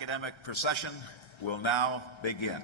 academic procession will now begin.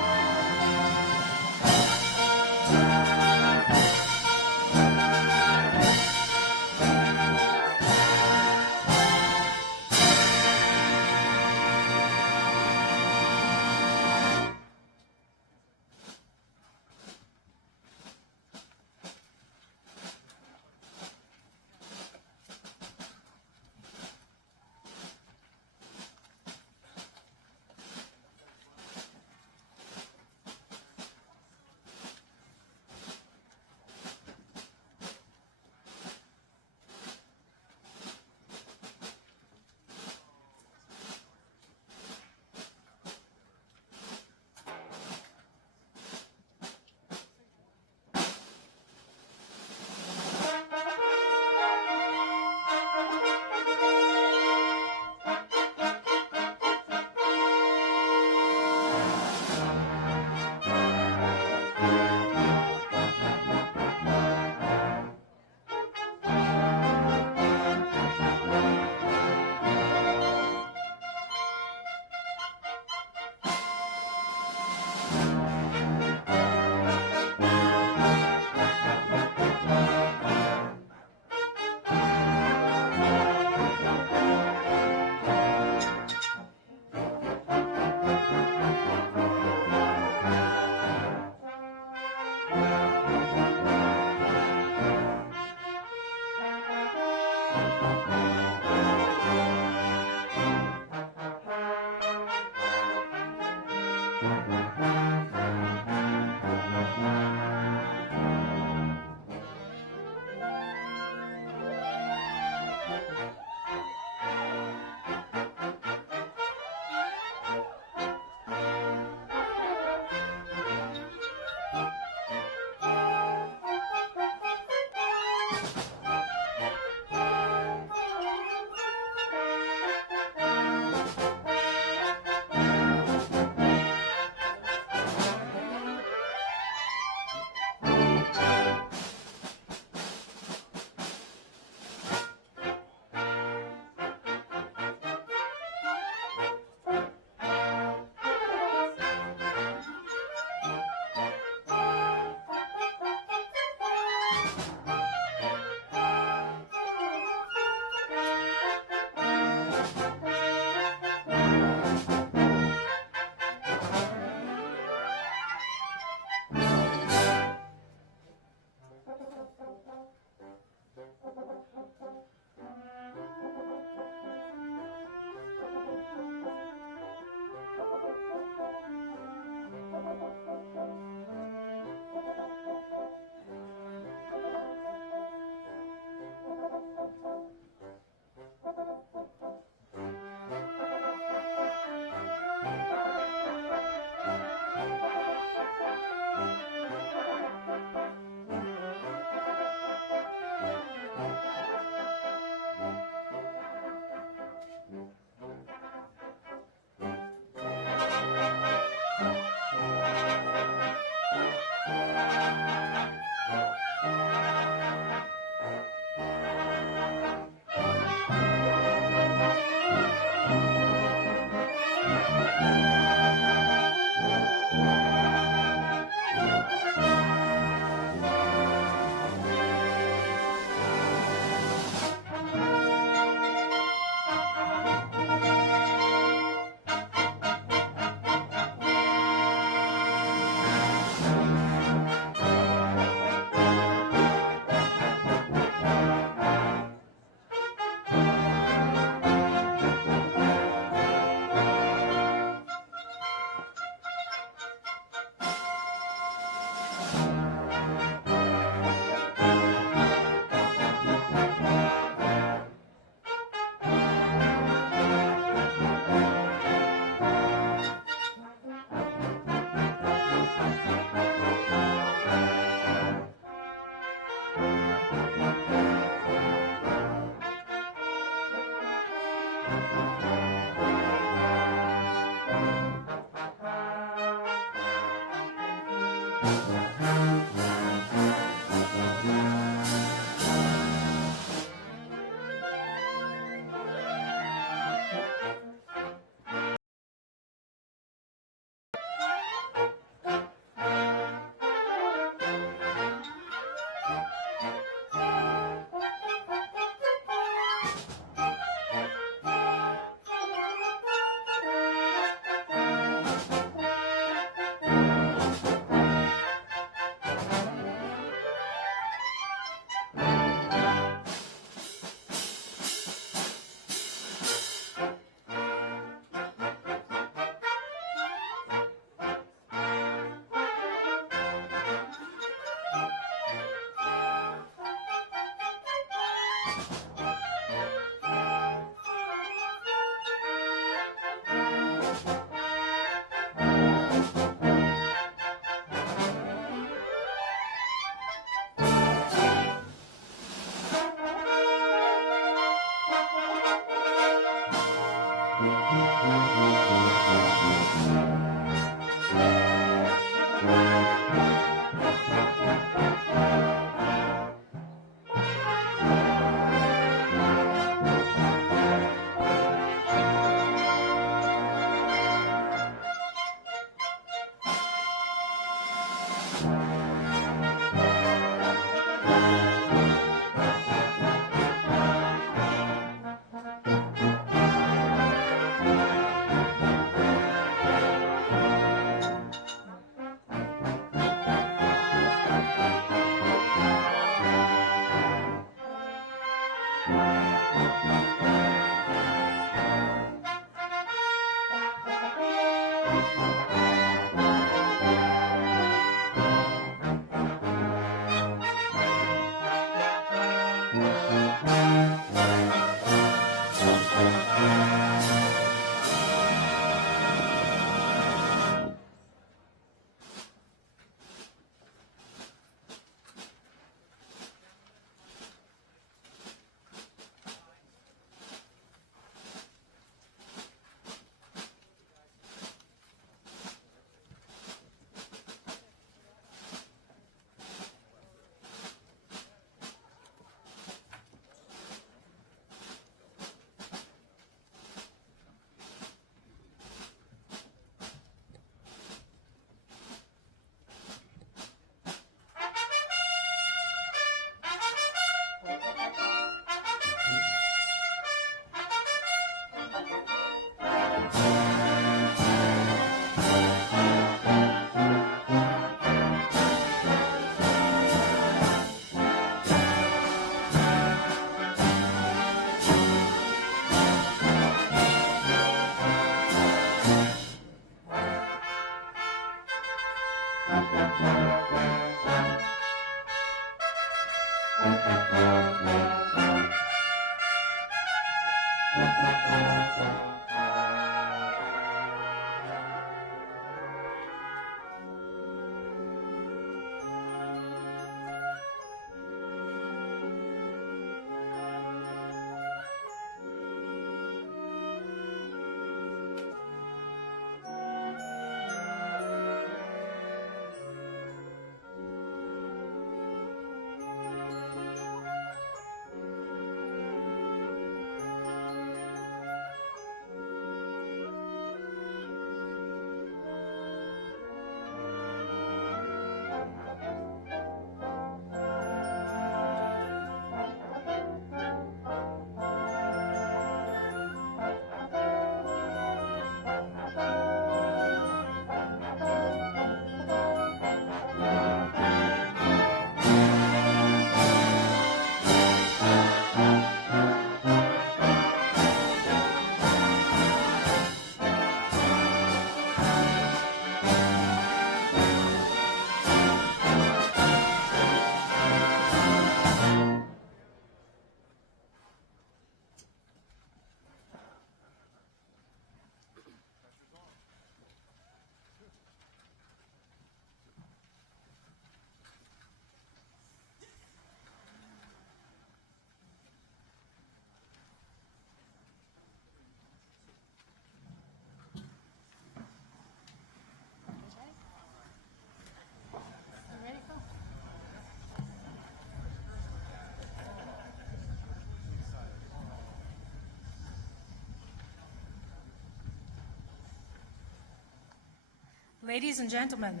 Ladies and gentlemen,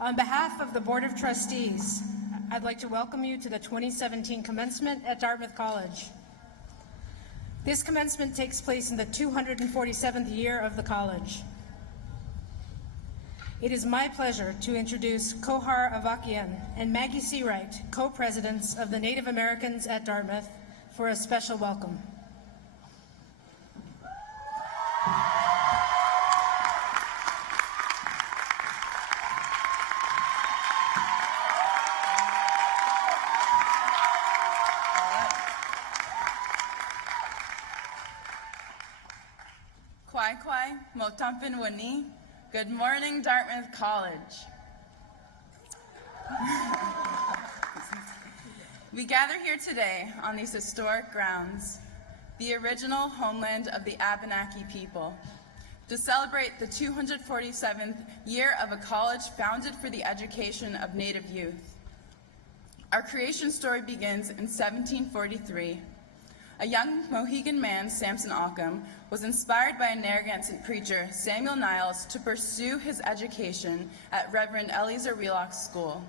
on behalf of the Board of Trustees, I'd like to welcome you to the 2017 commencement at Dartmouth College. This commencement takes place in the 247th year of the college. It is my pleasure to introduce Kohar Avakian and Maggie Seawright, co-presidents of the Native Americans at Dartmouth, for a special welcome. Kwai Kwai Motampin Wani. Good morning, Dartmouth College. We gather here today on these historic grounds, the original homeland of the Abenaki people, to celebrate the 247th year of a college founded for the education of Native youth. Our creation story begins in 1743. A young Mohegan man, Samson Occam, was inspired by a Narragansett preacher, Samuel Niles, to pursue his education at Reverend Eleazar Wheelock's school.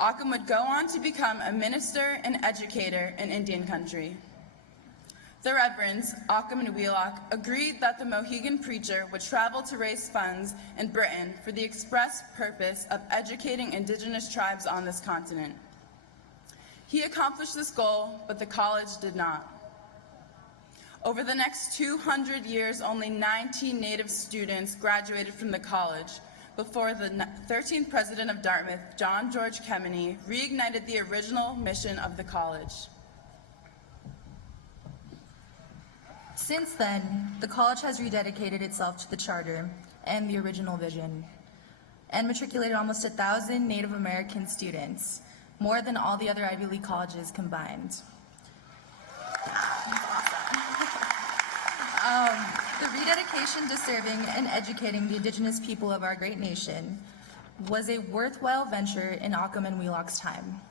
Occam would go on to become a minister and educator in Indian country. The Reverends, Occam and Wheelock, agreed that the Mohegan preacher would travel to raise funds in Britain for the express purpose of educating indigenous tribes on this continent. He accomplished this goal, but the college did not. Over the next 200 years, only 19 Native students graduated from the college before the 13th president of Dartmouth, John George Kemeny, reignited the original mission of the college. Since then, the college has rededicated itself to the charter and the original vision, and matriculated almost 1,000 Native American students, more than all the other Ivy League colleges combined. The rededication to serving and educating the indigenous people of our great nation was a worthwhile venture in Occam and Wheelock's time,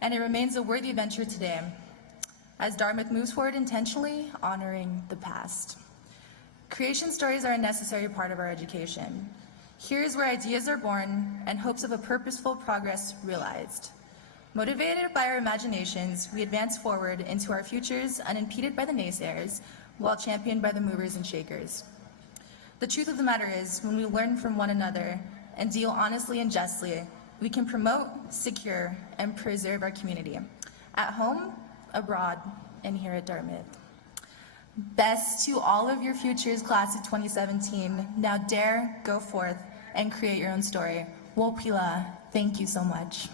and it remains a worthy venture today, as Dartmouth moves forward intentionally, honoring the past. Creation stories are a necessary part of our education. Here is where ideas are born and hopes of a purposeful progress realized. Motivated by our imaginations, we advance forward into our futures unimpeded by the naysayers, while championed by the movers and shakers. The truth of the matter is, when we learn from one another and deal honestly and justly, we can promote, secure, and preserve our community, at home, abroad, and here at Dartmouth. Best to all of your futures, class of 2017. Now dare, go forth, and create your own story. Wopila, thank you so much.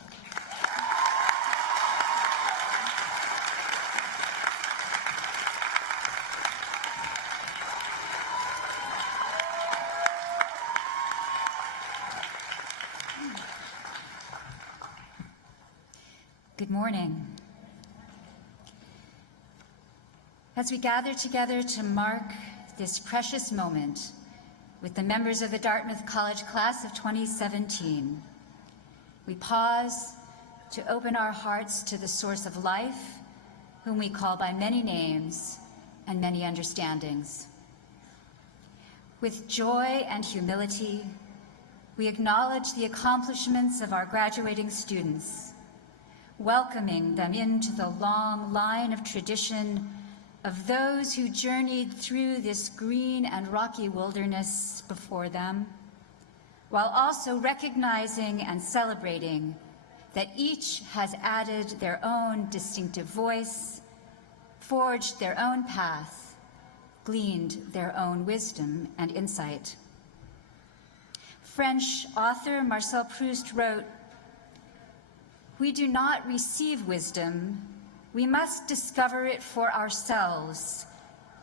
Good morning. As we gather together to mark this precious moment with the members of the Dartmouth College class of 2017, we pause to open our hearts to the source of life, whom we call by many names and many understandings. With joy and humility, we acknowledge the accomplishments of our graduating students, welcoming them into the long line of tradition of those who journeyed through this green and rocky wilderness before them, while also recognizing and celebrating that each has added their own distinctive voice, forged their own path, gleaned their own wisdom and insight. French author Marcel Proust wrote, "We do not receive wisdom, we must discover it for ourselves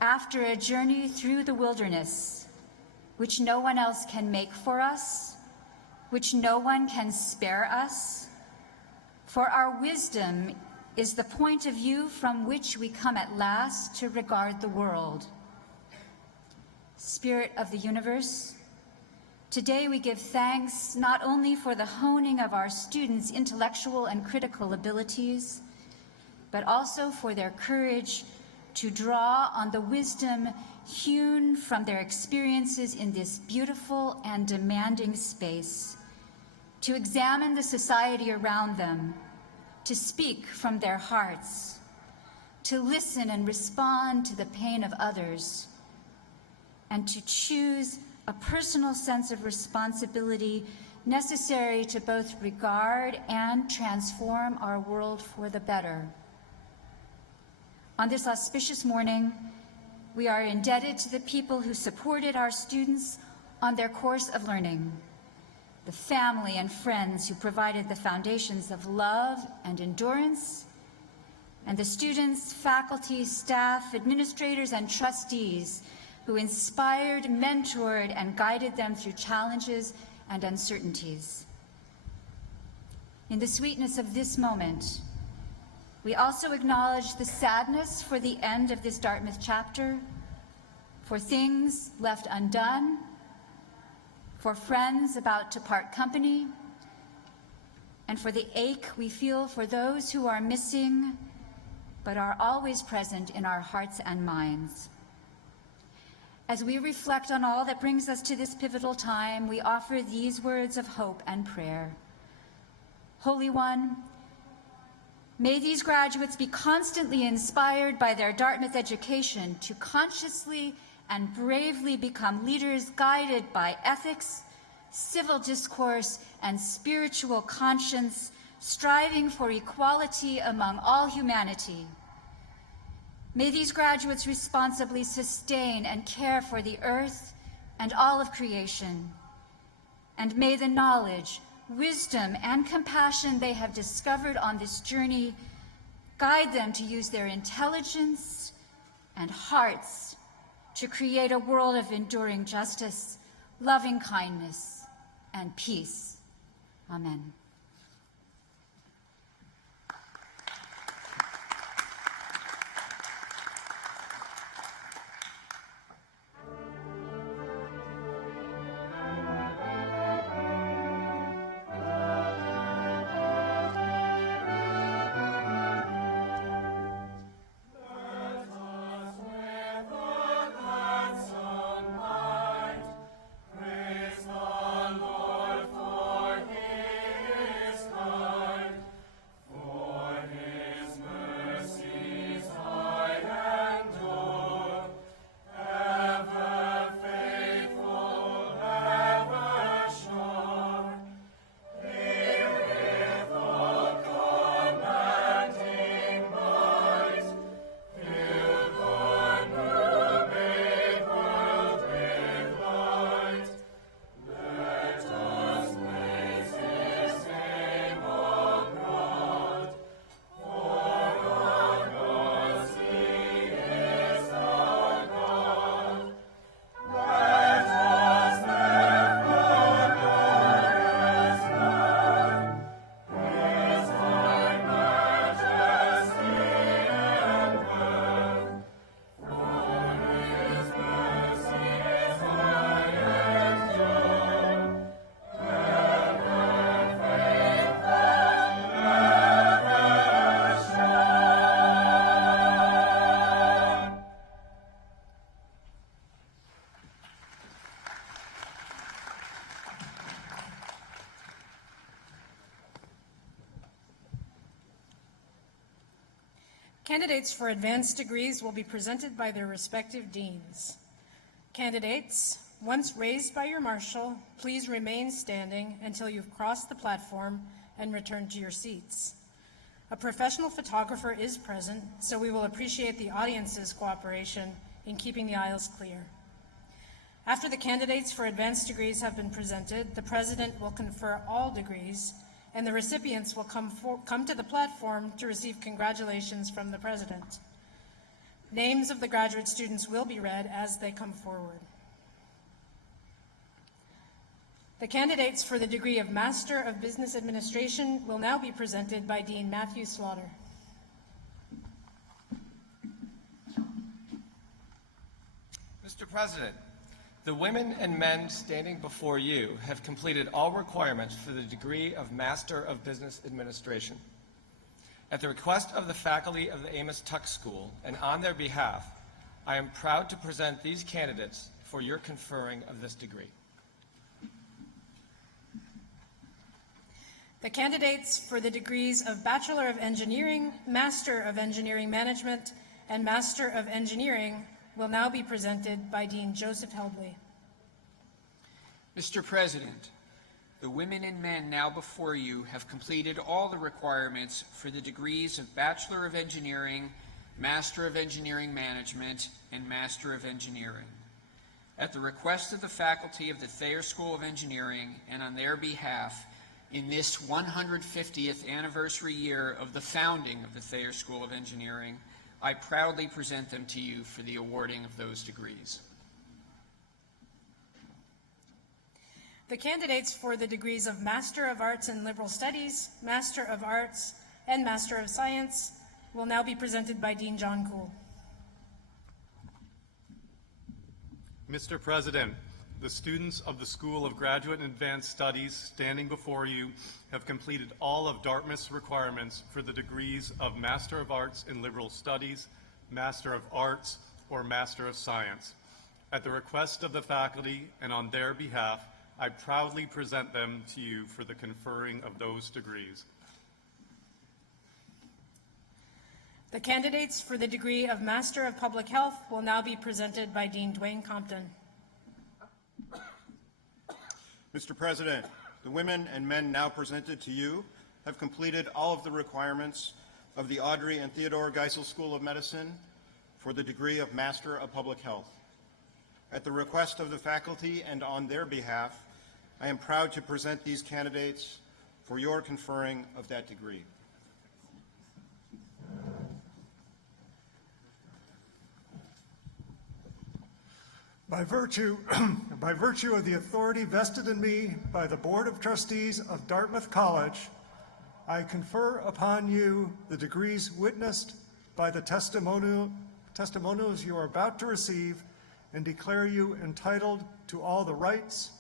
after a journey through the wilderness, which no one else can make for us, which no one can spare us. For our wisdom is the point of view from which we come at last to regard the world." Spirit of the universe, today we give thanks not only for the honing of our students' intellectual and critical abilities, but also for their courage to draw on the wisdom hewn from their experiences in this beautiful and demanding space, to examine the society around them, to speak from their hearts, to listen and respond to the pain of others, and to choose a personal sense of responsibility necessary to both regard and transform our world for the better. On this auspicious morning, we are indebted to the people who supported our students on their course of learning, the family and friends who provided the foundations of love and endurance, and the students, faculty, staff, administrators, and trustees who inspired, mentored, and guided them through challenges and uncertainties. In the sweetness of this moment, we also acknowledge the sadness for the end of this Dartmouth chapter, for things left undone, for friends about to part company, and for the ache we feel for those who are missing but are always present in our hearts and minds. As we reflect on all that brings us to this pivotal time, we offer these words of hope and prayer. Holy One, may these graduates be constantly inspired by their Dartmouth education to consciously and bravely become leaders guided by ethics, civil discourse, and spiritual conscience, striving for equality among all humanity. May these graduates responsibly sustain and care for the earth and all of creation. And may the knowledge, wisdom, and compassion they have discovered on this journey guide them to use their intelligence and hearts to create a world of enduring justice, loving kindness, and peace. Amen. Candidates for advanced degrees will be presented by their respective deans. Candidates, once raised by your marshal, please remain standing until you've crossed the platform and returned to your seats. A professional photographer is present, so we will appreciate the audience's cooperation in keeping the aisles clear. After the candidates for advanced degrees have been presented, the president will confer all degrees, and the recipients will come to the platform to receive congratulations from the president. Names of the graduate students will be read as they come forward. The candidates for the degree of Master of Business Administration will now be presented by Dean Matthew Slaughter. Mr. President, the women and men standing before you have completed all requirements for the degree of Master of Business Administration. At the request of the faculty of the Amos Tuck School and on their behalf, I am proud to present these candidates for your conferring of this degree. The candidates for the degrees of Bachelor of Engineering, Master of Engineering Management, and Master of Engineering will now be presented by Dean Joseph Heldley. Mr. President, the women and men now before you have completed all the requirements for the degrees of Bachelor of Engineering, Master of Engineering Management, and Master of Engineering. At the request of the faculty of the Thayer School of Engineering and on their behalf, in this 150th anniversary year of the founding of the Thayer School of Engineering, I proudly present them to you for the awarding of those degrees. The candidates for the degrees of Master of Arts in Liberal Studies, Master of Arts, and Master of Science will now be presented by Dean John Kuhl. Mr. President, the students of the School of Graduate and Advanced Studies standing before you have completed all of Dartmouth's requirements for the degrees of Master of Arts in Liberal Studies, Master of Arts, or Master of Science. At the request of the faculty and on their behalf, I proudly present them to you for the conferring of those degrees. The candidates for the degree of Master of Public Health will now be presented by Dean Dwayne Compton. Mr. President, the women and men now presented to you have completed all of the requirements of the Audrey and Theodore Geisel School of Medicine for the degree of Master of Public Health. At the request of the faculty and on their behalf, I am proud to present these candidates for your conferring of that degree. By virtue of the authority vested in me by the Board of Trustees of Dartmouth College, I confer upon you the degrees witnessed by the testimonials you are about to receive and declare you entitled to all the rights,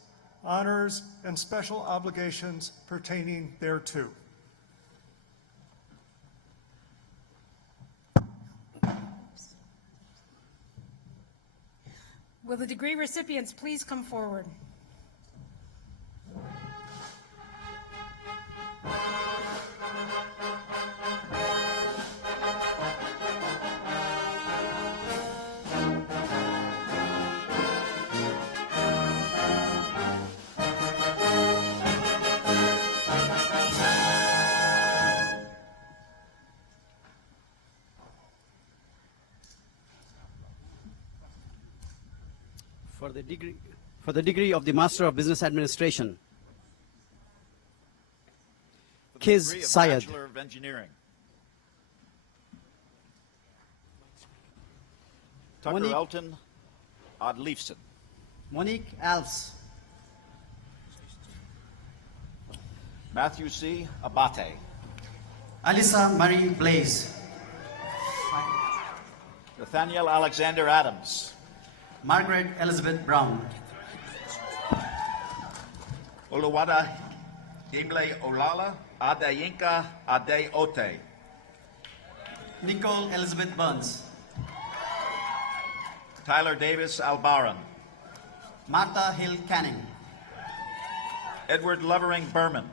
honors, and special obligations pertaining thereto. Will the degree recipients please come forward? For the degree of the Master of Business Administration, For the Kiz degree of Syed. Bachelor of Engineering, Tucker Monique- Elton Odleifson. Monique Alves, Matthew C. Abate. Alyssa Marie Blaze, Nathaniel Alexander Adams. Margaret Elizabeth Brown, Oluwada Imle Olala Adeyinka Adeote. Nicole Elizabeth Burns, Tyler Davis Albaran. Martha Hill Canning, Edward Lovering Berman.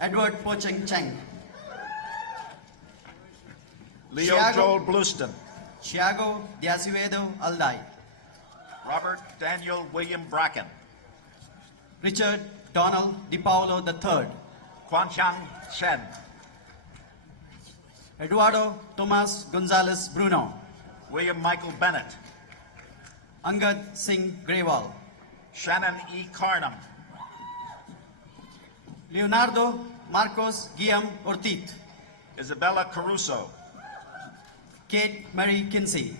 Edward Pocheng Cheng, Leo Thiago- Joel Blueston. Thiago de Azevedo Alday, Robert Daniel William Bracken. Richard Donald Di Paolo III, Kwanchang Chen. Eduardo Tomas Gonzalez Bruno, William Michael Bennett. Angad Singh Grewal, Shannon E. Carnum. Leonardo Marcos Guillaume Ortiz, Isabella Caruso. Kate Marie Kinsey,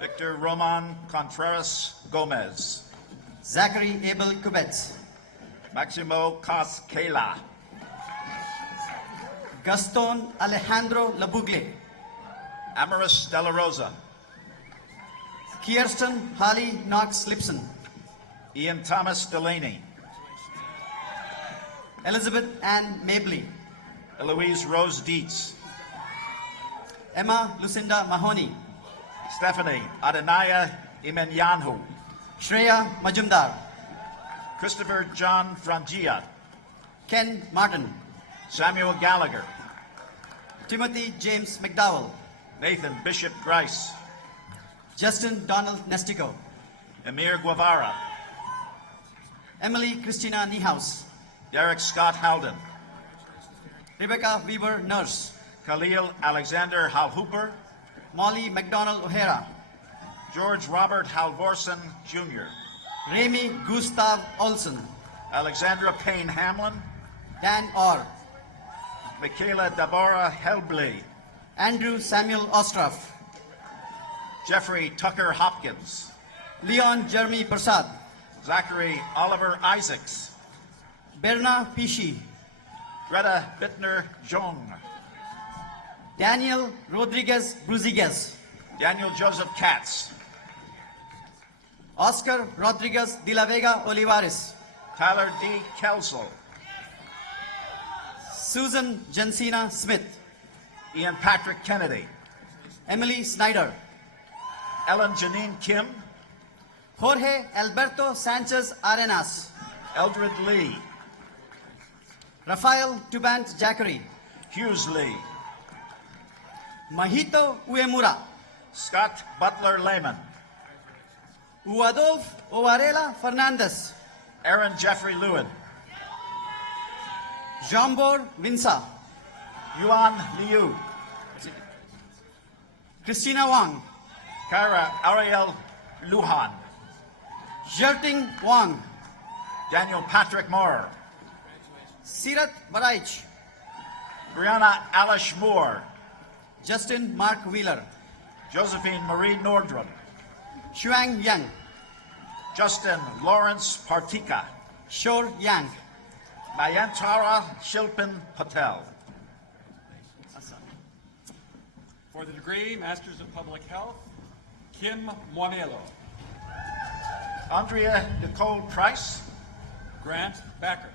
Victor Roman Contreras Gomez. Zachary Abel Kubetz, Maximo Casquela. Gaston Alejandro Labugle, Amaris De La Rosa. Kirsten Holly Knox Lipson, Ian Thomas Delaney. Elizabeth Ann Mabley, Eloise Rose Dietz. Emma Lucinda Mahoney, Stephanie Adenaya Imenyanhu, Shreya Majumdar, Christopher John Frangia, Ken Martin, Samuel Gallagher, Timothy James McDowell, Nathan Bishop Grice, Justin Donald Nestico, Emir Guevara, Emily Christina Niehaus, Derek Scott Howden, Rebecca Weaver Nurse, Khalil Alexander Halhooper, Molly McDonald O'Hara, George Robert Halvorsen Jr., Remy Gustav Olson, Alexandra Payne Hamlin, Dan Orr, Michaela Deborah Helbley, Andrew Samuel Ostroff, Jeffrey Tucker Hopkins, Leon Jeremy Prasad, Zachary Oliver Isaacs, Berna Pishi, Greta Bittner Jong, Daniel Rodriguez Bruziguez, Daniel Joseph Katz, Oscar Rodriguez de la Vega Olivares, Tyler D. Kelsel, Susan Jensina Smith, Ian Patrick Kennedy, Emily Snyder, Ellen Janine Kim, Jorge Alberto Sanchez Arenas, Eldred Lee, Rafael Tubant Jackery, Hughes Lee, Mahito Uemura, Scott Butler Lehman, Uadolf Ovarela Fernandez, Aaron Jeffrey Lewin, Jambor Vinsa, Yuan Liu, Christina Wang, Kara Ariel Luhan, Jerting Wang, Daniel Patrick Moore, Sirat Baraich, Brianna Alish Moore, Justin Mark Wheeler, Josephine Marie Nordrum, Shuang Yang, Justin Lawrence Partika, Shor Yang, Mayantara Shilpin Patel, For the degree, Masters of Public Health, Kim Monello, Andrea Nicole Price, Grant Backer,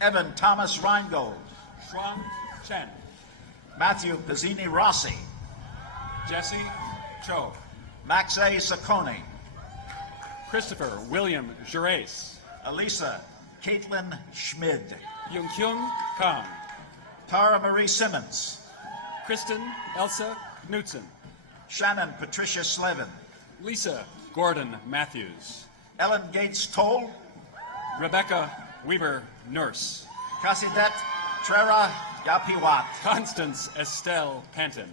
Evan Thomas Reingold, Shuang Chen, Matthew Pizzini Rossi, Jesse Cho, Max A. Saccone, Christopher William Gerace, Elisa Caitlin Schmid, Yungkyung Kang, Tara Marie Simmons, Kristen Elsa Knutson, Shannon Patricia Slevin, Lisa Gordon Matthews, Ellen Gates Toll, Rebecca Weaver Nurse, Casidet Trera Yapiwat, Constance Estelle Panton,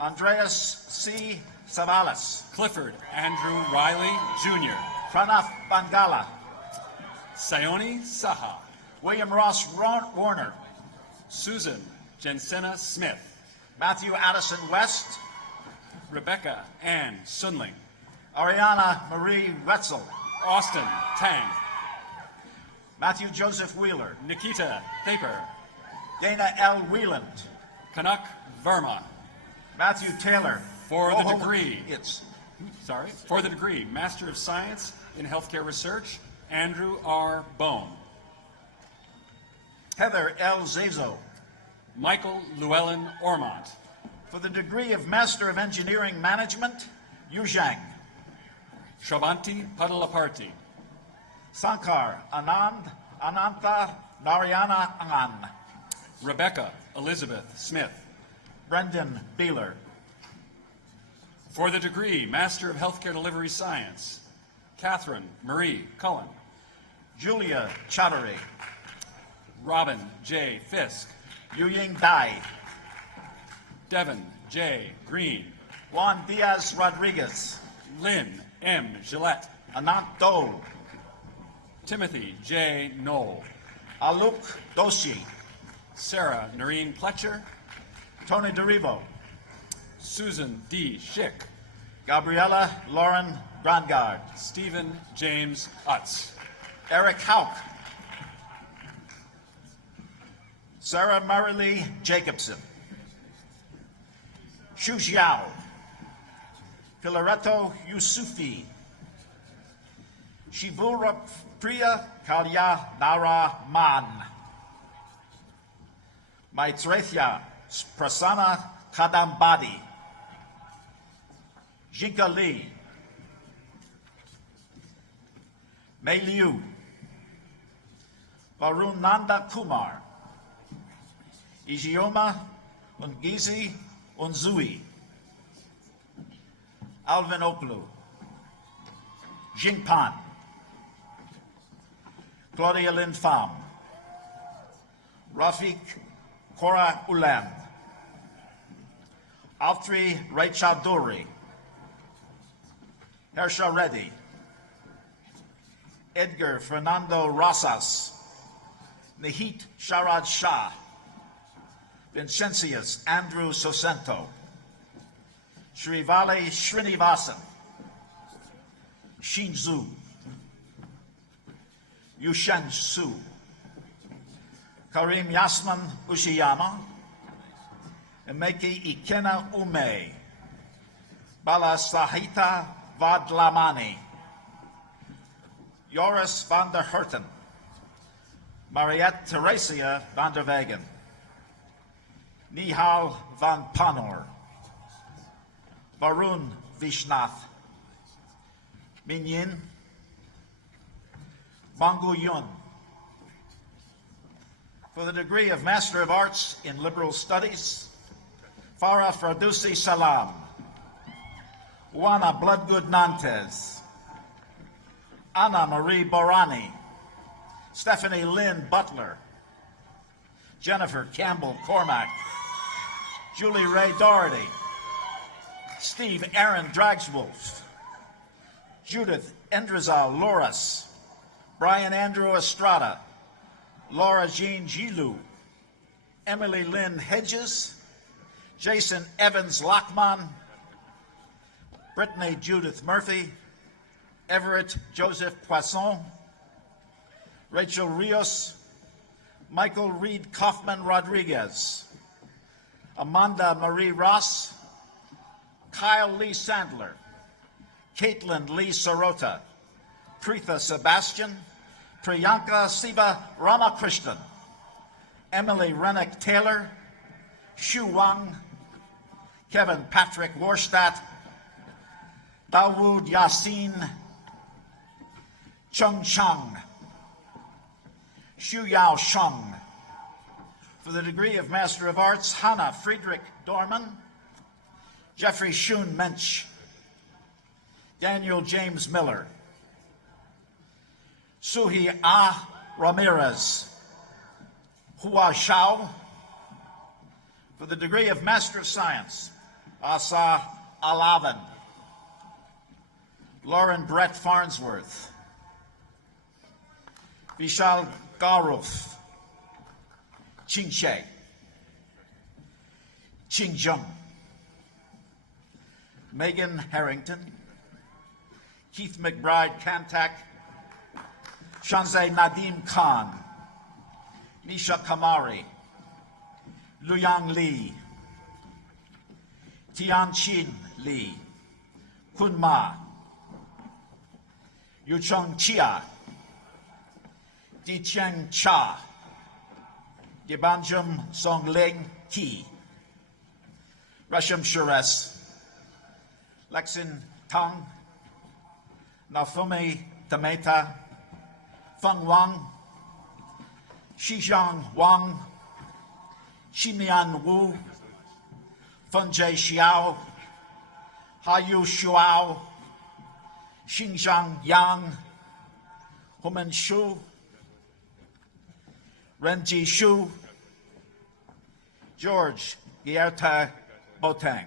Andreas C. Savalas, Clifford Andrew Riley Jr., Pranav Bangala, Sayoni Saha, William Ross Warner, Susan Jensena Smith, Matthew Addison West, Rebecca Ann Sunling, Ariana Marie Wetzel, Austin Tang, Matthew Joseph Wheeler, Nikita Thaper, Dana L. Wheeland, Kanak Verma. Matthew Taylor. For the hold on. degree, For the degree, Master of Science in Healthcare Research, Andrew R. Bone, Heather L. Zazo. Michael Llewellyn Ormont, For the degree of Master of Engineering Management, Yu Zhang. Shravanti Padalaparti, Sankar Anantha Narayana Anand, Rebecca Elizabeth Smith. Brendan Beeler, For the degree, Master of Healthcare Delivery Science, Catherine Marie Cullen, Julia Chaudhary, Robin J. Fisk, Yuying Dai, Devin J. Green, Juan Diaz Rodriguez, Lynn M. Gillette, Anant Dole, Timothy J. Knoll, Aluk Doshi, Sarah Noreen Pletcher, Tony DeRivo, Susan D. Schick, Gabriella Lauren Brandgard, Stephen James Utz, Eric Hauk, Sarah Marilee Jacobson, Shu Xiao, Filareto Yusufi, Shivura Priya Kalya Nara Man, Maitreya Prasanna Kadambadi, Jinka Lee, Mei Liu, Varunanda Kumar, Ijeoma Ungizi Unzui, Alvin Oklu, Jingpan, Claudia Lin Pham, Rafik Kora Ulam, Altri Raichaduri, Hersha Reddy, Edgar Fernando Rosas, Nahit Sharad Shah, Vincentius Andrew Sosento, Srivali Srinivasan, Shinzu, Yushen Su, Karim Yasman Ushiyama, Emeki Ikena Ume, Bala Sahita Vadlamani, Joris van der Herten, Mariette Theresia van der Wegen, Nihal van Panor, Varun Vishnath, Minyin, Bangu Yun. For the degree of Master of Arts in Liberal Studies, Farah Ferdousi Salam, Juana Bloodgood Nantes, Anna Marie Borani, Stephanie Lynn Butler, Jennifer Campbell Cormack, Julie Ray Doherty, Steve Aaron Dragswolf, Judith Endrizal Loras, Brian Andrew Estrada, Laura Jean Gilou, Emily Lynn Hedges, Jason Evans Lockman, Brittany Judith Murphy, Everett Joseph Poisson, Rachel Rios, Michael Reed Kaufman Rodriguez, Amanda Marie Ross, Kyle Lee Sandler, Caitlin Lee Sorota, Preetha Sebastian, Priyanka Siva Ramakrishnan, Emily Rennick Taylor, Shu Wang, Kevin Patrick Warstadt, Dawood Yassin, Chung Chang, Xu Yao Sheng. For the degree of Master of Arts, Hannah Friedrich Dorman, Jeffrey Shun Mensch, Daniel James Miller, Suhi Ah Ramirez, Hua Shao. For the degree of Master of Science, Asa Alavan, Lauren Brett Farnsworth, Vishal Garuth, Ching Che, Ching Jung, Megan Harrington, Keith McBride Kantak, Shanzeh Nadim Khan, Nisha Kamari, Luyang Li, Tianchin Li, Kun Ma, Yucheng Chia, Di Cheng Cha, Gibanjum Song Ling Ki, Rasham Shures, Lexin Tang, Nafumi Tameta, Feng Wang, Xizhang Wang, Ximian Wu, Fenjie Xiao, Hayu Shuao, Xinjiang Yang, Human Shu, Renji Shu, George Gierta Botang.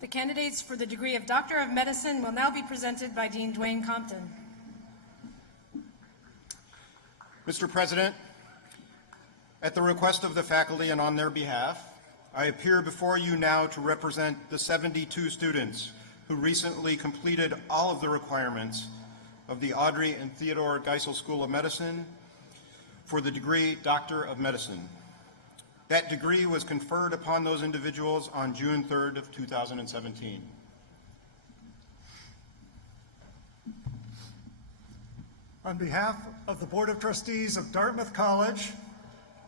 The candidates for the degree of Doctor of Medicine will now be presented by Dean Dwayne Compton. Mr. President, at the request of the faculty and on their behalf, I appear before you now to represent the 72 students who recently completed all of the requirements of the Audrey and Theodore Geisel School of Medicine for the degree Doctor of Medicine. That degree was conferred upon those individuals on June 3rd of 2017. On behalf of the Board of Trustees of Dartmouth College,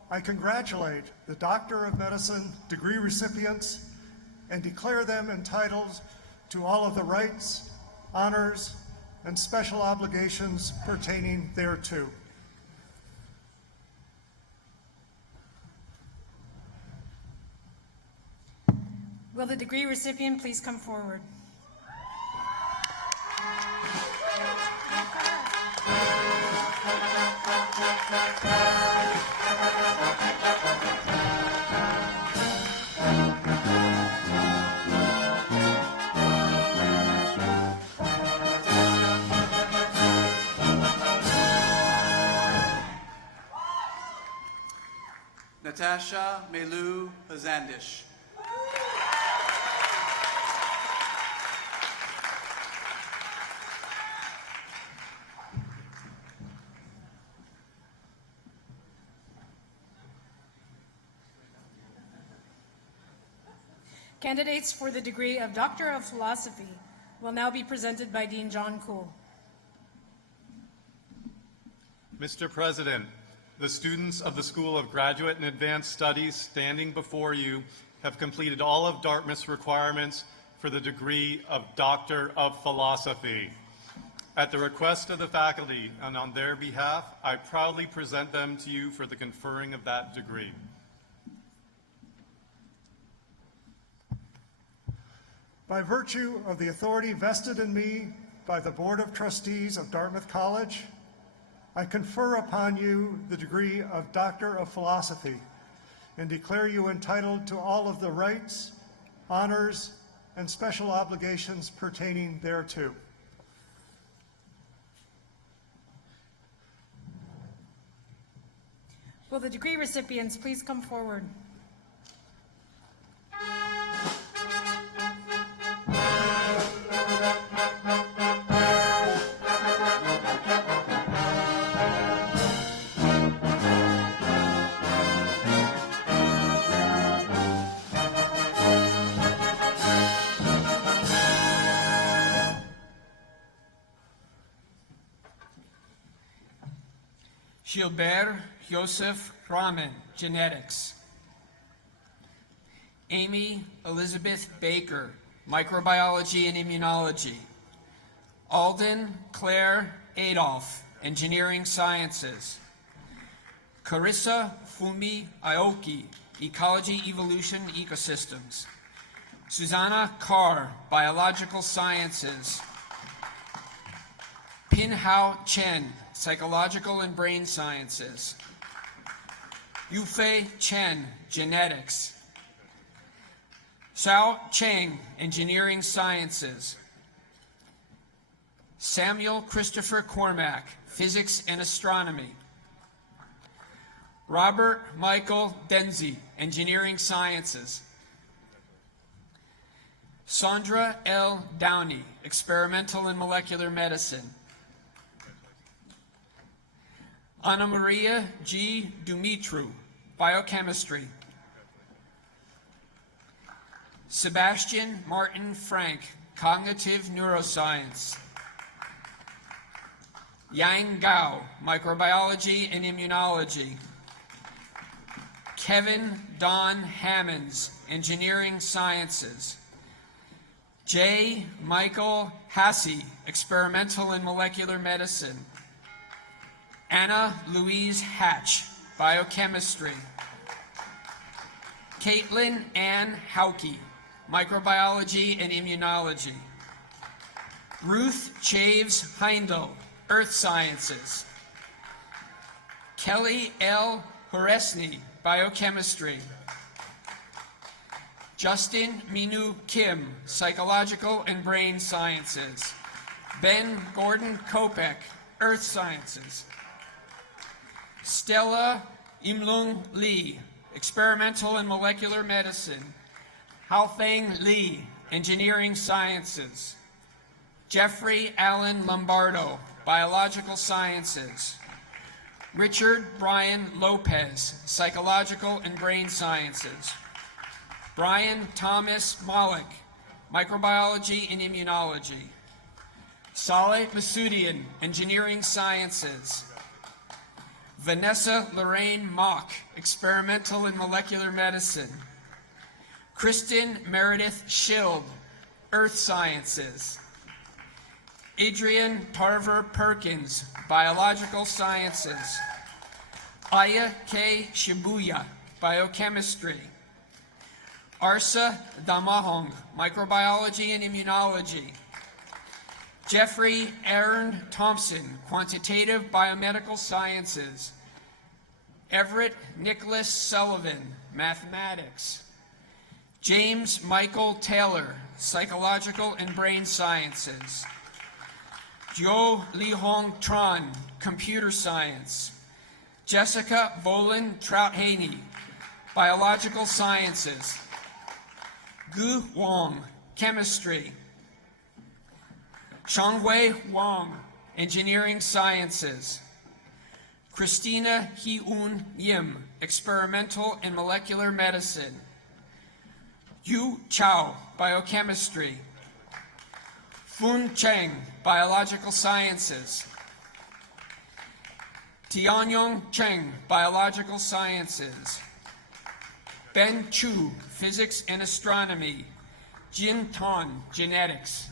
I congratulate the Doctor of Medicine degree recipients and declare them entitled to all of the rights, honors, and special obligations pertaining thereto. Will the degree recipient please come forward? Natasha Melu Hazandish. Candidates for the degree of Doctor of Philosophy will now be presented by Dean John Kuhl. Mr. President, the students of the School of Graduate and Advanced Studies standing before you have completed all of Dartmouth's requirements for the degree of Doctor of Philosophy. At the request of the faculty and on their behalf, I proudly present them to you for the conferring of that degree. By virtue of the authority vested in me by the Board of Trustees of Dartmouth College, I confer upon you the degree of Doctor of Philosophy and declare you entitled to all of the rights, honors, and special obligations pertaining thereto. Will the degree recipients please come forward? Gilbert Joseph Raman, Genetics. Amy Elizabeth Baker, Microbiology and Immunology. Alden Claire Adolph, Engineering Sciences. Carissa Fumi Aoki, Ecology, Evolution, Ecosystems. Susanna Carr, Biological Sciences. Pinhao Chen, Psychological and Brain Sciences. Yufei Chen, Genetics. Xiao Cheng, Engineering Sciences. Samuel Christopher Cormack, Physics and Astronomy. Robert Michael Denzi, Engineering Sciences. Sandra L. Downey, Experimental and Molecular Medicine. Anna Maria G. Dumitru, Biochemistry. Sebastian Martin Frank, Cognitive Neuroscience. Yang Gao, Microbiology and Immunology. Kevin Don Hammonds, Engineering Sciences. J. Michael Hasse, Experimental and Molecular Medicine. Anna Louise Hatch, Biochemistry. Caitlin Ann Hauke, Microbiology and Immunology. Ruth Chaves Heindel, Earth Sciences. Kelly L. Horesny, Biochemistry. Justin Minu Kim, Psychological and Brain Sciences. Ben Gordon Kopek, Earth Sciences. Stella Imlung Lee, Experimental and Molecular Medicine. Haofeng Li, Engineering Sciences. Jeffrey Allen Lombardo, Biological Sciences. Richard Brian Lopez, Psychological and Brain Sciences. Brian Thomas Malik, Microbiology and Immunology. Saleh Masudian, Engineering Sciences. Vanessa Lorraine Mock, Experimental and Molecular Medicine. Kristen Meredith Schild, Earth Sciences. Adrian Tarver Perkins, Biological Sciences. Aya K. Shibuya, Biochemistry. Arsa Damahong, Microbiology and Immunology. Jeffrey Aaron Thompson, Quantitative Biomedical Sciences. Everett Nicholas Sullivan, Mathematics. James Michael Taylor, Psychological and Brain Sciences. Jo Li Hong Tran, Computer Science. Jessica Volan Trout-Haney, Biological Sciences. Gu Wang, Chemistry. Shangwei Wang, Engineering Sciences. Christina Hee-Un Yim, Experimental and Molecular Medicine. Yu Chao, Biochemistry. Fun Cheng, Biological Sciences. Tianyong Cheng, Biological Sciences. Ben Chu, Physics and Astronomy. Jin Tan, Genetics.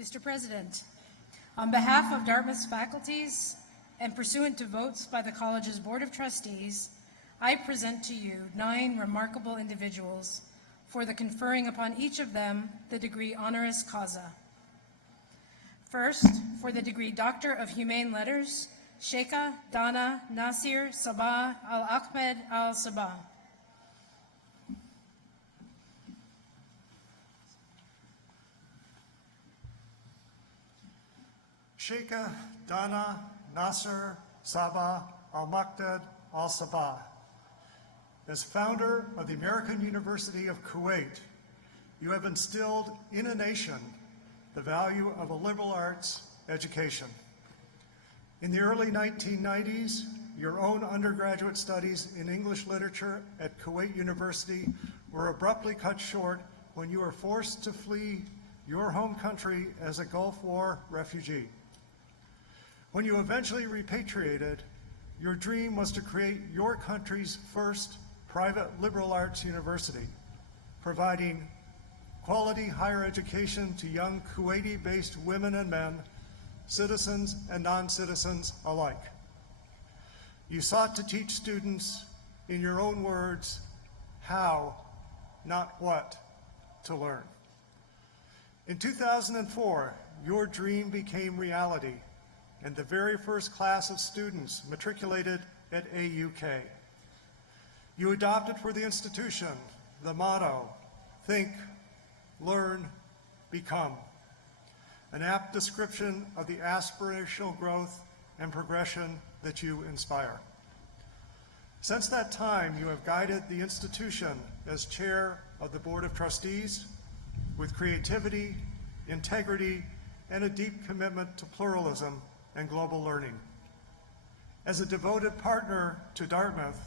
Mr. President, on behalf of Dartmouth's faculties and pursuant to votes by the college's Board of Trustees, I present to you 9 remarkable individuals for the conferring upon each of them the degree honoris causa. First, for the degree Doctor of Humane Letters, Sheikha Dana Nasir Sabah Al-Ahmed Al-Sabah. Sheikha Dana Nasir Sabah Al-Maqdad Al-Sabah. As founder of the American University of Kuwait, you have instilled in a nation the value of a liberal arts education. In the early 1990s, your own undergraduate studies in English literature at Kuwait University were abruptly cut short when you were forced to flee your home country as a Gulf War refugee. When you eventually repatriated, your dream was to create your country's first private liberal arts university, providing quality higher education to young Kuwaiti-based women and men, citizens and non-citizens alike. You sought to teach students, in your own words, how, not what, to learn. In 2004, your dream became reality, and the very first class of students matriculated at AUK. You adopted for the institution the motto, think, learn, become, an apt description of the aspirational growth and progression that you inspire. Since that time, you have guided the institution as chair of the Board of Trustees with creativity, integrity, and a deep commitment to pluralism and global learning. As a devoted partner to Dartmouth,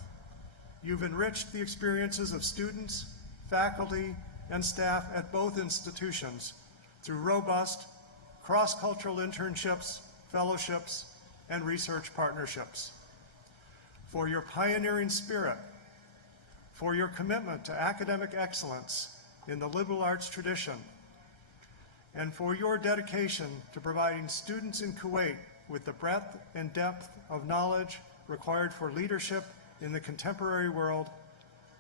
you've enriched the experiences of students, faculty, and staff at both institutions through robust cross-cultural internships, fellowships, and research partnerships. For your pioneering spirit, for your commitment to academic excellence in the liberal arts tradition, and for your dedication to providing students in Kuwait with the breadth and depth of knowledge required for leadership in the contemporary world,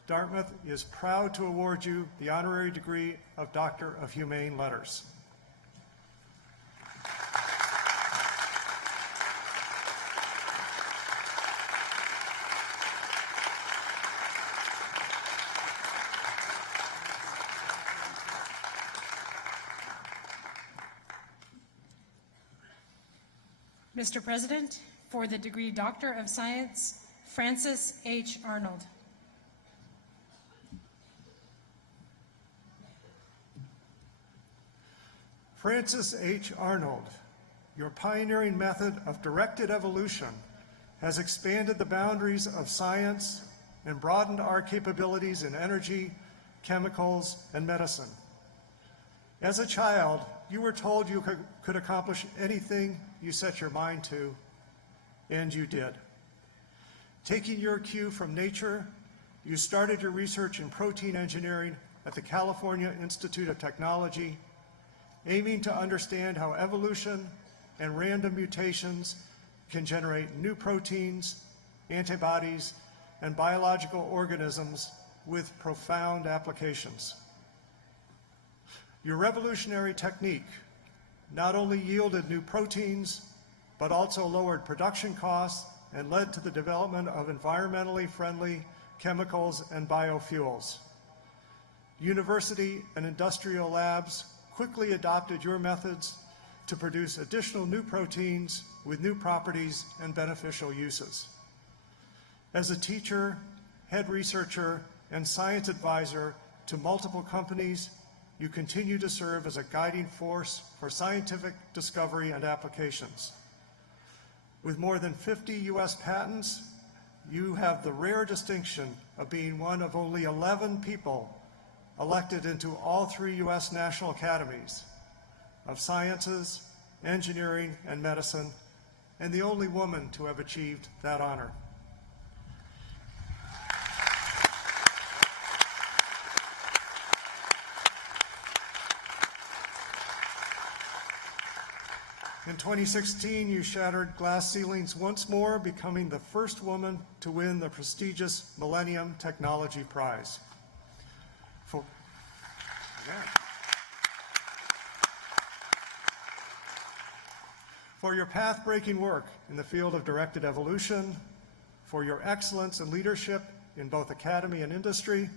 Dartmouth is proud to award you the honorary degree of Doctor of Humane Letters. Mr. President, for the degree Doctor of Science, Francis H. Arnold. Francis H. Arnold, your pioneering method of directed evolution has expanded the boundaries of science and broadened our capabilities in energy, chemicals, and medicine. As a child, you were told you could accomplish anything you set your mind to, and you did. Taking your cue from nature, you started your research in protein engineering at the California Institute of Technology, aiming to understand how evolution and random mutations can generate new proteins, antibodies, and biological organisms with profound applications. Your revolutionary technique not only yielded new proteins, but also lowered production costs and led to the development of environmentally friendly chemicals and biofuels. University and industrial labs quickly adopted your methods to produce additional new proteins with new properties and beneficial uses. As a teacher, head researcher, and science advisor to multiple companies, you continue to serve as a guiding force for scientific discovery and applications. With more than 50 U.S. patents, you have the rare distinction of being one of only 11 people elected into all 3 U.S. National Academies of Sciences, Engineering, and Medicine, and the only woman to have achieved that honor. In 2016, you shattered glass ceilings once more, becoming the first woman to win the prestigious Millennium Technology Prize. For your path-breaking work in the field of directed evolution, for your excellence in leadership in both academy and industry,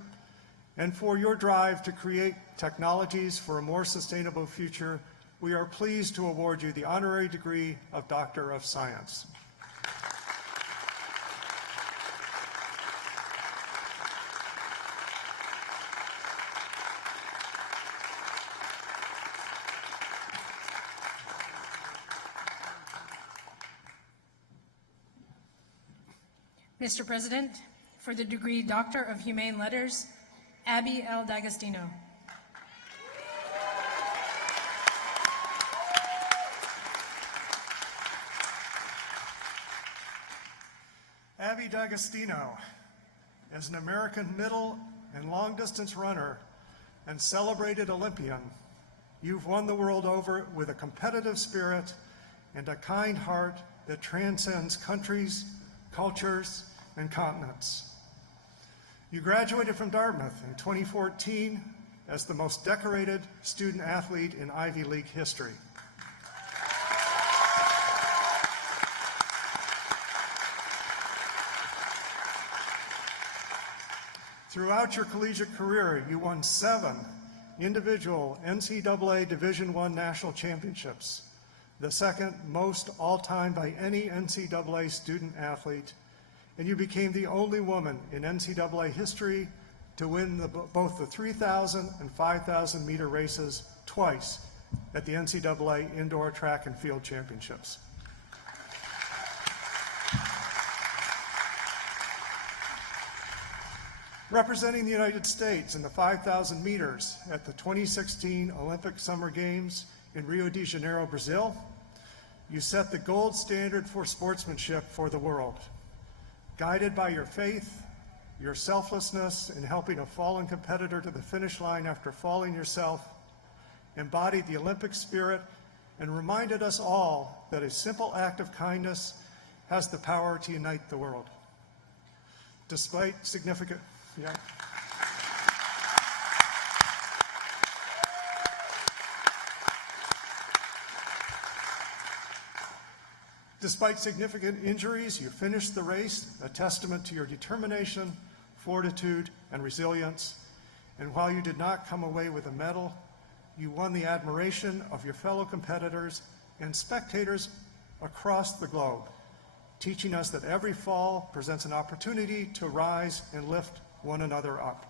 and for your drive to create technologies for a more sustainable future, we are pleased to award you the honorary degree of Doctor of Science. Mr. President, for the degree Doctor of Humane Letters, Abby L. D'Agostino. Abby D'Agostino, as an American middle and long-distance runner and celebrated Olympian, you've won the world over with a competitive spirit and a kind heart that transcends countries, cultures, and continents. You graduated from Dartmouth in 2014 as the most decorated student athlete in Ivy League history. Throughout your collegiate career, you won 7 individual NCAA Division I national championships, the second most all-time by any NCAA student athlete, and you became the only woman in NCAA history to win both the 3,000 and 5,000 meter races twice at the NCAA Indoor Track and Field Championships. Representing the United States in the 5,000 meters at the 2016 Olympic Summer Games in Rio de Janeiro, Brazil, you set the gold standard for sportsmanship for the world. Guided by your faith, your selflessness in helping a fallen competitor to the finish line after falling yourself, embodied the Olympic spirit and reminded us all that a simple act of kindness has the power to unite the world. Despite significant Despite significant injuries, you finished the race, a testament to your determination, fortitude, and resilience. And while you did not come away with a medal, you won the admiration of your fellow competitors and spectators across the globe, teaching us that every fall presents an opportunity to rise and lift one another up.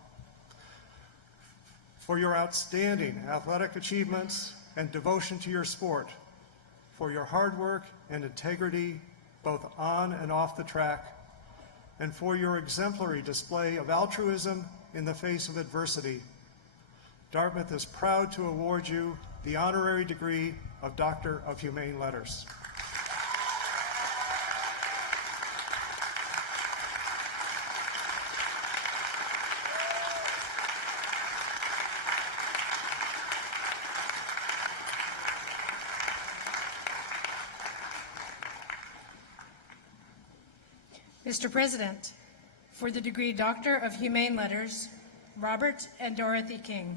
For your outstanding athletic achievements and devotion to your sport, for your hard work and integrity both on and off the track, and for your exemplary display of altruism in the face of adversity, Dartmouth is proud to award you the honorary degree of Doctor of Humane Letters. Mr. President, for the degree Doctor of Humane Letters, Robert and Dorothy King.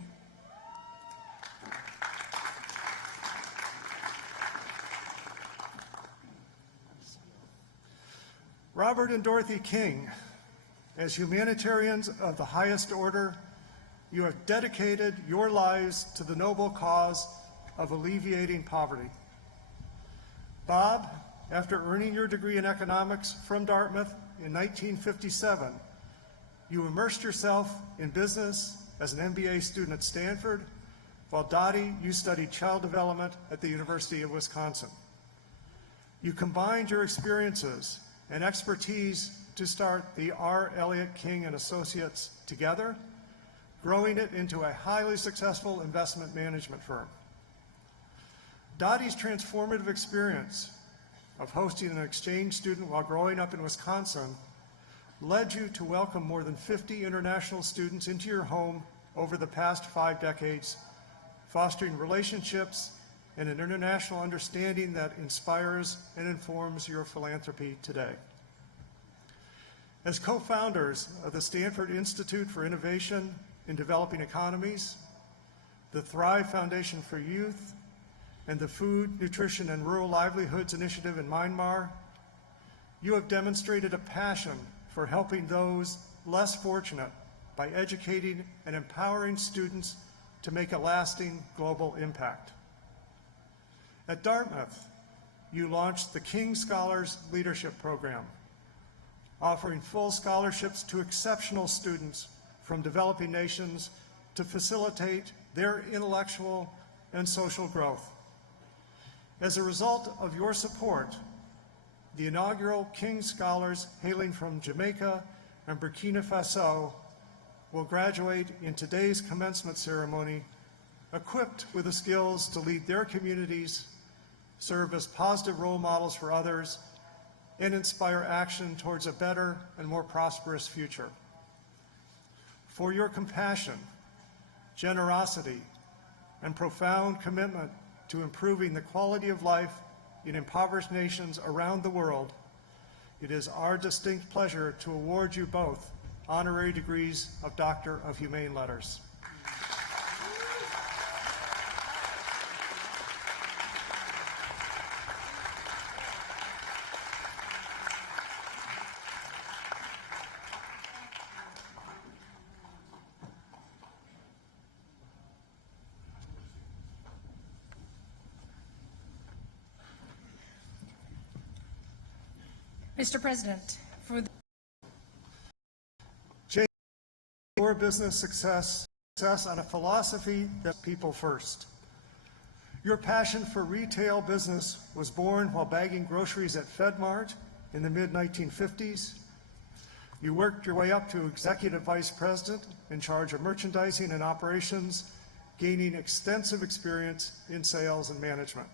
Robert and Dorothy King, as humanitarians of the highest order, you have dedicated your lives to the noble cause of alleviating poverty. Bob, after earning your degree in economics from Dartmouth in 1957, you immersed yourself in business as an MBA student at Stanford, while Dottie, you studied child development at the University of Wisconsin. You combined your experiences and expertise to start the R. Elliott King and Associates together, growing it into a highly successful investment management firm. Dottie's transformative experience of hosting an exchange student while growing up in Wisconsin led you to welcome more than 50 international students into your home over the past 5 decades, fostering relationships and an international understanding that inspires and informs your philanthropy today. As co-founders of the Stanford Institute for Innovation in Developing Economies, the Thrive Foundation for Youth, and the Food, Nutrition, and Rural Livelihoods Initiative in Myanmar, you have demonstrated a passion for helping those less fortunate by educating and empowering students to make a lasting global impact. At Dartmouth, you launched the King Scholars Leadership Program, offering full scholarships to exceptional students from developing nations to facilitate their intellectual and social growth. As a result of your support, the inaugural King Scholars hailing from Jamaica and Burkina Faso will graduate in today's commencement ceremony equipped with the skills to lead their communities, serve as positive role models for others, and inspire action towards a better and more prosperous future. For your compassion, generosity, and profound commitment to improving the quality of life in impoverished nations around the world, it is our distinct pleasure to award you both honorary degrees of Doctor of Humane Letters. Mr. President, for the your business success on a philosophy that people first. Your passion for retail business was born while bagging groceries at FedMart in the mid-1950s. You worked your way up to Executive Vice President in charge of merchandising and operations, gaining extensive experience in sales and management.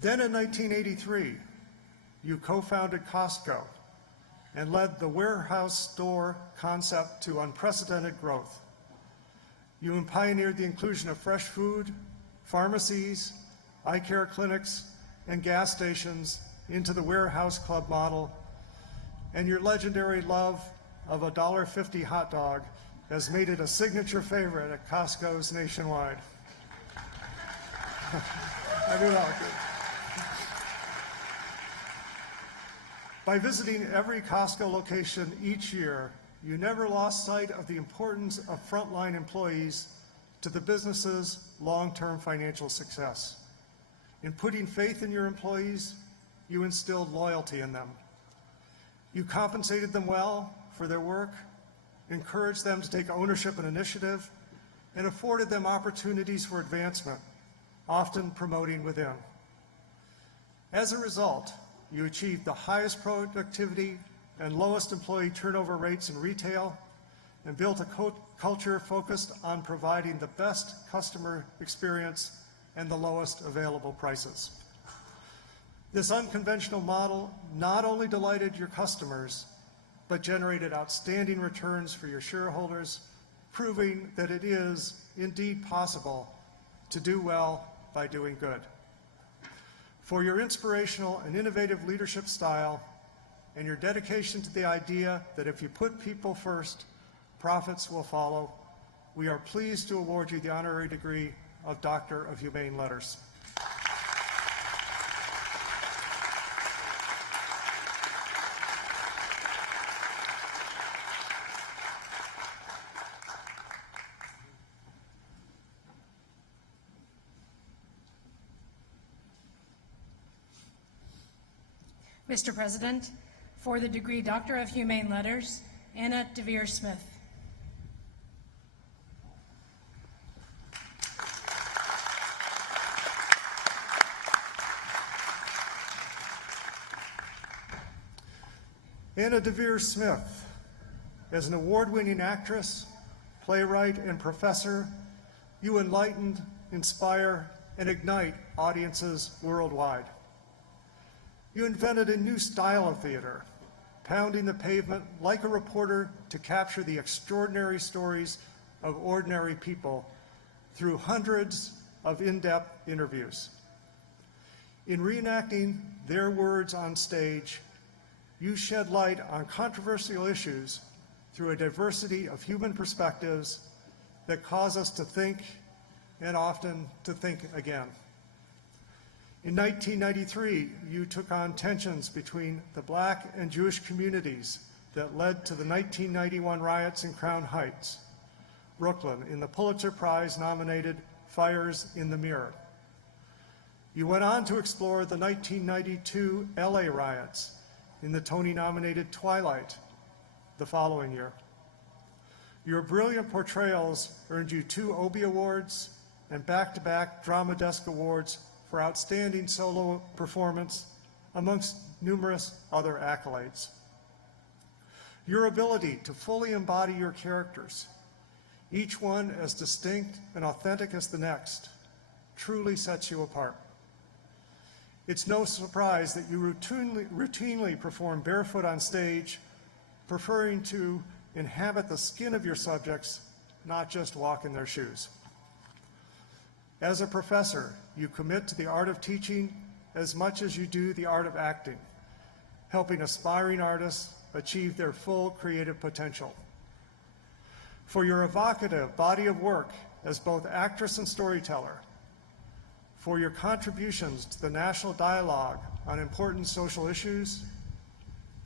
Then in 1983, you co-founded Costco and led the warehouse store concept to unprecedented growth. You pioneered the inclusion of fresh food, pharmacies, eye care clinics, and gas stations into the warehouse club model, and your legendary love of a $1.50 hot dog has made it a signature favorite at Costco's nationwide. I do like it. By visiting every Costco location each year, you never lost sight of the importance of frontline employees to the business's long-term financial success. In putting faith in your employees, you instilled loyalty in them. You compensated them well for their work, encouraged them to take ownership and initiative, and afforded them opportunities for advancement, often promoting within. As a result, you achieved the highest productivity and lowest employee turnover rates in retail and built a culture focused on providing the best customer experience and the lowest available prices. This unconventional model not only delighted your customers, but generated outstanding returns for your shareholders, proving that it is indeed possible to do well by doing good. For your inspirational and innovative leadership style and your dedication to the idea that if you put people first, profits will follow, we are pleased to award you the honorary degree of Doctor of Humane Letters. Mr. President, for the degree Doctor of Humane Letters, Anna Deavere Smith. Anna Deavere Smith, as an award-winning actress, playwright, and professor, you enlighten, inspire, and ignite audiences worldwide. You invented a new style of theater, pounding the pavement like a reporter to capture the extraordinary stories of ordinary people through hundreds of in-depth interviews. In reenacting their words on stage, you shed light on controversial issues through a diversity of human perspectives that cause us to think, and often to think again. In 1993, you took on tensions between the Black and Jewish communities that led to the 1991 riots in Crown Heights, Brooklyn, in the Pulitzer Prize-nominated Fires in the Mirror. You went on to explore the 1992 LA riots in the Tony-nominated Twilight the following year. Your brilliant portrayals earned you 2 Obie Awards and back-to-back Drama Desk Awards for outstanding solo performance, amongst numerous other accolades. Your ability to fully embody your characters, each one as distinct and authentic as the next, truly sets you apart. It's no surprise that you routinely perform barefoot on stage, preferring to inhabit the skin of your subjects, not just walk in their shoes. As a professor, you commit to the art of teaching as much as you do the art of acting, helping aspiring artists achieve their full creative potential. For your evocative body of work as both actress and storyteller, for your contributions to the national dialogue on important social issues,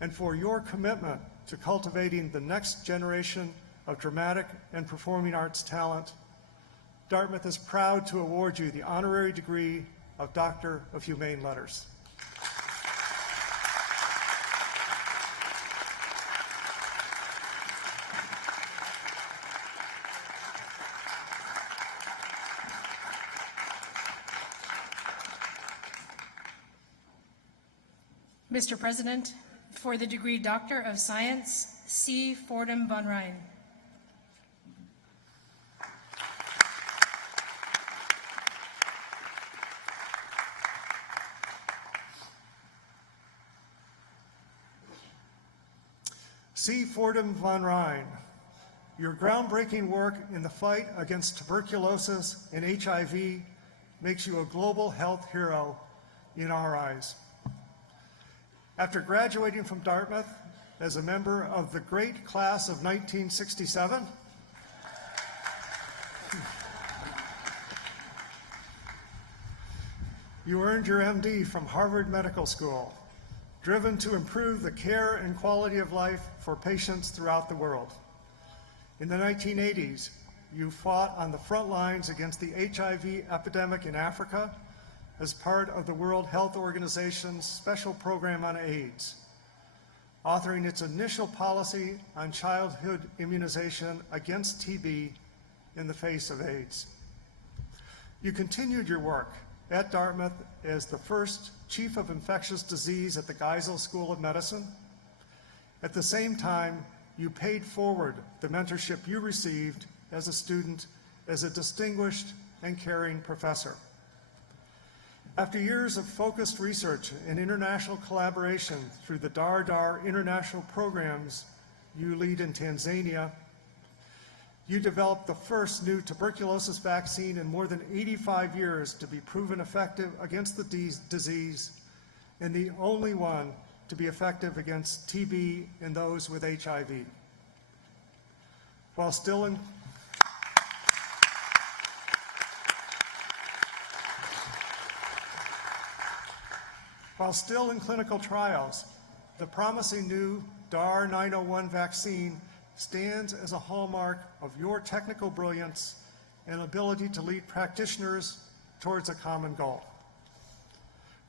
and for your commitment to cultivating the next generation of dramatic and performing arts talent, Dartmouth is proud to award you the honorary degree of Doctor of Humane Letters. Mr. President, for the degree Doctor of Science, C. Fordham von Rijn. C. Fordham von Rijn, your groundbreaking work in the fight against tuberculosis and HIV makes you a global health hero in our eyes. After graduating from Dartmouth as a member of the great class of 1967, you earned your MD from Harvard Medical School, driven to improve the care and quality of life for patients throughout the world. In the 1980s, you fought on the front lines against the HIV epidemic in Africa as part of the World Health Organization's special program on AIDS, authoring its initial policy on childhood immunization against TB in the face of AIDS. You continued your work at Dartmouth as the first Chief of Infectious Disease at the Geisel School of Medicine. At the same time, you paid forward the mentorship you received as a student as a distinguished and caring professor. After years of focused research and international collaboration through the DAR international programs you lead in Tanzania, you developed the first new tuberculosis vaccine in more than 85 years to be proven effective against the disease, and the only one to be effective against TB in those with HIV. While still in clinical trials, the promising new DAR 901 vaccine stands as a hallmark of your technical brilliance and ability to lead practitioners towards a common goal.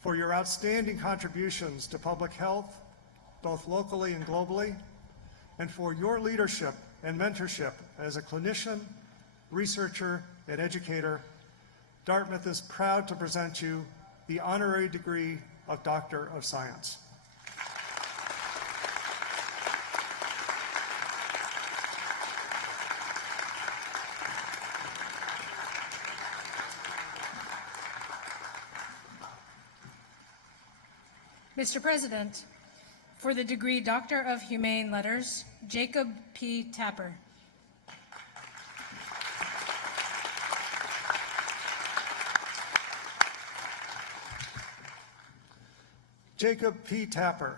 For your outstanding contributions to public health, both locally and globally, and for your leadership and mentorship as a clinician, researcher, and educator, Dartmouth is proud to present you the honorary degree of Doctor of Science. Mr. President, for the degree Doctor of Humane Letters, Jakob P Tapper. Jakob P Tapper,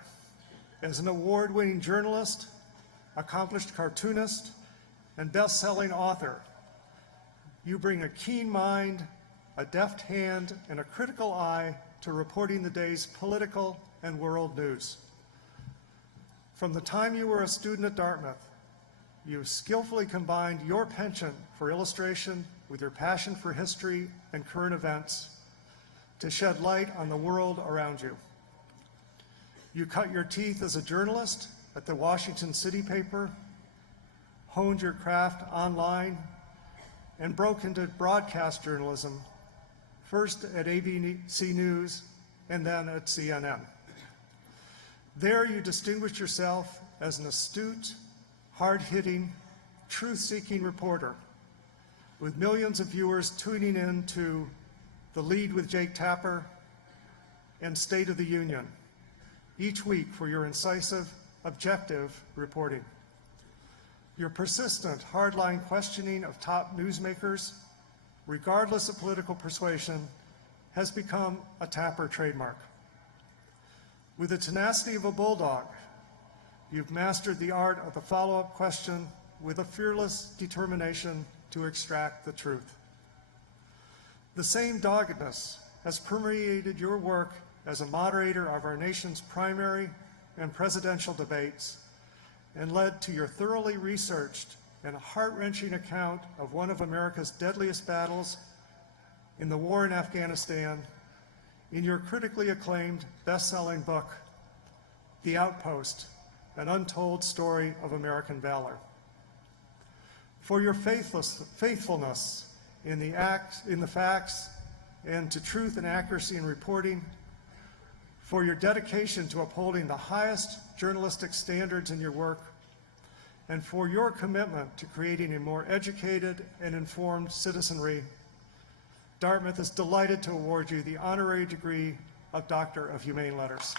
as an award-winning journalist, accomplished cartoonist, and best-selling author, you bring a keen mind, a deft hand, and a critical eye to reporting the day's political and world news. From the time you were a student at Dartmouth, you skillfully combined your penchant for illustration with your passion for history and current events to shed light on the world around you. You cut your teeth as a journalist at the Washington City paper, honed your craft online, and broke into broadcast journalism, first at ABC News and then at CNN. There you distinguished yourself as an astute, hard-hitting, truth-seeking reporter, with millions of viewers tuning in to The Lead with Jake Tapper and State of the Union, each week for your incisive, objective reporting. Your persistent, hardline questioning of top newsmakers, regardless of political persuasion, has become a Tapper trademark. With the tenacity of a bulldog, you've mastered the art of the follow-up question with a fearless determination to extract the truth. The same doggedness has permeated your work as a moderator of our nation's primary and presidential debates and led to your thoroughly researched and heart-wrenching account of one of America's deadliest battles in the war in Afghanistan in your critically acclaimed best-selling book, The Outpost, An Untold Story of American Valor. For your faithfulness in the facts and to truth and accuracy in reporting, for your dedication to upholding the highest journalistic standards in your work, and for your commitment to creating a more educated and informed citizenry. Dartmouth is delighted to award you the honorary degree of Doctor of Humane Letters.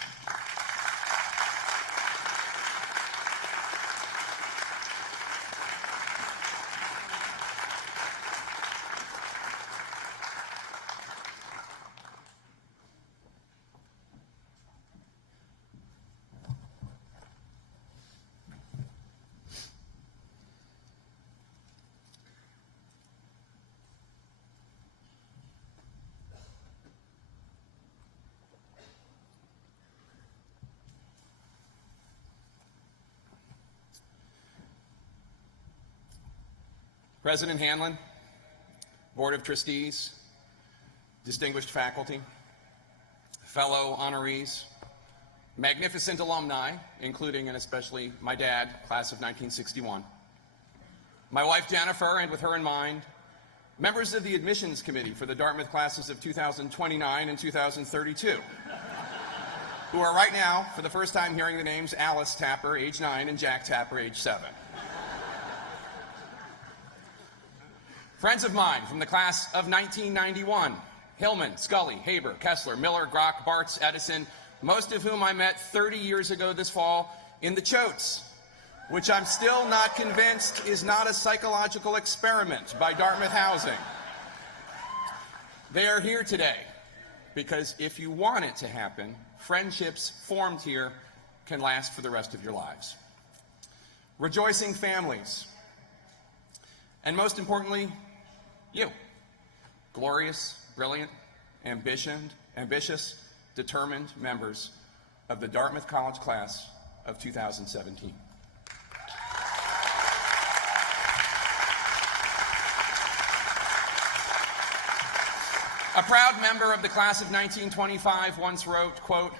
President Hanlon, Board of Trustees, distinguished faculty, fellow honorees, magnificent alumni, including and especially my dad, class of 1961, my wife Jennifer, and with her in mind, members of the admissions committee for the Dartmouth classes of 2029 and 2032, who are right now, for the first time, hearing the names Alice Tapper, age 9, and Jack Tapper, age 7. Friends of mine from the class of 1991, Hillman, Scully, Haber, Kessler, Miller, Grock, Bartz, Edison, most of whom I met 30 years ago this fall in the Choates, which I'm still not convinced is not a psychological experiment by Dartmouth Housing. They are here today because if you want it to happen, friendships formed here can last for the rest of your lives. Rejoicing families, and most importantly, you, glorious, brilliant, ambitious, determined members of the Dartmouth College class of 2017. A proud member of the class of 1925 once wrote, quote,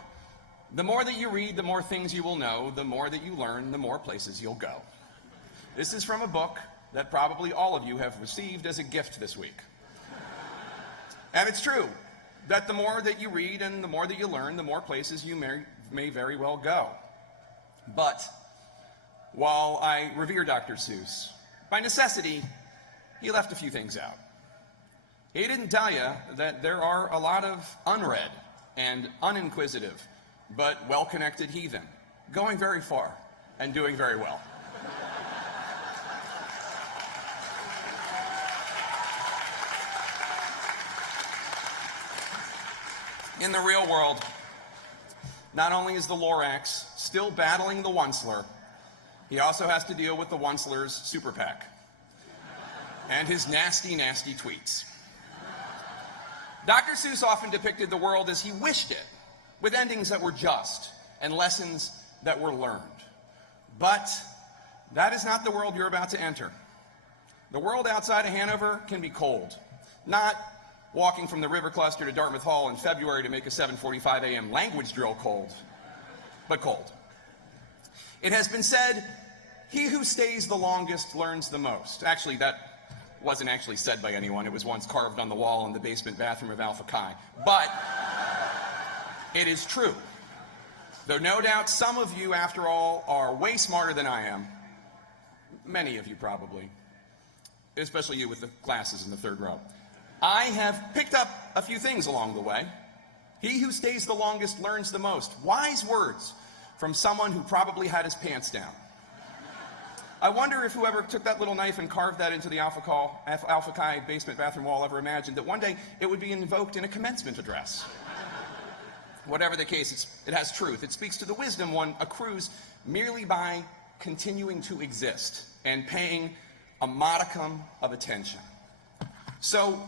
"The more that you read, the more things you will know. The more that you learn, the more places you'll go." This is from a book that probably all of you have received as a gift this week. And it's true that the more that you read and the more that you learn, the more places you may very well go. But while I revere Dr. Seuss, by necessity, he left a few things out. He didn't tell you that there are a lot of unread and uninquisitive, but well-connected heathen, going very far and doing very well. In the real world, not only is the Lorax still battling the Onceler, he also has to deal with the Onceler's super PAC and his nasty, nasty tweets. Dr. Seuss often depicted the world as he wished it, with endings that were just and lessons that were learned. But that is not the world you're about to enter. The world outside of Hanover can be cold, not walking from the river cluster to Dartmouth Hall in February to make a 7:45 a.m. language drill cold, but cold. It has been said, he who stays the longest learns the most. Actually, that wasn't actually said by anyone. It was once carved on the wall in the basement bathroom of Alpha Chi. But it is true. Though no doubt some of you, after all, are way smarter than I am. Many of you probably, especially you with the glasses in the third row. I have picked up a few things along the way. He who stays the longest learns the most. Wise words from someone who probably had his pants down. I wonder if whoever took that little knife and carved that into the Alpha Chi basement bathroom wall ever imagined that one day it would be invoked in a commencement address. Whatever the case, it has truth. It speaks to the wisdom one accrues merely by continuing to exist and paying a modicum of attention. So,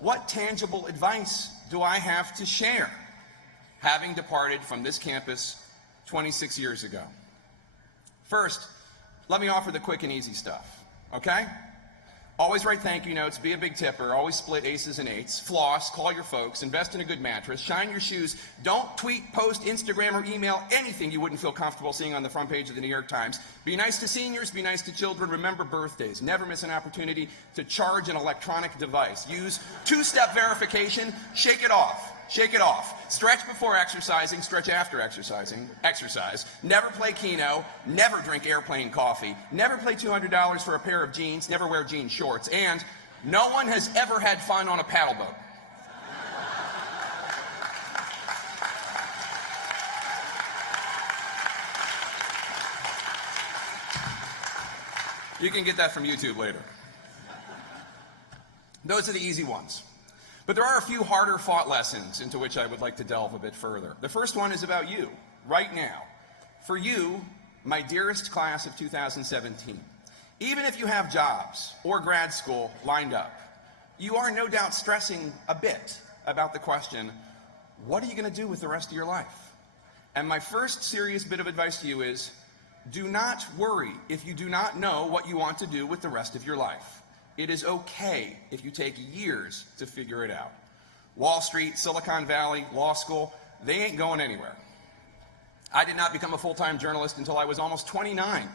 what tangible advice do I have to share, having departed from this campus 26 years ago? First, let me offer the quick and easy stuff, okay? Always write thank you notes, be a big tipper, always split aces and eights, floss, call your folks, invest in a good mattress, shine your shoes, don't tweet, post, Instagram, or email anything you wouldn't feel comfortable seeing on the front page of the New York Times. Be nice to seniors, be nice to children, remember birthdays, never miss an opportunity to charge an electronic device. Use two-step verification, shake it off. Shake it off. Stretch before exercising, stretch after exercising, exercise. Never play Keno, never drink airplane coffee, never pay $200 for a pair of jeans, never wear jean shorts, and no one has ever had fun on a paddle boat. You can get that from YouTube later. Those are the easy ones. But there are a few harder fought lessons into which I would like to delve a bit further. The first one is about you, right now. For you, my dearest class of 2017, even if you have jobs or grad school lined up, you are no doubt stressing a bit about the question, what are you going to do with the rest of your life? And my first serious bit of advice to you is, do not worry if you do not know what you want to do with the rest of your life. It is okay if you take years to figure it out. Wall Street, Silicon Valley, law school, they ain't going anywhere. I did not become a full-time journalist until I was almost 29.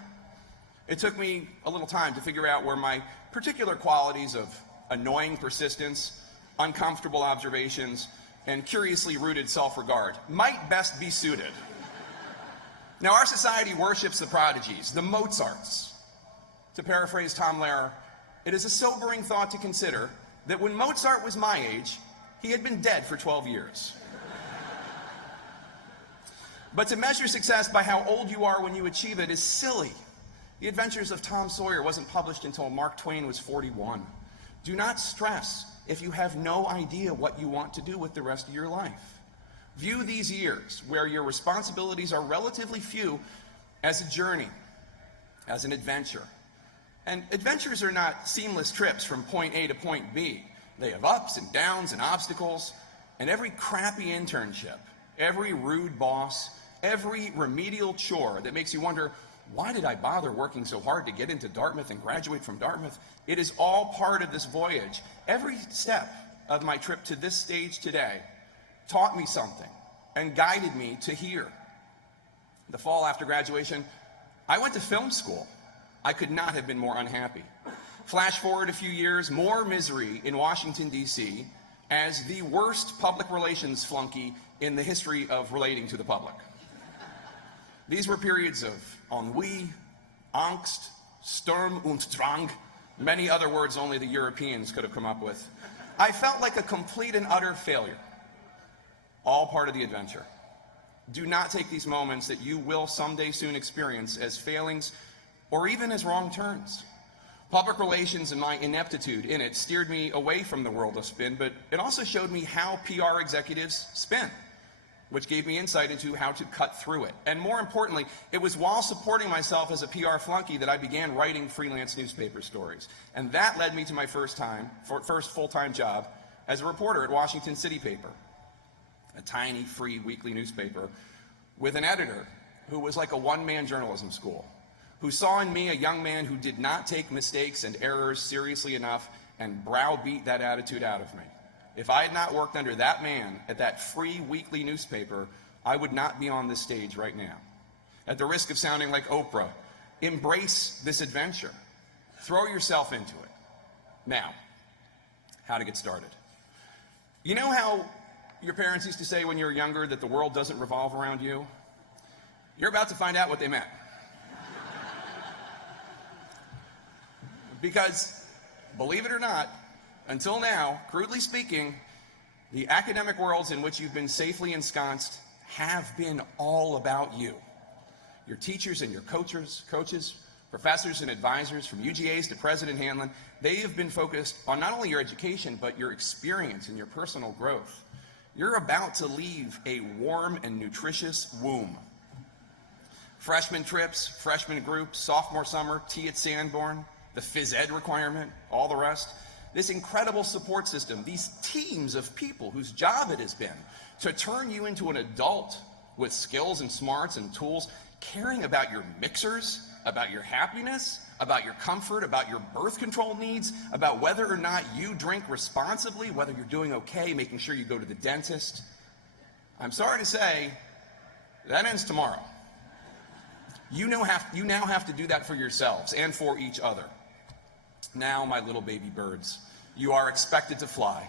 It took me a little time to figure out where my particular qualities of annoying persistence, uncomfortable observations, and curiously rooted self-regard might best be suited. Now, our society worships the prodigies, the Mozarts. To paraphrase Tom Lehrer, it is a sobering thought to consider that when Mozart was my age, he had been dead for 12 years. But to measure success by how old you are when you achieve it is silly. The Adventures of Tom Sawyer wasn't published until Mark Twain was 41. Do not stress if you have no idea what you want to do with the rest of your life. View these years, where your responsibilities are relatively few, as a journey, as an adventure. And adventures are not seamless trips from point A to point B. They have ups and downs and obstacles, and every crappy internship, every rude boss, every remedial chore that makes you wonder, why did I bother working so hard to get into Dartmouth and graduate from Dartmouth? It is all part of this voyage. Every step of my trip to this stage today taught me something and guided me to here. The fall after graduation, I went to film school. I could not have been more unhappy. Flash forward a few years, more misery in Washington, D.C., as the worst public relations flunky in the history of relating to the public. These were periods of ennui, angst, Sturm und Drang, many other words only the Europeans could have come up with. I felt like a complete and utter failure. All part of the adventure. Do not take these moments that you will someday soon experience as failings or even as wrong turns. Public relations and my ineptitude in it steered me away from the world of spin, but it also showed me how PR executives spin, which gave me insight into how to cut through it. And more importantly, it was while supporting myself as a PR flunky that I began writing freelance newspaper stories. And that led me to my first full-time job as a reporter at Washington City Paper, a tiny free weekly newspaper with an editor who was like a one-man journalism school, who saw in me a young man who did not take mistakes and errors seriously enough and browbeat that attitude out of me. If I had not worked under that man at that free weekly newspaper, I would not be on this stage right now. At the risk of sounding like Oprah, embrace this adventure. Throw yourself into it. Now, how to get started. You know how your parents used to say when you were younger that the world doesn't revolve around you? You're about to find out what they meant. Because, believe it or not, until now, crudely speaking, the academic worlds in which you've been safely ensconced have been all about you. Your teachers and your coaches, professors and advisors, from UGAs to President Hanlon, they have been focused on not only your education, but your experience and your personal growth. You're about to leave a warm and nutritious womb. Freshman trips, freshman groups, sophomore summer, tea at Sanborn, the phys ed requirement, all the rest. This incredible support system, these teams of people whose job it has been to turn you into an adult with skills and smarts and tools, caring about your mixers, about your happiness, about your comfort, about your birth control needs, about whether or not you drink responsibly, whether you're doing okay, making sure you go to the dentist. I'm sorry to say, that ends tomorrow. You now have to do that for yourselves and for each other. Now, my little baby birds, you are expected to fly.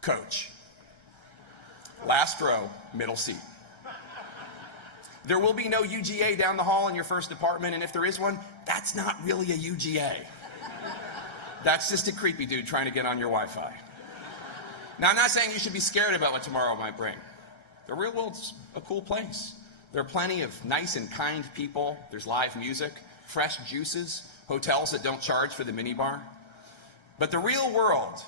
Coach. Last row, middle seat. There will be no UGA down the hall in your first department, and if there is one, that's not really a UGA. That's just a creepy dude trying to get on your Wi-Fi. Now, I'm not saying you should be scared about what tomorrow might bring. The real world's a cool place. There are plenty of nice and kind people. There's live music, fresh juices, hotels that don't charge for the minibar. But the real world,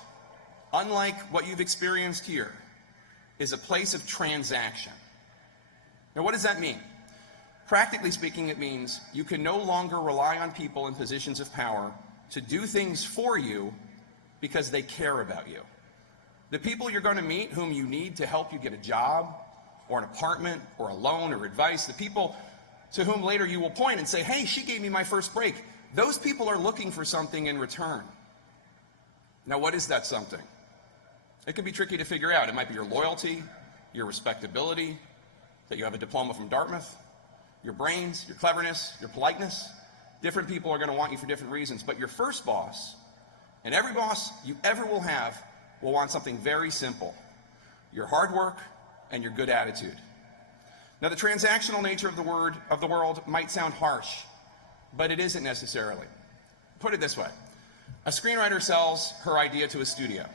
unlike what you've experienced here, is a place of transaction. Now, what does that mean? Practically speaking, it means you can no longer rely on people in positions of power to do things for you because they care about you. The people you're going to meet whom you need to help you get a job or an apartment or a loan or advice, the people to whom later you will point and say, hey, she gave me my first break, those people are looking for something in return. Now, what is that something? It can be tricky to figure out. It might be your loyalty, your respectability, that you have a diploma from Dartmouth, your brains, your cleverness, your politeness. Different people are going to want you for different reasons, but your first boss, and every boss you ever will have, will want something very simple: your hard work and your good attitude. Now, the transactional nature of the world might sound harsh, but it isn't necessarily. Put it this way. A screenwriter sells her idea to a studio.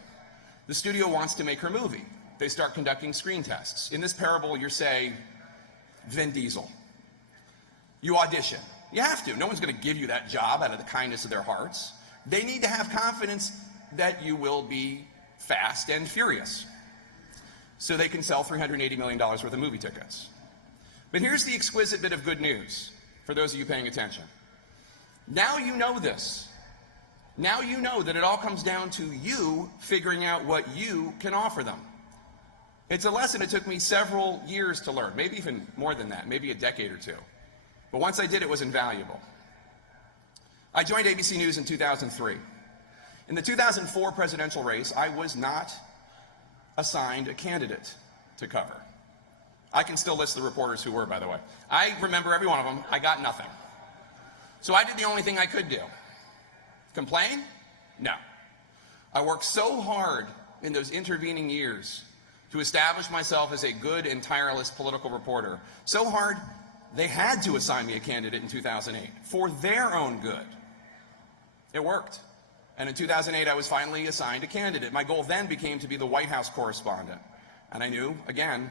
The studio wants to make her movie. They start conducting screen tests. In this parable, you're, say, Vin Diesel. You audition. You have to. No one's going to give you that job out of the kindness of their hearts. They need to have confidence that you will be fast and furious, so they can sell $380 million worth of movie tickets. But here's the exquisite bit of good news for those of you paying attention. Now you know this. Now you know that it all comes down to you figuring out what you can offer them. It's a lesson it took me several years to learn, maybe even more than that, maybe a decade or two. But once I did, it was invaluable. I joined ABC News in 2003. In the 2004 presidential race, I was not assigned a candidate to cover. I can still list the reporters who were, by the way. I remember every one of them. I got nothing. So I did the only thing I could do. Complain? No. I worked so hard in those intervening years to establish myself as a good and tireless political reporter. So hard, they had to assign me a candidate in 2008 for their own good. It worked. And in 2008, I was finally assigned a candidate. My goal then became to be the White House correspondent. And I knew, again,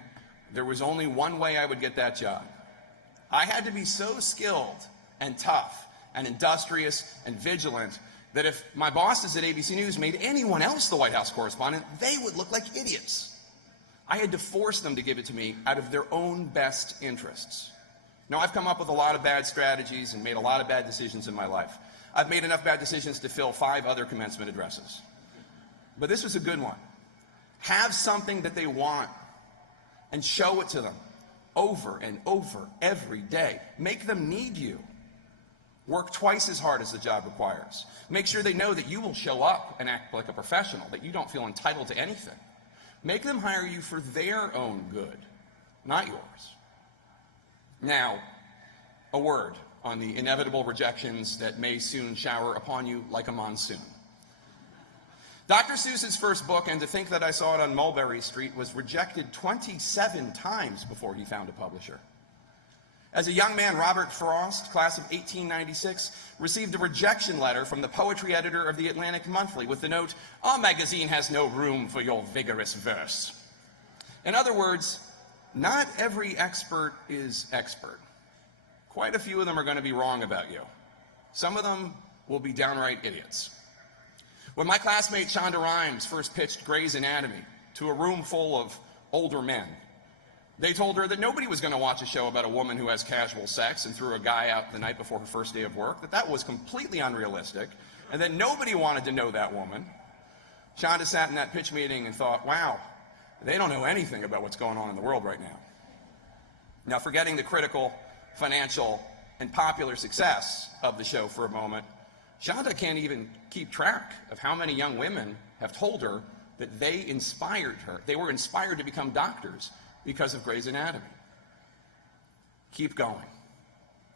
there was only one way I would get that job. I had to be so skilled and tough and industrious and vigilant that if my bosses at ABC News made anyone else the White House correspondent, they would look like idiots. I had to force them to give it to me out of their own best interests. Now, I've come up with a lot of bad strategies and made a lot of bad decisions in my life. I've made enough bad decisions to fill 5 other commencement addresses. But this was a good one. Have something that they want and show it to them over and over every day. Make them need you. Work twice as hard as the job requires. Make sure they know that you will show up and act like a professional, that you don't feel entitled to anything. Make them hire you for their own good, not yours. Now, a word on the inevitable rejections that may soon shower upon you like a monsoon. Dr. Seuss's first book, And to Think That I Saw It on Mulberry Street, was rejected 27 times before he found a publisher. As a young man, Robert Frost, class of 1896, received a rejection letter from the poetry editor of the Atlantic Monthly with the note, "Our magazine has no room for your vigorous verse." In other words, not every expert is expert. Quite a few of them are going to be wrong about you. Some of them will be downright idiots. When my classmate Shonda Rhimes first pitched Grey's Anatomy to a room full of older men, they told her that nobody was going to watch a show about a woman who has casual sex and threw a guy out the night before her first day of work, that was completely unrealistic, and that nobody wanted to know that woman. Shonda sat in that pitch meeting and thought, wow, they don't know anything about what's going on in the world right now. Now, forgetting the critical, financial, and popular success of the show for a moment, Shonda can't even keep track of how many young women have told her that they inspired her. They were inspired to become doctors because of Grey's Anatomy. Keep going.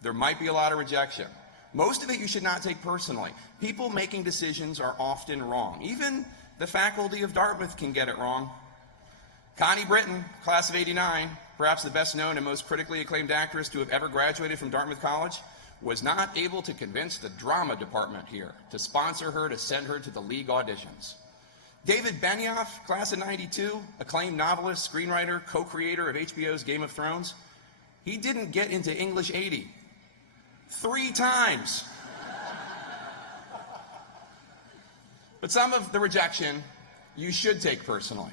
There might be a lot of rejection. Most of it you should not take personally. People making decisions are often wrong. Even the faculty of Dartmouth can get it wrong. Connie Britton, class of '89, perhaps the best known and most critically acclaimed actress to have ever graduated from Dartmouth College, was not able to convince the drama department here to sponsor her to send her to the league auditions. David Benioff, class of '92, acclaimed novelist, screenwriter, co-creator of HBO's Game of Thrones, he didn't get into English 80 3 times. But some of the rejection you should take personally.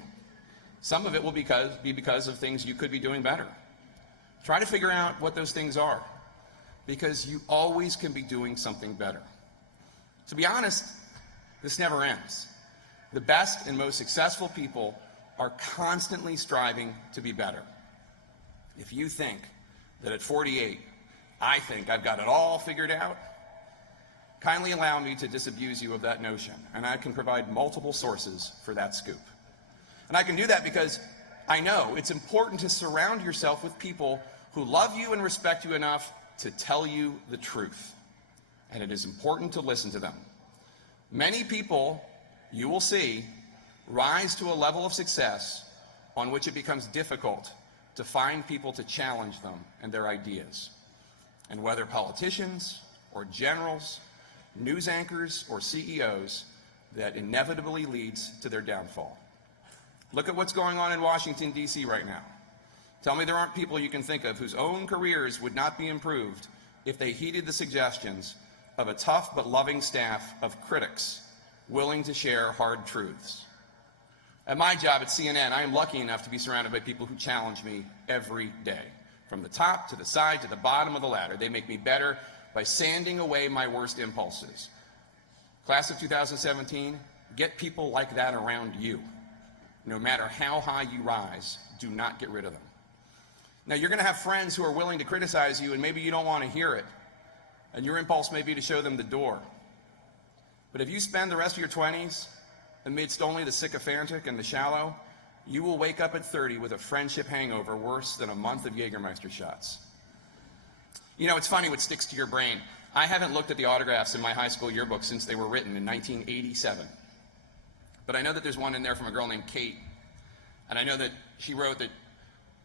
Some of it will be because of things you could be doing better. Try to figure out what those things are, because you always can be doing something better. To be honest, this never ends. The best and most successful people are constantly striving to be better. If you think that at 48, I think I've got it all figured out, kindly allow me to disabuse you of that notion, and I can provide multiple sources for that scoop. And I can do that because I know it's important to surround yourself with people who love you and respect you enough to tell you the truth. And it is important to listen to them. Many people, you will see, rise to a level of success on which it becomes difficult to find people to challenge them and their ideas. And whether politicians or generals, news anchors or CEOs, that inevitably leads to their downfall. Look at what's going on in Washington, D.C. right now. Tell me there aren't people you can think of whose own careers would not be improved if they heeded the suggestions of a tough but loving staff of critics willing to share hard truths. At my job at CNN, I am lucky enough to be surrounded by people who challenge me every day. From the top to the side to the bottom of the ladder, they make me better by sanding away my worst impulses. Class of 2017, get people like that around you. No matter how high you rise, do not get rid of them. Now, you're going to have friends who are willing to criticize you, and maybe you don't want to hear it, and your impulse may be to show them the door. But if you spend the rest of your 20s amidst only the sycophantic and the shallow, you will wake up at 30 with a friendship hangover worse than a month of Jägermeister shots. You know, it's funny what sticks to your brain. I haven't looked at the autographs in my high school yearbook since they were written in 1987. But I know that there's one in there from a girl named Kate. And I know that she wrote that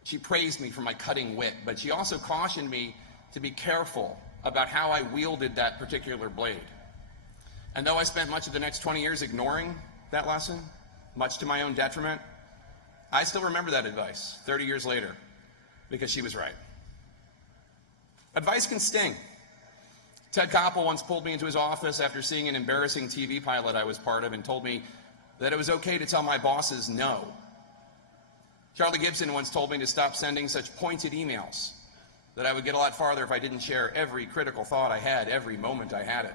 she praised me for my cutting wit, but she also cautioned me to be careful about how I wielded that particular blade. And though I spent much of the next 20 years ignoring that lesson, much to my own detriment, I still remember that advice 30 years later, because she was right. Advice can sting. Ted Koppel once pulled me into his office after seeing an embarrassing TV pilot I was part of and told me that it was okay to tell my bosses no. Charlie Gibson once told me to stop sending such pointed emails, that I would get a lot farther if I didn't share every critical thought I had every moment I had it.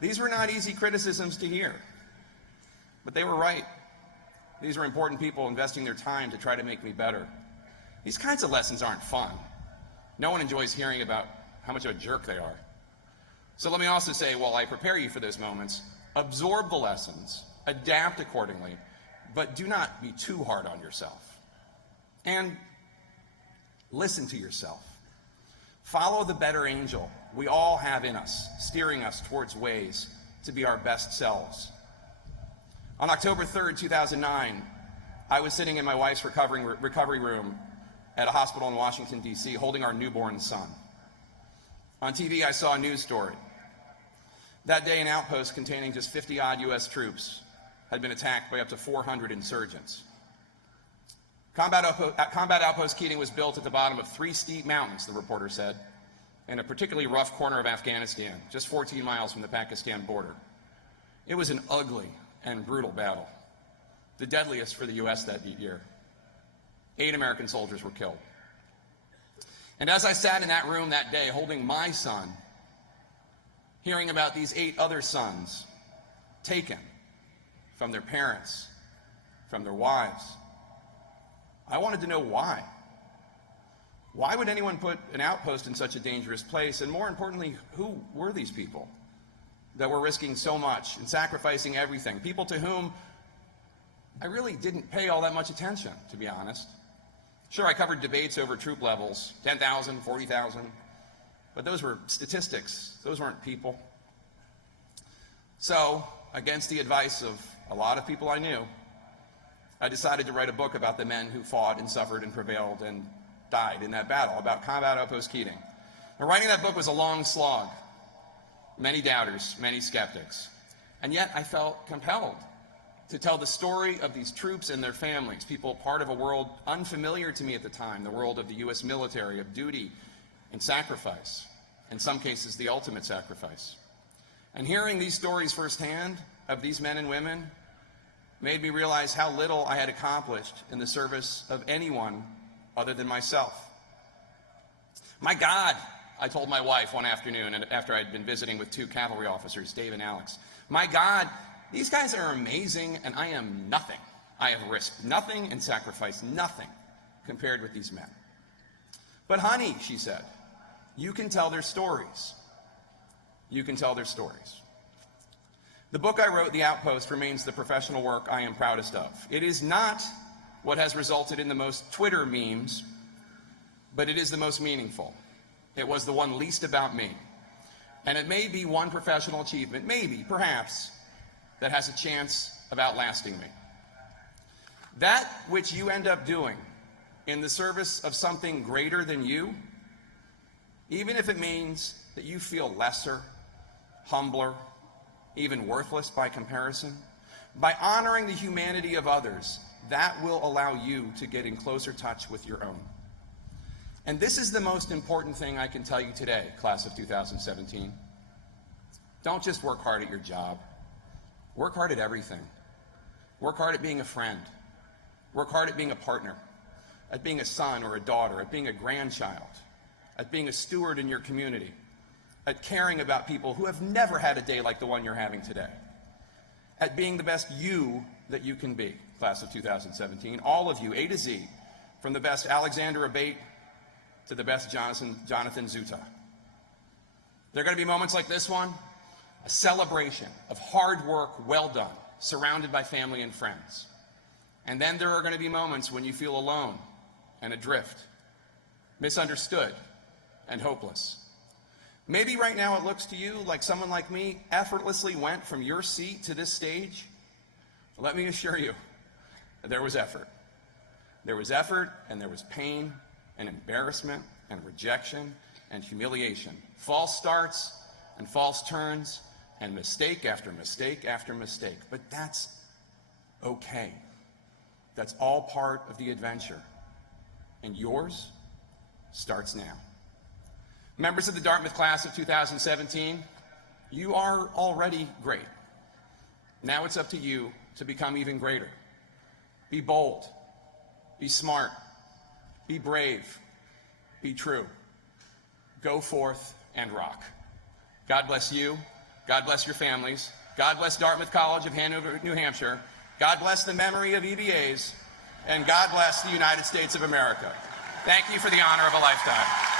These were not easy criticisms to hear, but they were right. These were important people investing their time to try to make me better. These kinds of lessons aren't fun. No one enjoys hearing about how much of a jerk they are. So let me also say, while I prepare you for those moments, absorb the lessons, adapt accordingly, but do not be too hard on yourself. And listen to yourself. Follow the better angel we all have in us, steering us towards ways to be our best selves. On October 3rd, 2009, I was sitting in my wife's recovery room at a hospital in Washington, D.C., holding our newborn son. On TV, I saw a news story. That day, an outpost containing just 50-odd U.S. troops had been attacked by up to 400 insurgents. Combat Outpost Keating was built at the bottom of 3 steep mountains, the reporter said, in a particularly rough corner of Afghanistan, just 14 miles from the Pakistan border. It was an ugly and brutal battle, the deadliest for the U.S. that year. 8 American soldiers were killed. And as I sat in that room that day holding my son, hearing about these 8 other sons taken from their parents, from their wives, I wanted to know why. Why would anyone put an outpost in such a dangerous place? And more importantly, who were these people that were risking so much and sacrificing everything? People to whom I really didn't pay all that much attention, to be honest. Sure, I covered debates over troop levels, 10,000, 40,000, but those were statistics. Those weren't people. So, against the advice of a lot of people I knew, I decided to write a book about the men who fought and suffered and prevailed and died in that battle, about Combat Outpost Keating. Now, writing that book was a long slog. Many doubters, many skeptics. And yet I felt compelled to tell the story of these troops and their families, people part of a world unfamiliar to me at the time, the world of the U.S. military, of duty and sacrifice, in some cases the ultimate sacrifice. And hearing these stories firsthand of these men and women made me realize how little I had accomplished in the service of anyone other than myself. My God, I told my wife one afternoon, and after I'd been visiting with two cavalry officers, Dave and Alex, my God, these guys are amazing, and I am nothing. I have risked nothing and sacrificed nothing compared with these men. But honey, she said, you can tell their stories. You can tell their stories. The book I wrote, The Outpost, remains the professional work I am proudest of. It is not what has resulted in the most Twitter memes, but it is the most meaningful. It was the one least about me. And it may be one professional achievement, maybe, perhaps, that has a chance of outlasting me. That which you end up doing in the service of something greater than you, even if it means that you feel lesser, humbler, even worthless by comparison, by honoring the humanity of others, that will allow you to get in closer touch with your own. And this is the most important thing I can tell you today, class of 2017. Don't just work hard at your job. Work hard at everything. Work hard at being a friend. Work hard at being a partner, at being a son or a daughter, at being a grandchild, at being a steward in your community, at caring about people who have never had a day like the one you're having today, at being the best you that you can be, class of 2017, all of you, A to Z, from the best Alexander Abate to the best Jonathan Zuta. There are going to be moments like this one, a celebration of hard work well done, surrounded by family and friends. And then there are going to be moments when you feel alone and adrift, misunderstood and hopeless. Maybe right now it looks to you like someone like me effortlessly went from your seat to this stage. Let me assure you, there was effort. There was effort, and there was pain and embarrassment and rejection and humiliation, false starts and false turns, and mistake after mistake after mistake. But that's okay. That's all part of the adventure. And yours starts now. Members of the Dartmouth class of 2017, you are already great. Now it's up to you to become even greater. Be bold. Be smart. Be brave. Be true. Go forth and rock. God bless you. God bless your families. God bless Dartmouth College of Hanover, New Hampshire. God bless the memory of EBAs. And God bless the United States of America. Thank you for the honor of a lifetime.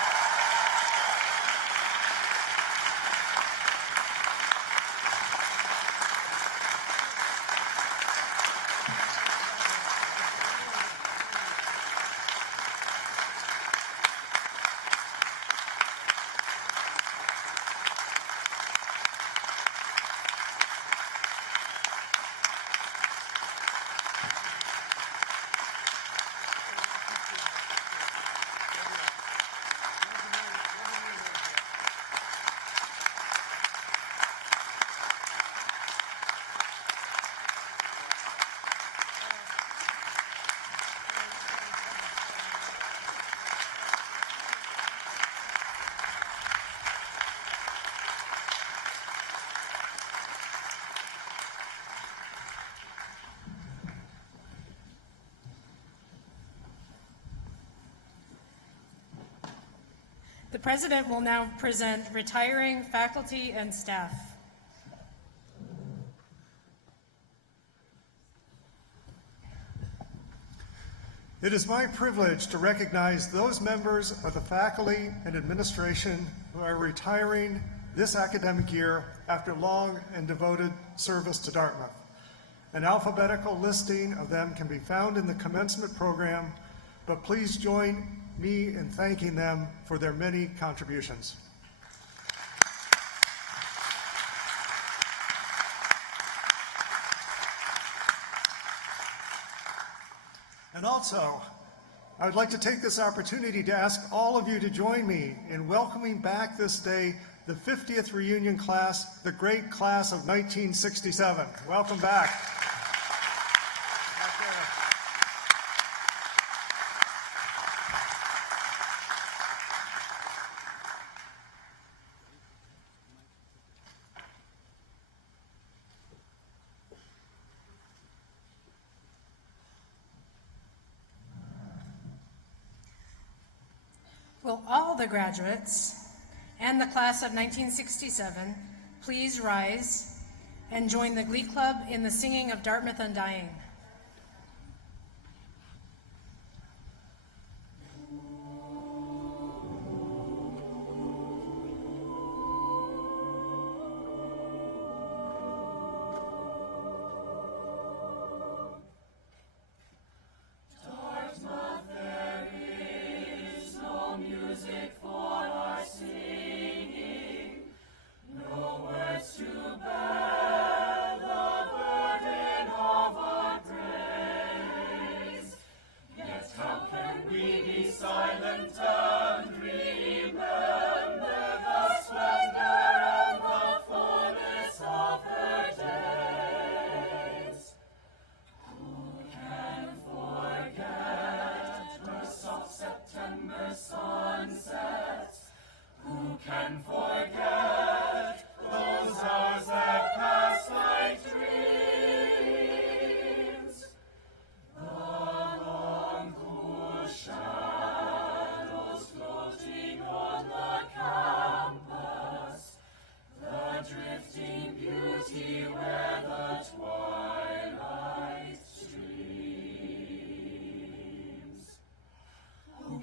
The President will now present retiring faculty and staff. It is my privilege to recognize those members of the faculty and administration who are retiring this academic year after long and devoted service to Dartmouth. An alphabetical listing of them can be found in the commencement program, but please join me in thanking them for their many contributions. And also, I would like to take this opportunity to ask all of you to join me in welcoming back this day the 50th reunion class, the great class of 1967. Welcome back. Will all the graduates and the class of 1967 please rise and join the Glee Club in the singing of Dartmouth Undying.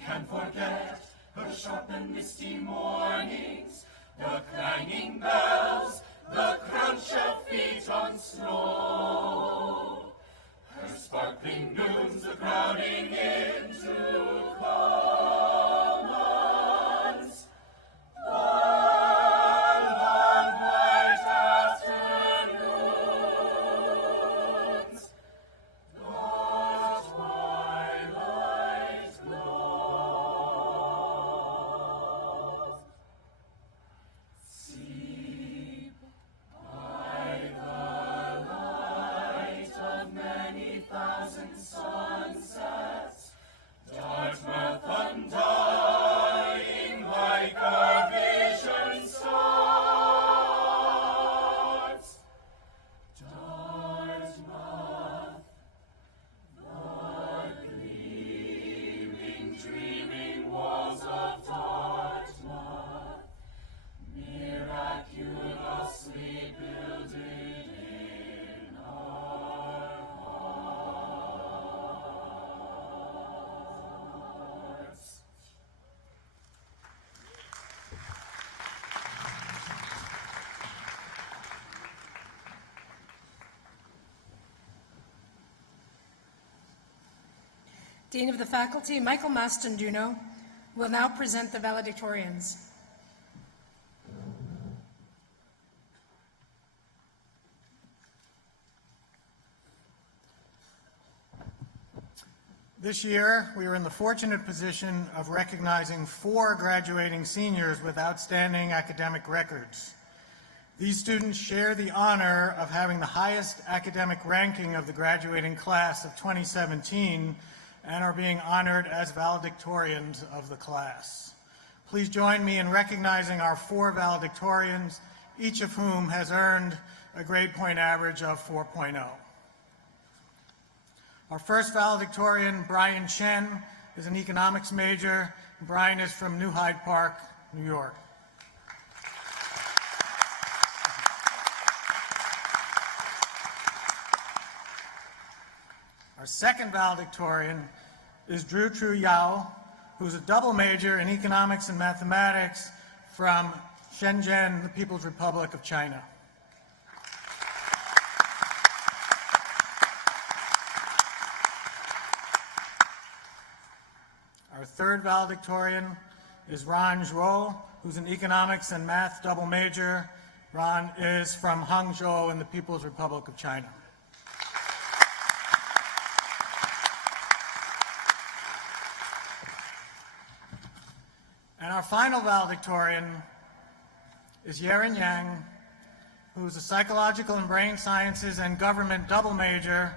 Can forget her sharp and misty mornings, the clanging bells, the crunch of feet on snow, her sparkling noons, the crowding into commons, the long white afternoons, the twilight glows. Sleep by the light of many thousand sunsets, Dartmouth undying like a vision starts. Dartmouth, the gleaming, dreaming walls of Dartmouth, miraculously builded in our hearts. Dean of the Faculty, Michael Mastonduno, will now present the valedictorians. This year, we are in the fortunate position of recognizing 4 graduating seniors with outstanding academic records. These students share the honor of having the highest academic ranking of the graduating class of 2017 and are being honored as valedictorians of the class. Please join me in recognizing our 4 valedictorians, each of whom has earned a grade point average of 4.0. Our first valedictorian, Brian Chen, is an economics major. Brian is from New Hyde Park, New York. Our second valedictorian is Drew Tru Yao, who's a double major in economics and mathematics from Shenzhen, the People's Republic of China. Our third valedictorian is Ron Zhuo, who's an economics and math double major. Ron is from Hangzhou in the People's Republic of China. final valedictorian is Yeren Yang, who is a psychological and brain sciences and government double major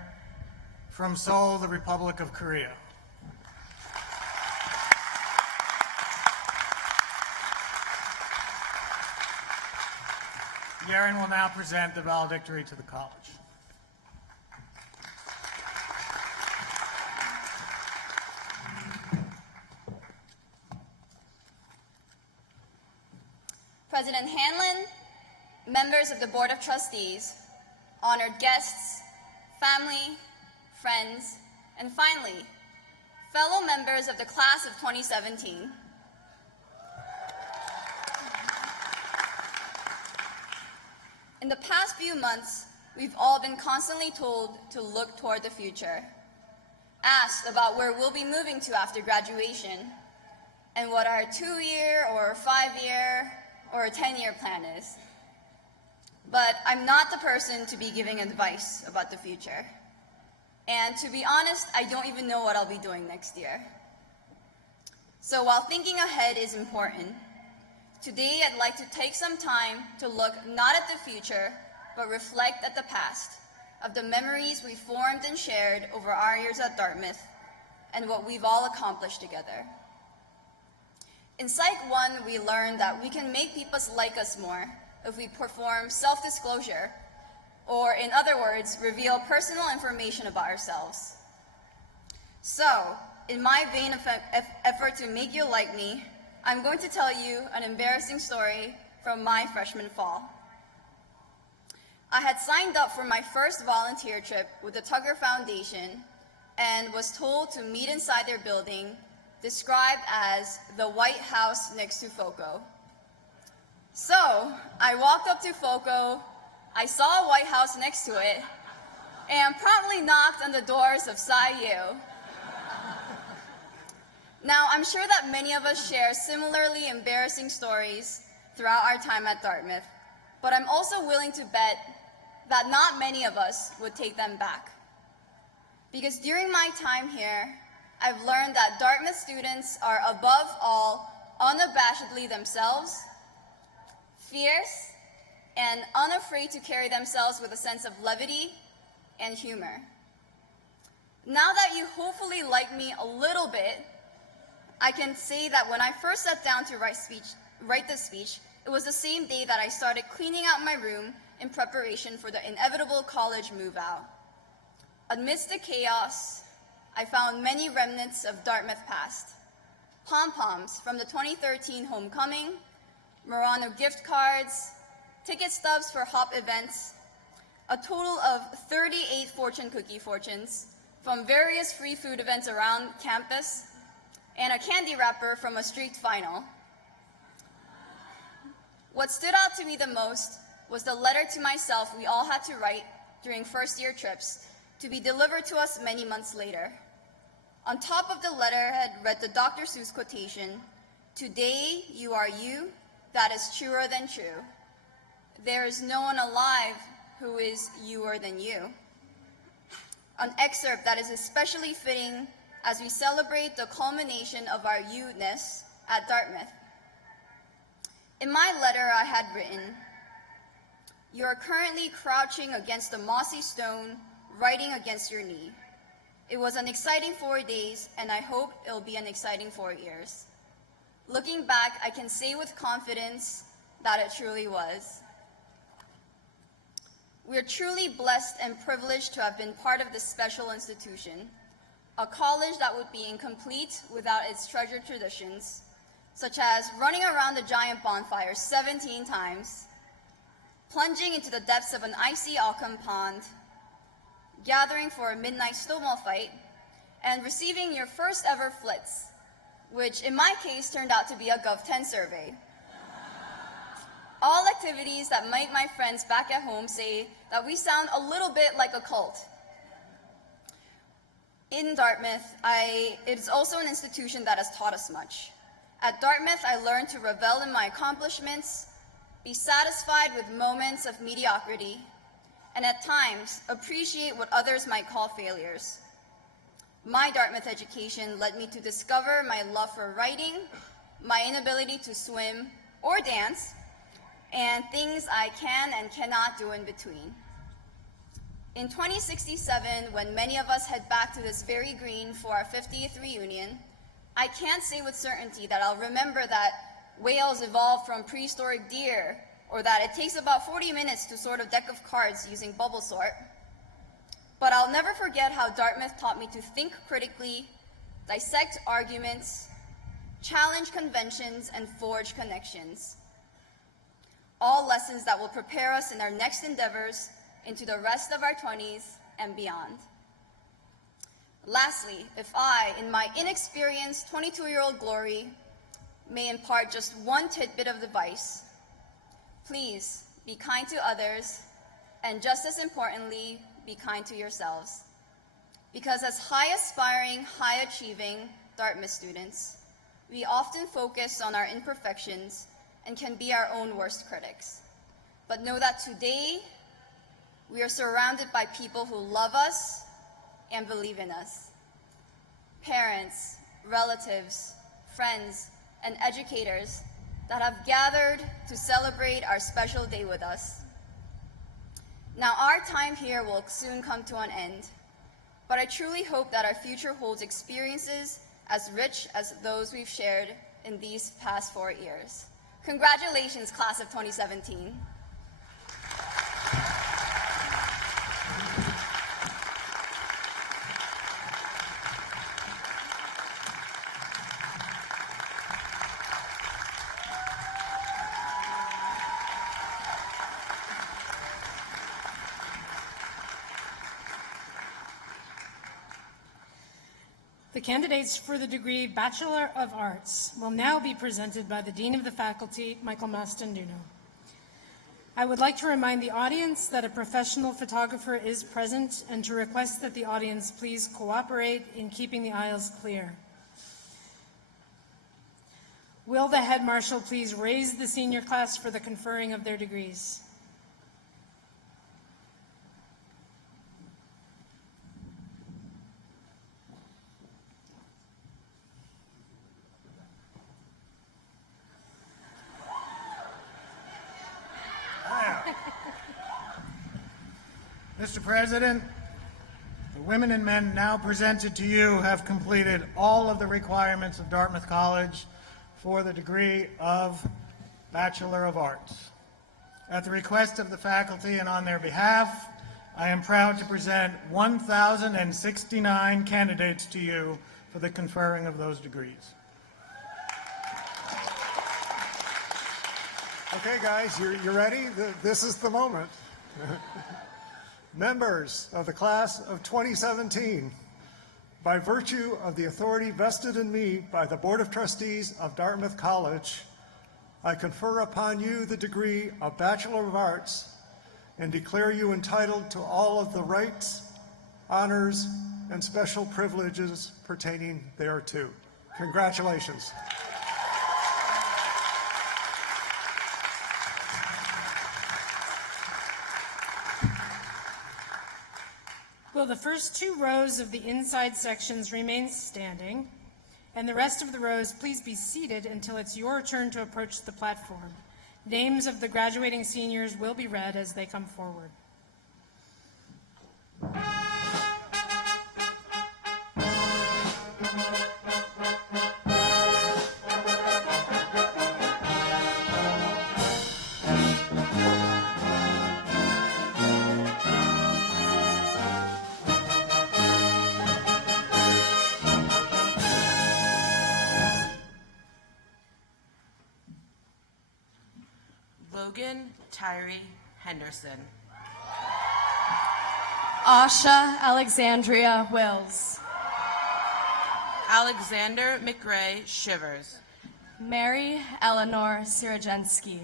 from Seoul, the Republic of Korea. Yeren will now present the valedictory to the college. President Hanlon, members of the Board of Trustees, honored guests, family, friends, and finally, fellow members of the class of 2017. In the past few months, we've all been constantly told to look toward the future, asked about where we'll be moving to after graduation, and what our 2-year or 5-year or a 10-year plan is. But I'm not the person to be giving advice about the future. And to be honest, I don't even know what I'll be doing next year. So while thinking ahead is important, today I'd like to take some time to look not at the future, but reflect at the past, of the memories we formed and shared over our years at Dartmouth, and what we've all accomplished together. In Psych 1, we learned that we can make people like us more if we perform self-disclosure, or in other words, reveal personal information about ourselves. So, in my vain effort to make you like me, I'm going to tell you an embarrassing story from my freshman fall. I had signed up for my first volunteer trip with the Tugger Foundation and was told to meet inside their building, described as the White House next to FOCO. So, I walked up to FOCO, I saw a White House next to it, and promptly knocked on the doors of Psi U. Now, I'm sure that many of us share similarly embarrassing stories throughout our time at Dartmouth, but I'm also willing to bet that not many of us would take them back. Because during my time here, I've learned that Dartmouth students are above all unabashedly themselves, fierce, and unafraid to carry themselves with a sense of levity and humor. Now that you hopefully like me a little bit, I can say that when I first sat down to write this speech, it was the same day that I started cleaning out my room in preparation for the inevitable college move out. Amidst the chaos, I found many remnants of Dartmouth past. Pom-poms from the 2013 homecoming, Murano gift cards, ticket stubs for hop events, a total of 38 fortune cookie fortunes from various free food events around campus, and a candy wrapper from a street final. What stood out to me the most was the letter to myself we all had to write during first-year trips to be delivered to us many months later. On top of the letterhead read the Dr. Seuss quotation, "Today you are you, that is truer than true. There is no one alive who is youer than you." An excerpt that is especially fitting as we celebrate the culmination of our you-ness at Dartmouth. In my letter I had written, "You are currently crouching against a mossy stone, writing against your knee. It was an exciting 4 days, and I hope it'll be an exciting 4 years. Looking back, I can say with confidence that it truly was." We're truly blessed and privileged to have been part of this special institution, a college that would be incomplete without its treasured traditions, such as running around the giant bonfire 17 times, plunging into the depths of an icy Occam pond, gathering for a midnight snowball fight, and receiving your first ever flits, which in my case turned out to be a Gov10 survey. All activities that make my friends back at home say that we sound a little bit like a cult. In Dartmouth, it's also an institution that has taught us much. At Dartmouth, I learned to revel in my accomplishments, be satisfied with moments of mediocrity, and at times appreciate what others might call failures. My Dartmouth education led me to discover my love for writing, my inability to swim or dance, and things I can and cannot do in between. In 2067, when many of us head back to this very green for our 50th reunion, I can't say with certainty that I'll remember that whales evolved from prehistoric deer, or that it takes about 40 minutes to sort a deck of cards using bubble sort. But I'll never forget how Dartmouth taught me to think critically, dissect arguments, challenge conventions, and forge connections. All lessons that will prepare us in our next endeavors into the rest of our 20s and beyond. Lastly, if I, in my inexperienced 22-year-old glory, may impart just one tidbit of advice, please be kind to others, and just as importantly, be kind to yourselves. Because as high-aspiring, high-achieving Dartmouth students, we often focus on our imperfections and can be our own worst critics. But know that today, we are surrounded by people who love us and believe in us. Parents, relatives, friends, and educators that have gathered to celebrate our special day with us. Now, our time here will soon come to an end, but I truly hope that our future holds experiences as rich as those we've shared in these past 4 years. Congratulations, class of 2017. The candidates for the degree Bachelor of Arts will now be presented by the Dean of the Faculty, Michael Mastanduno. I would like to remind the audience that a professional photographer is present and to request that the audience please cooperate in keeping the aisles clear. Will the head marshal please raise the senior class for the conferring of their degrees? Mr. President, the women and men now presented to you have completed all of the requirements of Dartmouth College for the degree of Bachelor of Arts. At the request of the faculty and on their behalf, I am proud to present 1,069 candidates to you for the conferring of those degrees. Okay, guys, you're ready? This is the moment. Members of the class of 2017, by virtue of the authority vested in me by the Board of Trustees of Dartmouth College, I confer upon you the degree of Bachelor of Arts and declare you entitled to all of the rights, honors, and special privileges pertaining thereto. Congratulations. Will the first 2 rows of the inside sections remain standing, and the rest of the rows please be seated until it's your turn to approach the platform. Names of the graduating seniors will be read as they come forward. Logan Tyree Henderson. Asha Alexandria Wills. Alexander McRae Shivers. Mary Eleanor Sirajensky.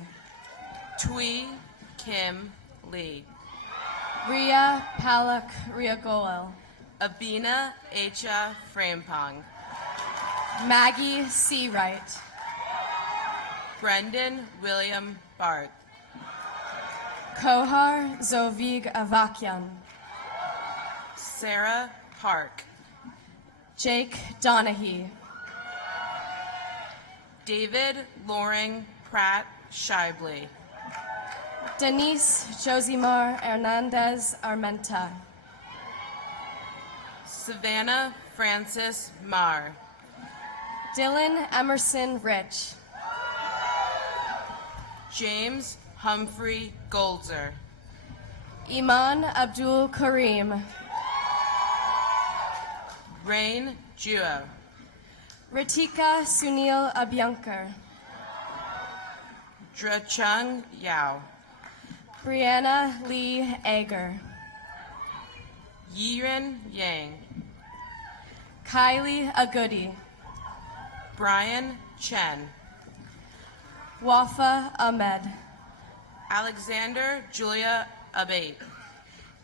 Tui Kim Lee. Ria Palak Riagolel. Abina Echa Frampong. Maggie C. Wright. Brendan William Bart. Kohar Zovig Avakyan. Sarah Park. Jake Donahue. David Loring Pratt Shibley. Denise Josimar Hernandez Armenta. Savannah Francis Marr. Dylan Emerson Rich. James Humphrey Goldzer. Iman Abdul Karim. Rain Juo. Ritika Sunil Abyankar. Drachung Yao. Brianna Lee Ager. Yiren Yang. Kylie Agudi. Brian Chen. Wafa Ahmed. Alexander Julia Abate.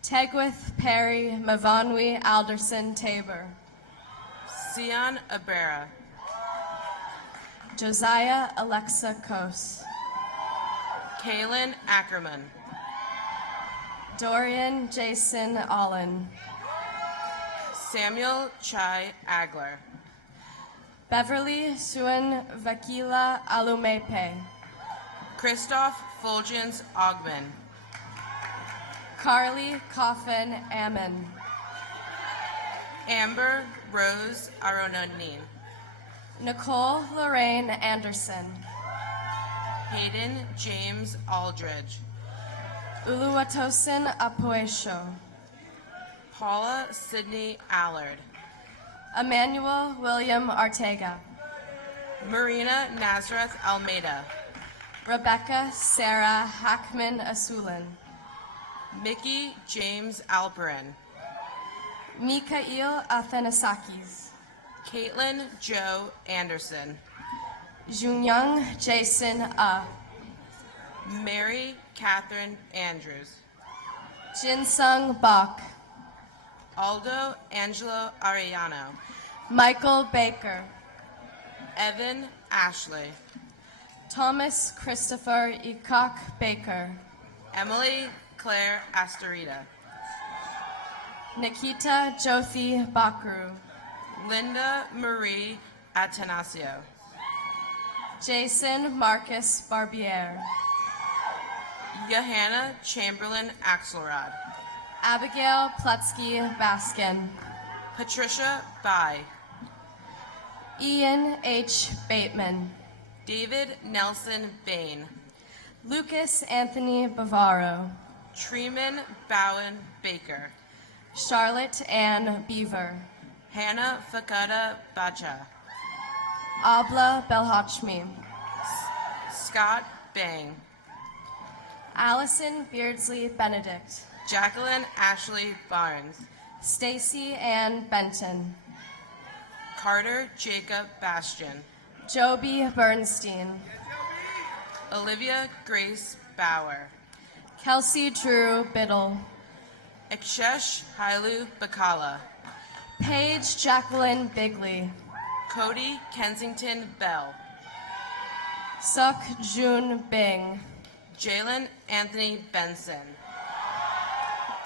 Tegwith Perry Mavanwi Alderson Tabor. Sion Abera. Josiah Alexa Kos. Kaylin Ackerman. Dorian Jason Allen. Samuel Chai Agler. Beverly Suen Vakila Alumepe. Christoph Fulgens Ogman. Carly Coffin Ammon. Amber Rose Arononin. Nicole Lorraine Anderson. Hayden James Aldridge. Uluwatosin Apoesho. Paula Sidney Allard. Emmanuel William Artega. Marina Nazareth Almeida. Rebecca Sarah Hackman Asulin. Mickey James Alperin. Mikhail Athanasakis. Caitlin Joe Anderson. Junyoung Jason Mary Catherine Andrews. Jinsung Bach. Aldo Angelo Arellano. Michael Baker. Evan Ashley. Thomas Christopher Ikok Baker. Emily Claire Astorita. Nikita Jothi Bakru. Linda Marie Atanasio. Jason Marcus Barbier. Johanna Chamberlain Axelrod. Abigail Plutsky Baskin. Patricia Bai. Ian H. Bateman. David Nelson Bain. Lucas Anthony Bavaro. Treeman Bowen Baker. Charlotte Ann Beaver. Hannah Fakada Bacha. Abla Belhachmi. Scott Bang. Allison Beardsley Benedict. Jacqueline Ashley Barnes. Stacy Ann Benton. Carter Jacob Bastian. Joby Bernstein. Olivia Grace Bauer. Kelsey Drew Biddle. Ikshesh Hailu Bakala. Paige Jacqueline Bigley. Cody Kensington Bell. Suk Jun Bing. Jalen Anthony Benson.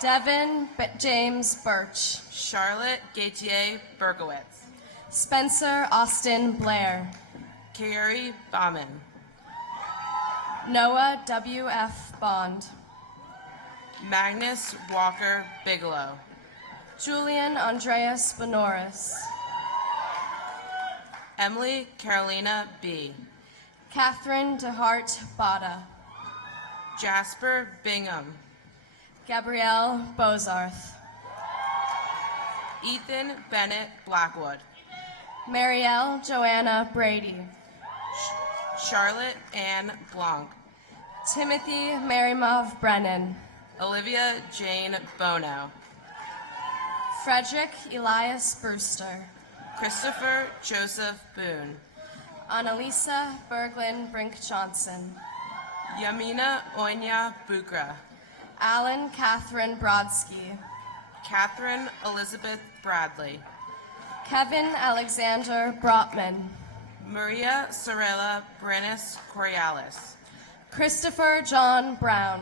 Devin James Birch. Charlotte Gautier Berkowitz. Spencer Austin Blair. Carrie Bauman. Noah W.F. Bond. Magnus Walker Bigelow. Julian Andreas Benoris. Emily Carolina B. Catherine DeHart Bada. Jasper Bingham. Gabrielle Bozarth. Ethan Bennett Blackwood. Marielle Joanna Brady. Charlotte Ann Blanc. Timothy Marymov Brennan. Olivia Jane Bono. Frederick Elias Brewster. Christopher Joseph Boone. Annalisa Berglund Brink Johnson. Yamina Onya Bukra. Alan Catherine Brodsky. Catherine Elizabeth Bradley. Kevin Alexander Brotman. Maria Sorella Brenis Coriolis. Christopher John Brown.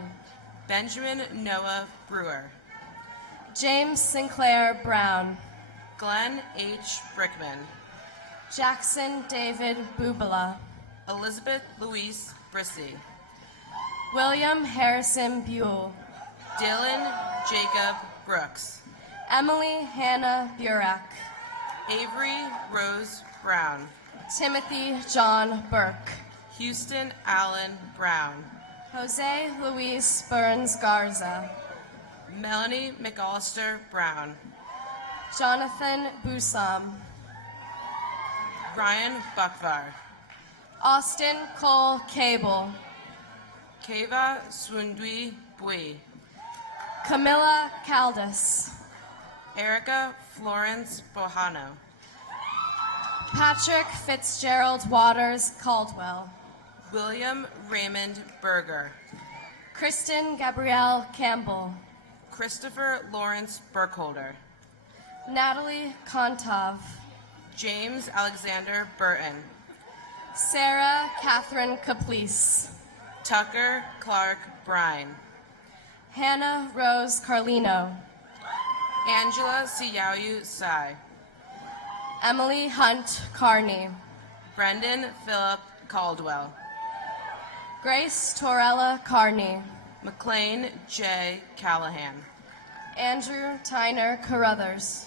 Benjamin Noah Brewer. James Sinclair Brown. Glenn H. Brickman. Jackson David Bubala. Elizabeth Louise Brissy, William Harrison Buell, Dylan Jacob Brooks, Emily Hannah Burak, Avery Rose Brown, Timothy John Burke, Houston Allen Brown, Jose Luis Burns Garza, Melanie McAllister Brown, Jonathan Busam, Ryan Buckvar, Austin Cole Cable, Keva Swundui Bui, Camilla Caldas, Erica Florence Bohano, Patrick Fitzgerald Waters Caldwell, William Raymond Berger, Kristen Gabrielle Campbell, Christopher Lawrence Burkholder, Natalie Kontov, James Alexander Burton, Sarah Catherine Caplice, Tucker Clark Brine, Hannah Rose Carlino, Angela Siyayu Sai, Emily Hunt Carney, Brendan Philip Caldwell, Grace Torella Carney, McLean J. Callahan, Andrew Tyner Carruthers,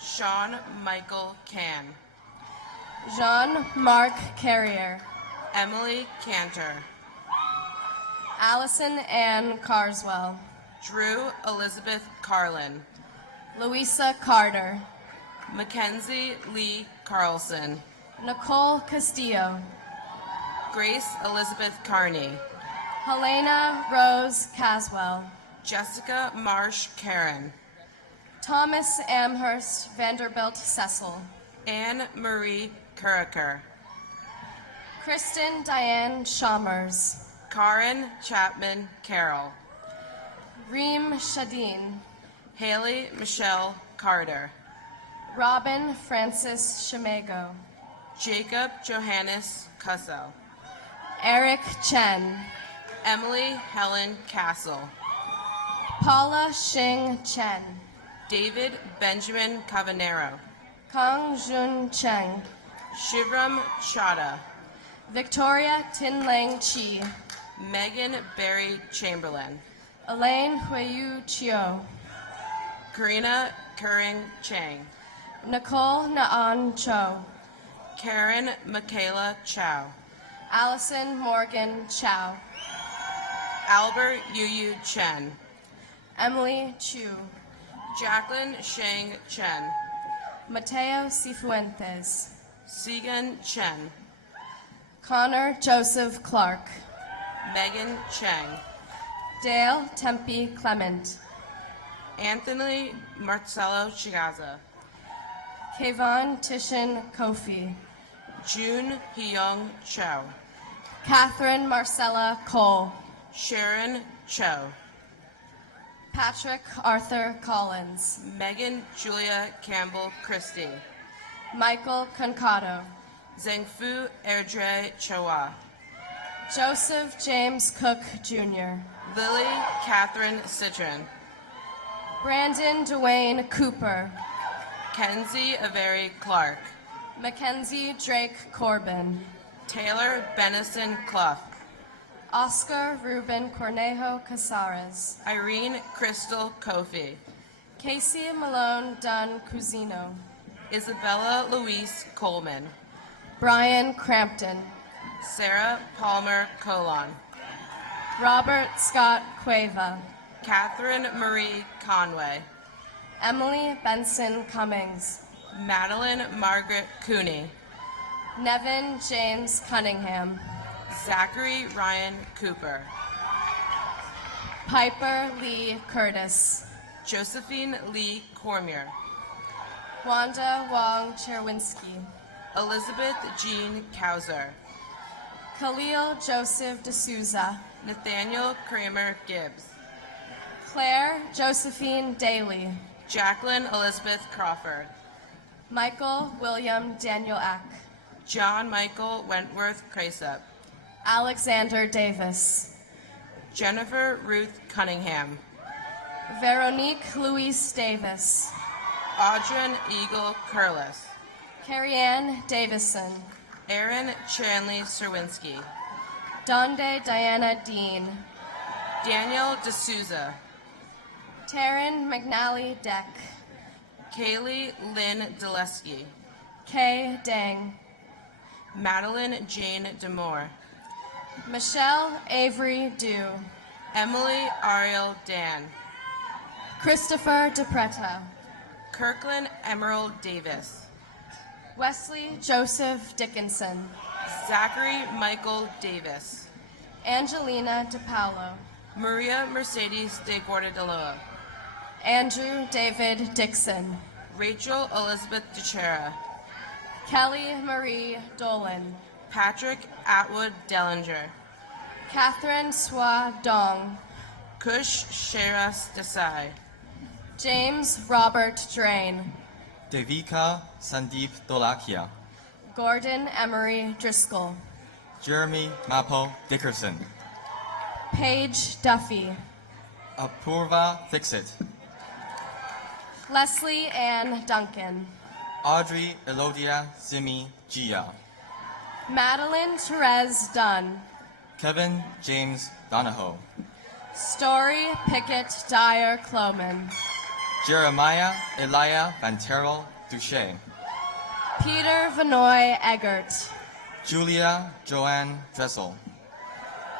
Sean Michael Can, Jean-Marc Carrier, Emily Cantor, Allison Ann Carswell, Drew Elizabeth Carlin, Louisa Carter, Mackenzie Lee Carlson, Nicole Castillo, Grace Elizabeth Carney, Helena Rose Caswell, Jessica Marsh Karen, Thomas Amherst Vanderbilt Cecil, Anne Marie Kuriker, Kristen Diane Chalmers, Karen Chapman Carroll, Reem Shadeen, Haley Michelle Carter, Robin Francis Shimego, Jacob Johannes Kussel, Eric Chen, Emily Helen Castle, Paula Xing Chen, David Benjamin Cavanero, Kang Jun Cheng, Shivram Chada, Victoria Tinlang Chi, Megan Barry Chamberlain, Elaine Huiyu Chio, Karina Kuring Chang, Nicole Naan Cho, Karen Michaela Chow, Allison Morgan Chow, Albert Yu Chen, Emily Chu, Jacqueline Shang Chen, Mateo Cifuentes, Segan Chen, Connor Joseph Clark, Megan Chang, Dale Tempe Clement, Anthony Marcelo Chigaza, Kayvon Tishan Kofi, June Hyung Cho, Catherine Marcella Cole, Sharon Cho, Patrick Arthur Collins, Megan Julia Campbell Christie, Michael Concado, Zhengfu Erdre Choa, Joseph James Cook Jr., Lily Catherine Citron, Brandon Dwayne Cooper, Kenzie Avery Clark, Mackenzie Drake Corbin, Taylor Benison Clough, Oscar Ruben Cornejo Casares, Irene Crystal Kofi, Casey Malone Dunn Cusino, Isabella Louise Coleman, Brian Crampton, Sarah Palmer Colon, Robert Scott Cueva, Catherine Marie Conway, Emily Benson Cummings, Madeline Margaret Cooney, Nevin James Cunningham, Zachary Ryan Cooper, Piper Lee Curtis, Josephine Lee Cormier, Wanda Wong Cherwinski, Elizabeth Jean Kauser, Khalil Joseph D'Souza, Nathaniel Kramer Gibbs, Claire Josephine Daly, Jacqueline Elizabeth Crawford, Michael William Daniel Ack, John Michael Wentworth Cresap, Alexander Davis, Jennifer Ruth Cunningham, Veronique Louise Davis, Audryn Eagle Curlis, Carrie Ann Davison, Erin Chanley Serwinski. Donde Diana Dean. Daniel D'Souza. Taryn McNally Deck. Kaylee Lynn Deleski. Kay Dang. Madeline Jane Demore. Michelle Avery Dew. Emily Ariel Dan. Christopher DePreta. Kirkland Emerald Davis. Wesley Joseph Dickinson. Zachary Michael Davis. Angelina DePaulo. Maria Mercedes de Guardaloa. Andrew David Dixon. Rachel Elizabeth DeChera. Kelly Marie Dolan. Patrick Atwood Dellinger. Catherine Swa Dong. Kush Sheras Desai. James Robert Drain. Devika Sandeep Dolakia. Gordon Emery Driscoll. Jeremy Mapo Dickerson. Paige Duffy. Apurva Fixit. Leslie Ann Duncan. Audrey Elodia Simi Gia. Madeline Therese Dunn. Kevin James Donahoe. Story Pickett Dyer Cloman. Jeremiah Elia Van Terrell Duche. Peter Vanoy Eggert. Julia Joanne Dressel.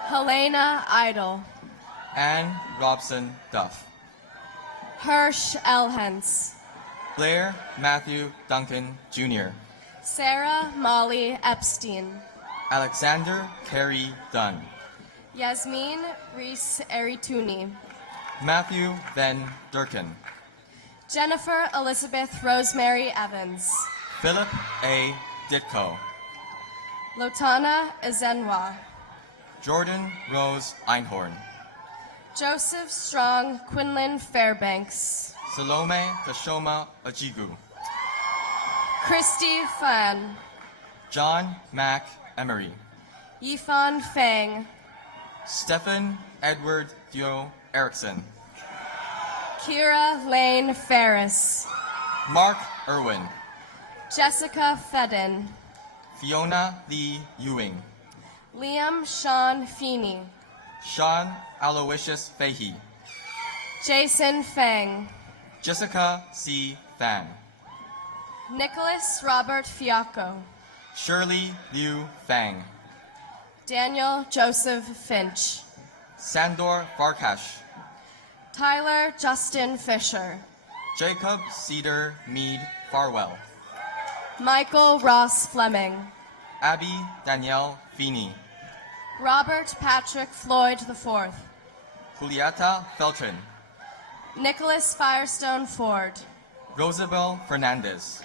Helena Idle. Anne Robson Duff. Hirsch Elhens. Blair Matthew Duncan Jr. Sarah Molly Epstein. Alexander Carey Dunn. Yasmin Reese Erituni. Matthew Van Durkin. Jennifer Elizabeth Rosemary Evans. Philip A. Ditko. Lotana Ezenwa. Jordan Rose Einhorn. Joseph Strong Quinlan Fairbanks. Salome Kashoma Ajigu. Christy Fan. John Mack Emery. Yifan Fang. Stephen Edward Dio Erickson. Kira Lane Ferris. Mark Irwin. Jessica Fedden. Fiona Lee Ewing. Liam Sean Feeney. Sean Aloysius Fahey. Jason Fang. Jessica C. Fan. Nicholas Robert Fiacco. Shirley Liu Fang. Daniel Joseph Finch. Sandor Farkash. Tyler Justin Fisher. Jacob Cedar Mead Farwell. Michael Ross Fleming. Abby Danielle Feeney. Robert Patrick Floyd IV. Julieta Feltrin. Nicholas Firestone Ford. Rosabel Fernandez.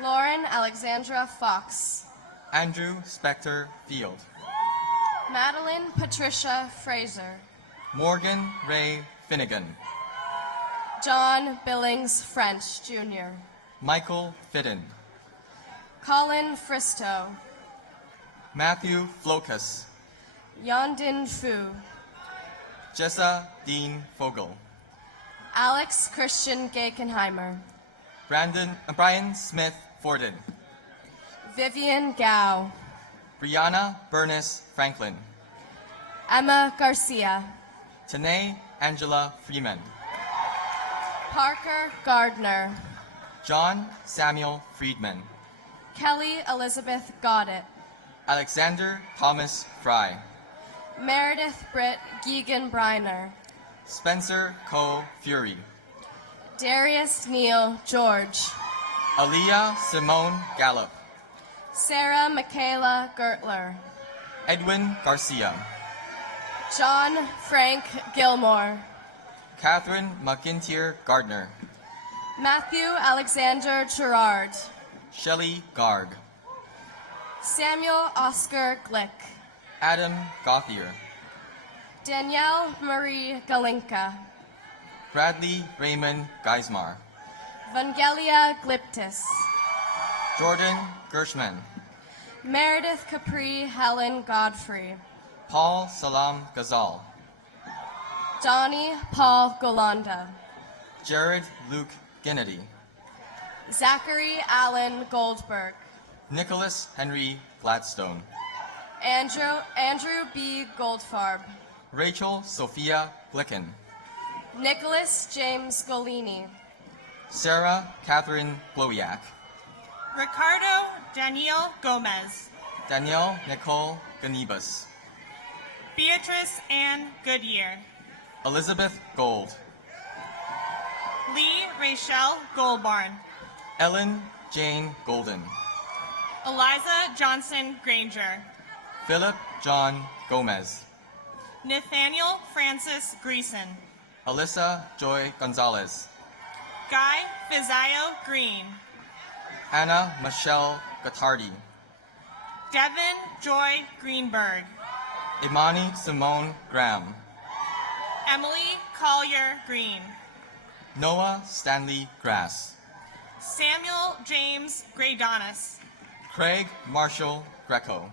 Lauren Alexandra Fox. Andrew Spector Field. Madeline Patricia Fraser. Morgan Ray Finnegan. John Billings French Jr. Michael Fitton. Colin Fristow. Matthew Flokus. Yondin Fu. Jessa Dean Fogel. Alex Christian Gakenheimer. Brian Smith Forden. Vivian Gao. Brianna Bernice Franklin. Emma Garcia. Tanae Angela Freeman. Parker Gardner. John Samuel Friedman. Kelly Elizabeth Goddett. Alexander Thomas Fry. Meredith Britt Geegan Briner. Spencer Cole Fury. Darius Neal George. Aaliyah Simone Gallup. Sarah Michaela Gertler. Edwin Garcia. John Frank Gilmore. Catherine McIntyre Gardner. Matthew Alexander Gerard. Shelley Garg. Samuel Oscar Glick. Adam Gauthier. Danielle Marie Galinka. Bradley Raymond Geismar. Vangelia Gliptis. Jordan Gershman. Meredith Capri Helen Godfrey. Paul Salam Ghazal. Donnie Paul Golanda. Jared Luke Kennedy. Zachary Allen Goldberg. Nicholas Henry Gladstone, Andrew B. Goldfarb, Rachel Sophia Glicken, Nicholas James Golini, Sarah Catherine Glowiak, Ricardo Daniel Gomez, Danielle Nicole Ganibas, Beatrice Ann Goodyear, Elizabeth Gold, Lee Rachel Goldbarn, Ellen Jane Golden, Eliza Johnson Granger, Philip John Gomez, Nathaniel Francis Greason, Alyssa Joy Gonzalez, Guy Fizayo Green, Anna Michelle Gattardi, Devin Joy Greenberg, Imani Simone Graham, Emily Collier Green, Noah Stanley Grass, Samuel James Graydonis, Craig Marshall Greco,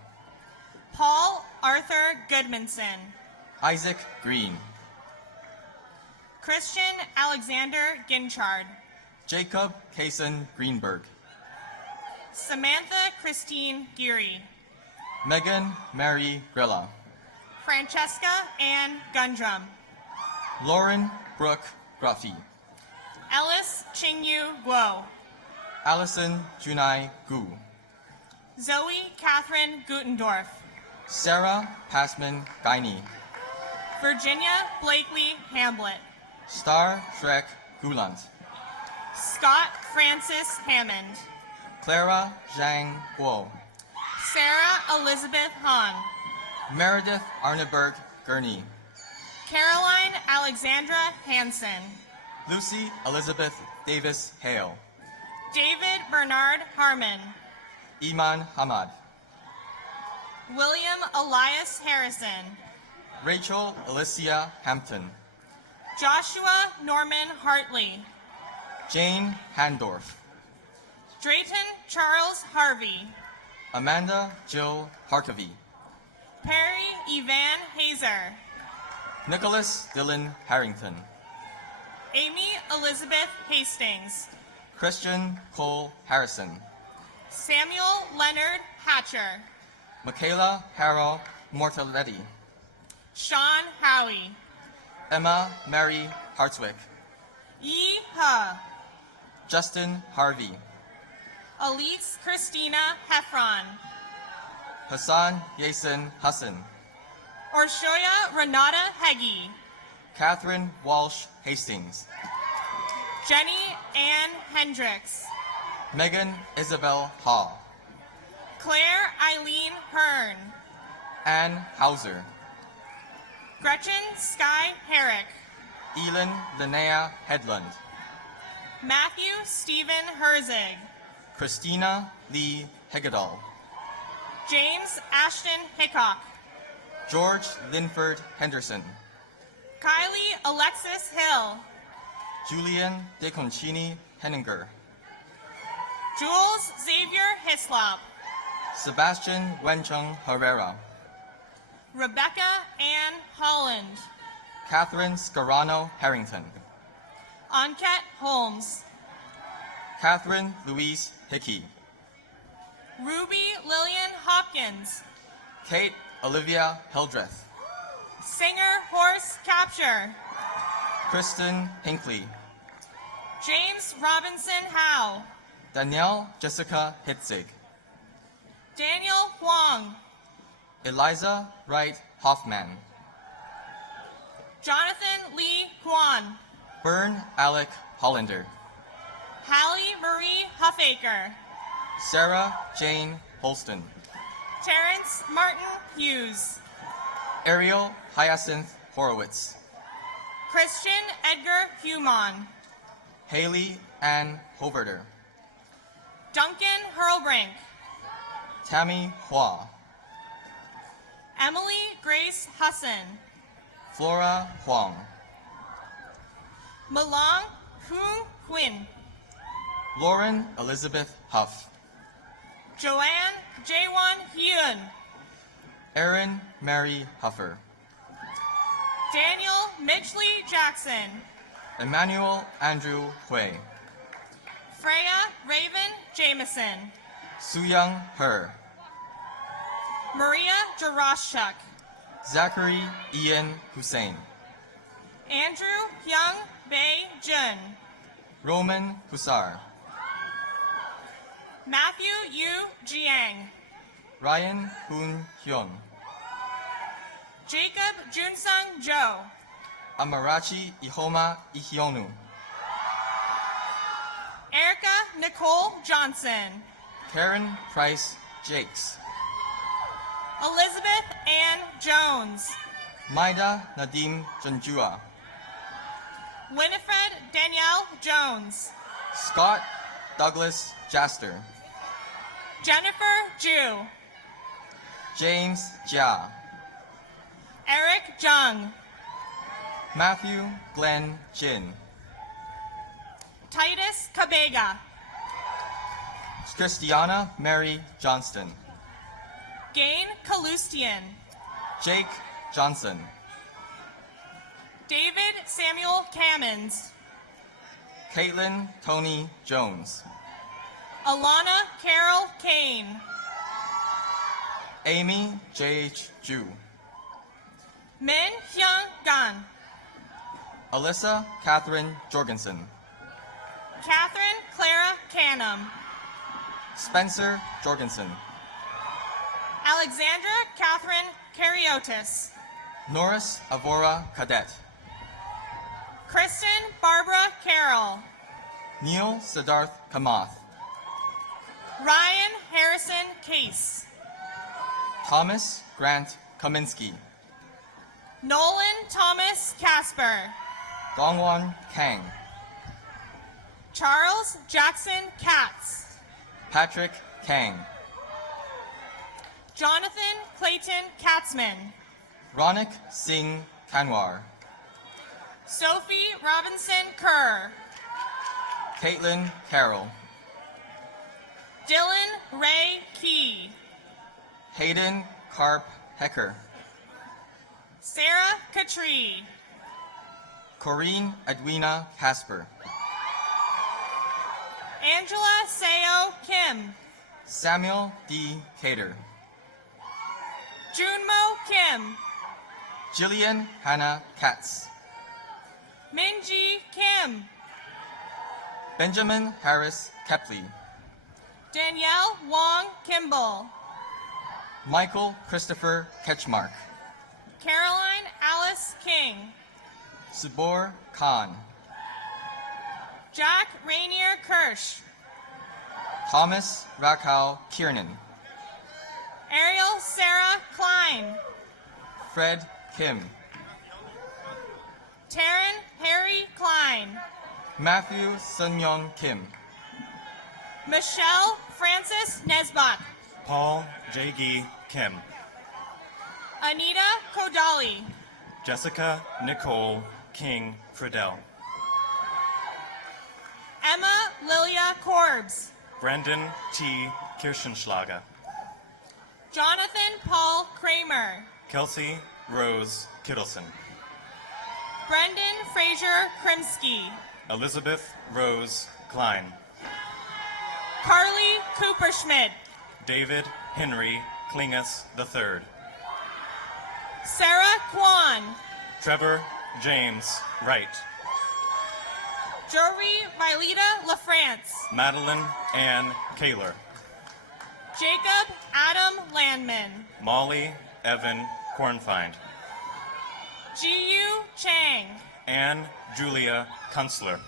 Paul Arthur Goodmanson, Isaac Green, Christian Alexander Ginchard, Jacob Kaysen Greenberg, Samantha Christine Geary, Megan Mary Grilla, Francesca Ann Gundrum, Lauren Brooke Gruffy, Ellis Chingyu Guo, Allison Junai Gu, Zoe Catherine Gutendorf, Sarah Passman Guiney, Virginia Blakely Hamblett, Star Shrek Gulant, Scott Francis Hammond, Clara Zhang Guo, Sarah Elizabeth Hahn, Meredith Arneberg Gurney, Caroline Alexandra Hansen, Lucy Elizabeth Davis Hale, David Bernard Harmon, Iman Hamad, William Elias Harrison, Rachel Alicia Hampton, Joshua Norman Hartley, Jane Handorf, Drayton Charles Harvey, Amanda Jill Harkavy, Perry Evan Hazer, Nicholas Dylan Harrington, Amy Elizabeth Hastings, Christian Cole Harrison, Samuel Leonard Hatcher, Michaela Harrell Mortaletti, Sean Howie, Emma Mary Hartswick, Yi Ha, Justin Harvey, Elise Christina Heffron, Hassan Yasin Hassan, Orshoya Renata Heggie, Catherine Walsh Hastings, Jenny Ann Hendricks, Megan Isabel Hall, Claire Eileen Hearn, Ann Hauser, Gretchen Sky Herrick, Elin Linnea Headland, Matthew Stephen Herzig, Christina Lee Hegedal, James Ashton Hickok, George Linford Henderson, Kylie Alexis Hill, Julian DeConcini Henninger, Jules Xavier Hislop, Sebastian Wencheng Herrera, Rebecca Ann Holland, Catherine Scarano Harrington, Anket Holmes, Catherine Louise Hickey, Ruby Lillian Hopkins, Kate Olivia Hildreth, Singer Horse Capture, Kristen Hinkley, James Robinson Howe, Danielle Jessica Hitzig, Daniel Huang, Eliza Wright Hoffman, Jonathan Lee Kwan, Byrne Alec Hollander, Hallie Marie Huffaker, Sarah Jane Holston, Terrence Martin Hughes, Ariel Hyacinth Horowitz, Christian Edgar Human, Haley Ann Hoverder, Duncan Hurlbrink, Tammy Hua, Emily Grace Husson, Flora Huang, Malong Hung Quinn, Lauren Elizabeth Huff, Joanne Jaewon Hyun, Erin Mary Huffer, Daniel Mitchley Jackson, Emmanuel Andrew Hui, Freya Raven Jameson, Sooyoung Her, Maria Jarashchuk, Zachary Ian Hussein, Andrew Hyung Bae Jun, Roman Husar, Matthew Yu Jiang, Ryan Hoon Hyun, Jacob Junsung Jo, Amarachi Ihoma Ihionu, Erica Nicole Johnson, Karen Price Jakes, Elizabeth Ann Jones, Maida Nadim Janjua, Winifred Danielle Jones, Scott Douglas Jaster, Jennifer Ju, James Jia, Eric Jung, Matthew Glenn Jin, Titus Cabega, Christiana Mary Johnston, Gain Kalustian, Jake Johnson, David Samuel Cammons, Caitlin Tony Jones, Alana Carol Kane, Amy J.H. Ju, Min Hyung Gan, Alyssa Catherine Jorgensen, Catherine Clara Canham, Spencer Jorgensen, Alexandra Catherine Cariotis, Norris Avora Cadet, Kristen Barbara Carroll, Neil Siddharth Kamath, Ryan Harrison Case, Thomas Grant Kaminsky, Nolan Thomas Casper, Dongwon Kang, Charles Jackson Katz, Patrick Kang, Jonathan Clayton Katzman, Ronik Singh Kanwar, Sophie Robinson Kerr, Caitlin Carroll, Dylan Ray Key, Hayden Karp Hecker, Sarah Catree, Corrine Edwina Casper, Angela Seo Kim, Samuel D. Cater, Junmo Kim, Jillian Hannah Katz, Minji Kim, Benjamin Harris Kepley, Danielle Wong Kimball, Michael Christopher Ketchmark, Caroline Alice King, Subor Khan, Jack Rainier Kirsch, Thomas Rakow Kiernan, Ariel Sarah Klein, Fred Kim, Taryn Harry Klein, Matthew Sunyoung Kim, Michelle Francis Nesbach, Paul J. Gee Kim, Anita Kodali, Jessica Nicole King Friedel, Emma Lilia Corbs, Brendan T. Kirchenschlager, Jonathan Paul Kramer, Kelsey Rose Kittleson, Brendan Fraser Krimsky, Elizabeth Rose Klein, Carly Cooperschmidt, David Henry Klingus III, Sarah Kwan, Trevor James Wright, Jory Vileta LaFrance, Madeline Ann Kaler, Jacob Adam Landman, Molly Evan Kornfind, Jiyu Chang, Anne Julia Kunstler,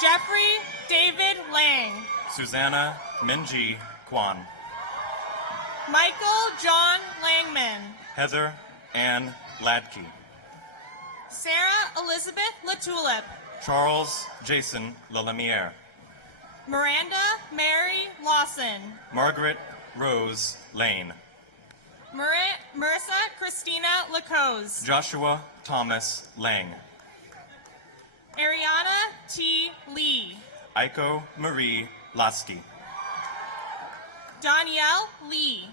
Jeffrey David Lang, Susanna Minji Kwan, Michael John Langman, Heather Ann Ladke, Sarah Elizabeth Latulip, Charles Jason Lalemiere, Miranda Mary Lawson, Margaret Rose Lane, Marissa Christina Lacose, Joshua Thomas Lang, Ariana T. Lee, Aiko Marie Lasky, Danielle Lee,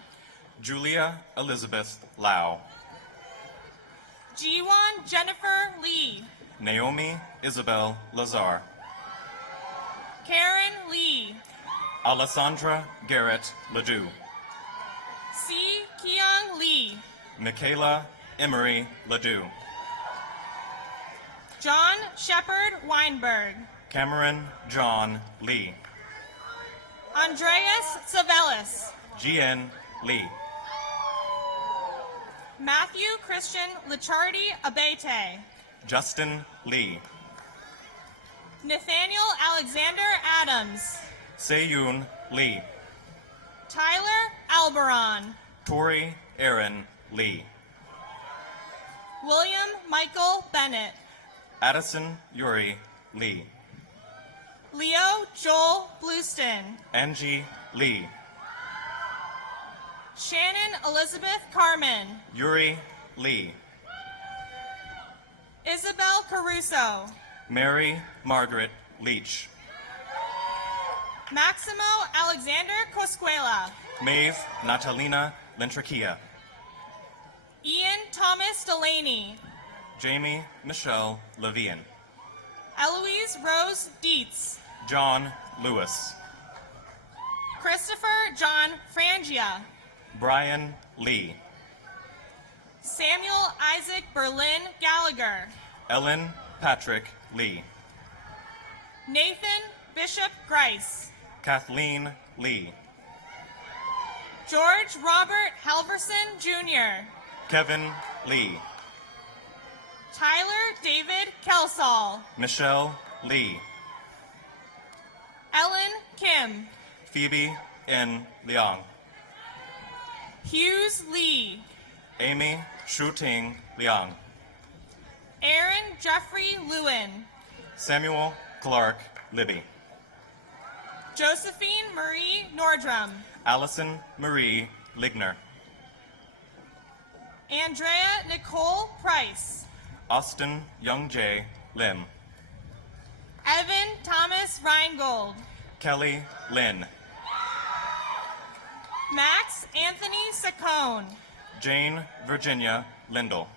Julia Elizabeth Lau, Jiwon Jennifer Lee, Naomi Isabel Lazar, Karen Lee, Alessandra Garrett Ledoux. Si Kyung Lee. Michaela Emery Ledoux. John Shepard Weinberg. Cameron John Lee. Andreas Savelis. Gian Lee. Matthew Christian Lichardi Abete. Justin Lee. Nathaniel Alexander Adams. Seyun Lee. Tyler Alberon. Tori Aaron Lee. William Michael Bennett. Addison Yuri Lee. Leo Joel Blueston. Angie Lee. Shannon Elizabeth Carmen. Yuri Lee. Isabel Caruso. Mary Margaret Leach. Maximo Alexander Coscuela. Maeve Natalina Lentrichia. Ian Thomas Delaney. Jamie Michelle Levian. Eloise Rose Dietz. John Lewis. Christopher John Frangia. Brian Lee. Samuel Isaac Berlin Gallagher. Ellen Patrick Lee. Nathan Bishop Grice. Kathleen Lee. George Robert Halverson Jr. Kevin Lee. Tyler David Kelsall. Michelle Lee. Ellen Kim. Phoebe N. Liang. Hughes Lee. Amy Shuting Liang. Aaron Jeffrey Lewin. Samuel Clark Libby. Josephine Marie Nordrum. Allison Marie Ligner. Andrea Nicole Price. Austin Young J. Lim. Evan Thomas Reingold. Kelly Lynn. Max Anthony Saccone. Jane Virginia Lindell.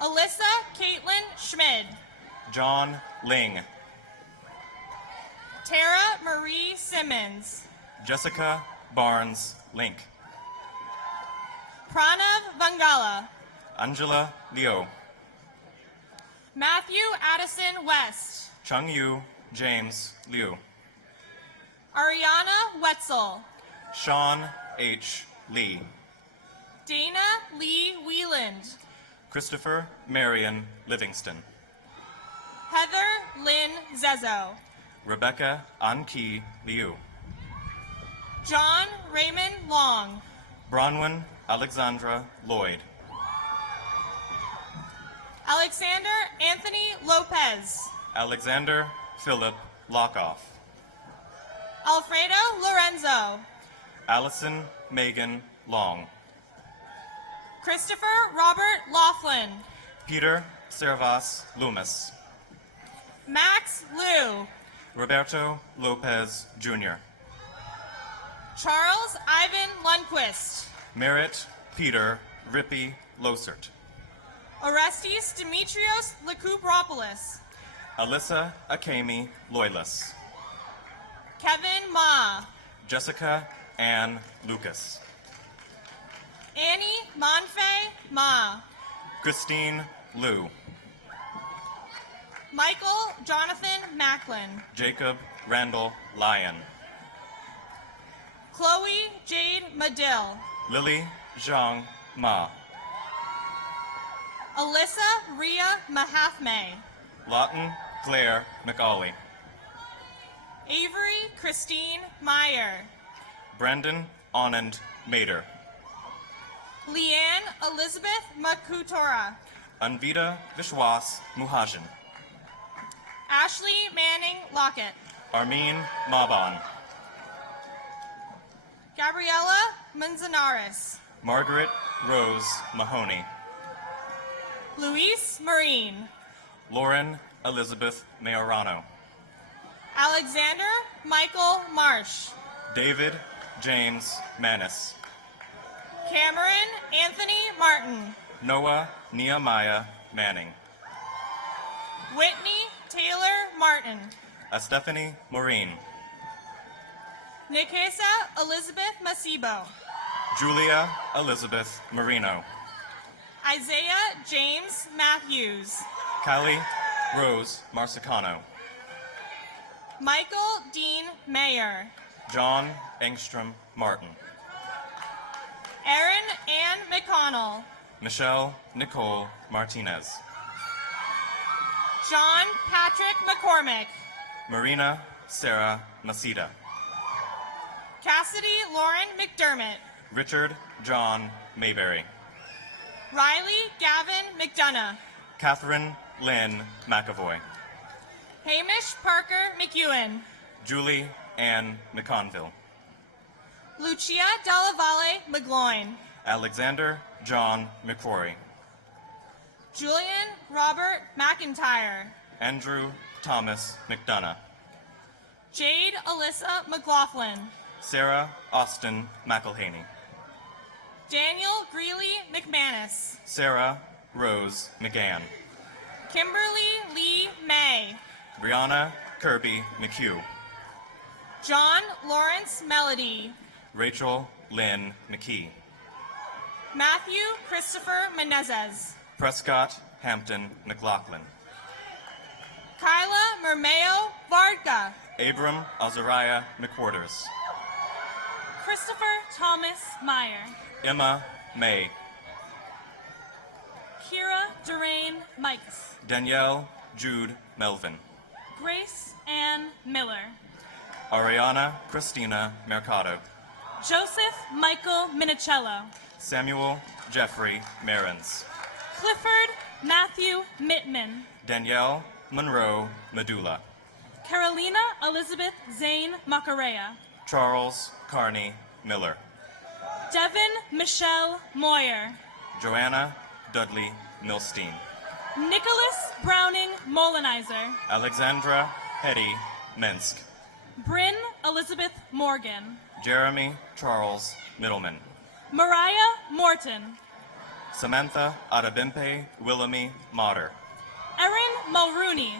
Alyssa Caitlin Schmid. John Ling. Tara Marie Simmons. Jessica Barnes Link. Pranav Vangala. Angela Leo. Matthew Addison West. Chung Yu James Liu. Ariana Wetzel. Sean H. Lee. Dana Lee Wieland. Christopher Marion Livingston. Heather Lynn Zezo. Rebecca Anki Liu. John Raymond Long. Bronwyn Alexandra Lloyd. Alexander Anthony Lopez. Alexander Philip Lockoff. Alfredo Lorenzo. Allison Megan Long. Christopher Robert Laughlin. Peter Servas Loomis. Max Liu. Roberto Lopez Jr. Charles Ivan Lundquist. Merritt Peter Rippy Losert. Orestes Demetrios Likubropoulos. Alyssa Akemi Loylis. Kevin Ma. Jessica Ann Lucas. Annie Monfey Ma. Christine Liu. Michael Jonathan Macklin. Jacob Randall Lyon. Chloe Jade Medill. Lily Zhang Ma. Alyssa Rhea Mahathme. Lawton Claire McAuley. Avery Christine Meyer. Brandon Anand Mader. Leanne Elizabeth Makutora. Anvita Vishwas Muhajan. Ashley Manning Lockett. Armin Maban. Gabriella Manzanares. Margaret Rose Mahoney. Luis Marine. Lauren Elizabeth Mayorano. Alexander Michael Marsh. David James Manis. Cameron Anthony Martin. Noah Nehemiah Manning. Whitney Taylor Martin. Stephanie Maureen. Nikesa Elizabeth Masibo. Julia Elizabeth Marino. Isaiah James Matthews. Callie Rose Marsicano. Michael Dean Mayer. John Engstrom Martin. Erin Ann McConnell. Michelle Nicole Martinez. John Patrick McCormick. Marina Sarah Maceda. Cassidy Lauren McDermott. Richard John Mayberry. Riley Gavin McDonough. Catherine Lynn McAvoy. Hamish Parker McEwen. Julie Ann McConville. Lucia Dallavalle McGloin. Alexander John McCrory. Julian Robert McIntyre. Andrew Thomas McDonough. Jade Alyssa McLaughlin. Sarah Austin McElhaney. Daniel Greeley McManus. Sarah Rose McGann. Kimberly Lee May. Brianna Kirby McHugh. John Lawrence Melody. Rachel Lynn McKee. Matthew Christopher Menezes. Prescott Hampton McLaughlin. Kyla Mermeo Varga. Abram Azariah McWhorters. Christopher Thomas Meyer. Emma May. Kira Durain Mikes. Danielle Jude Melvin. Grace Ann Miller. Ariana Christina Mercado. Joseph Michael Minicello. Samuel Jeffrey Marins. Clifford Matthew Mittman. Danielle Monroe Medulla. Carolina Elizabeth Zane Macarea. Charles Carney Miller. Devin Michelle Moyer. Joanna Dudley Milstein. Nicholas Browning Molenizer. Alexandra Hetty Minsk. Bryn Elizabeth Morgan. Jeremy Charles Middleman. Mariah Morton. Samantha Adabimpe Willamy Motter. Erin Mulrooney.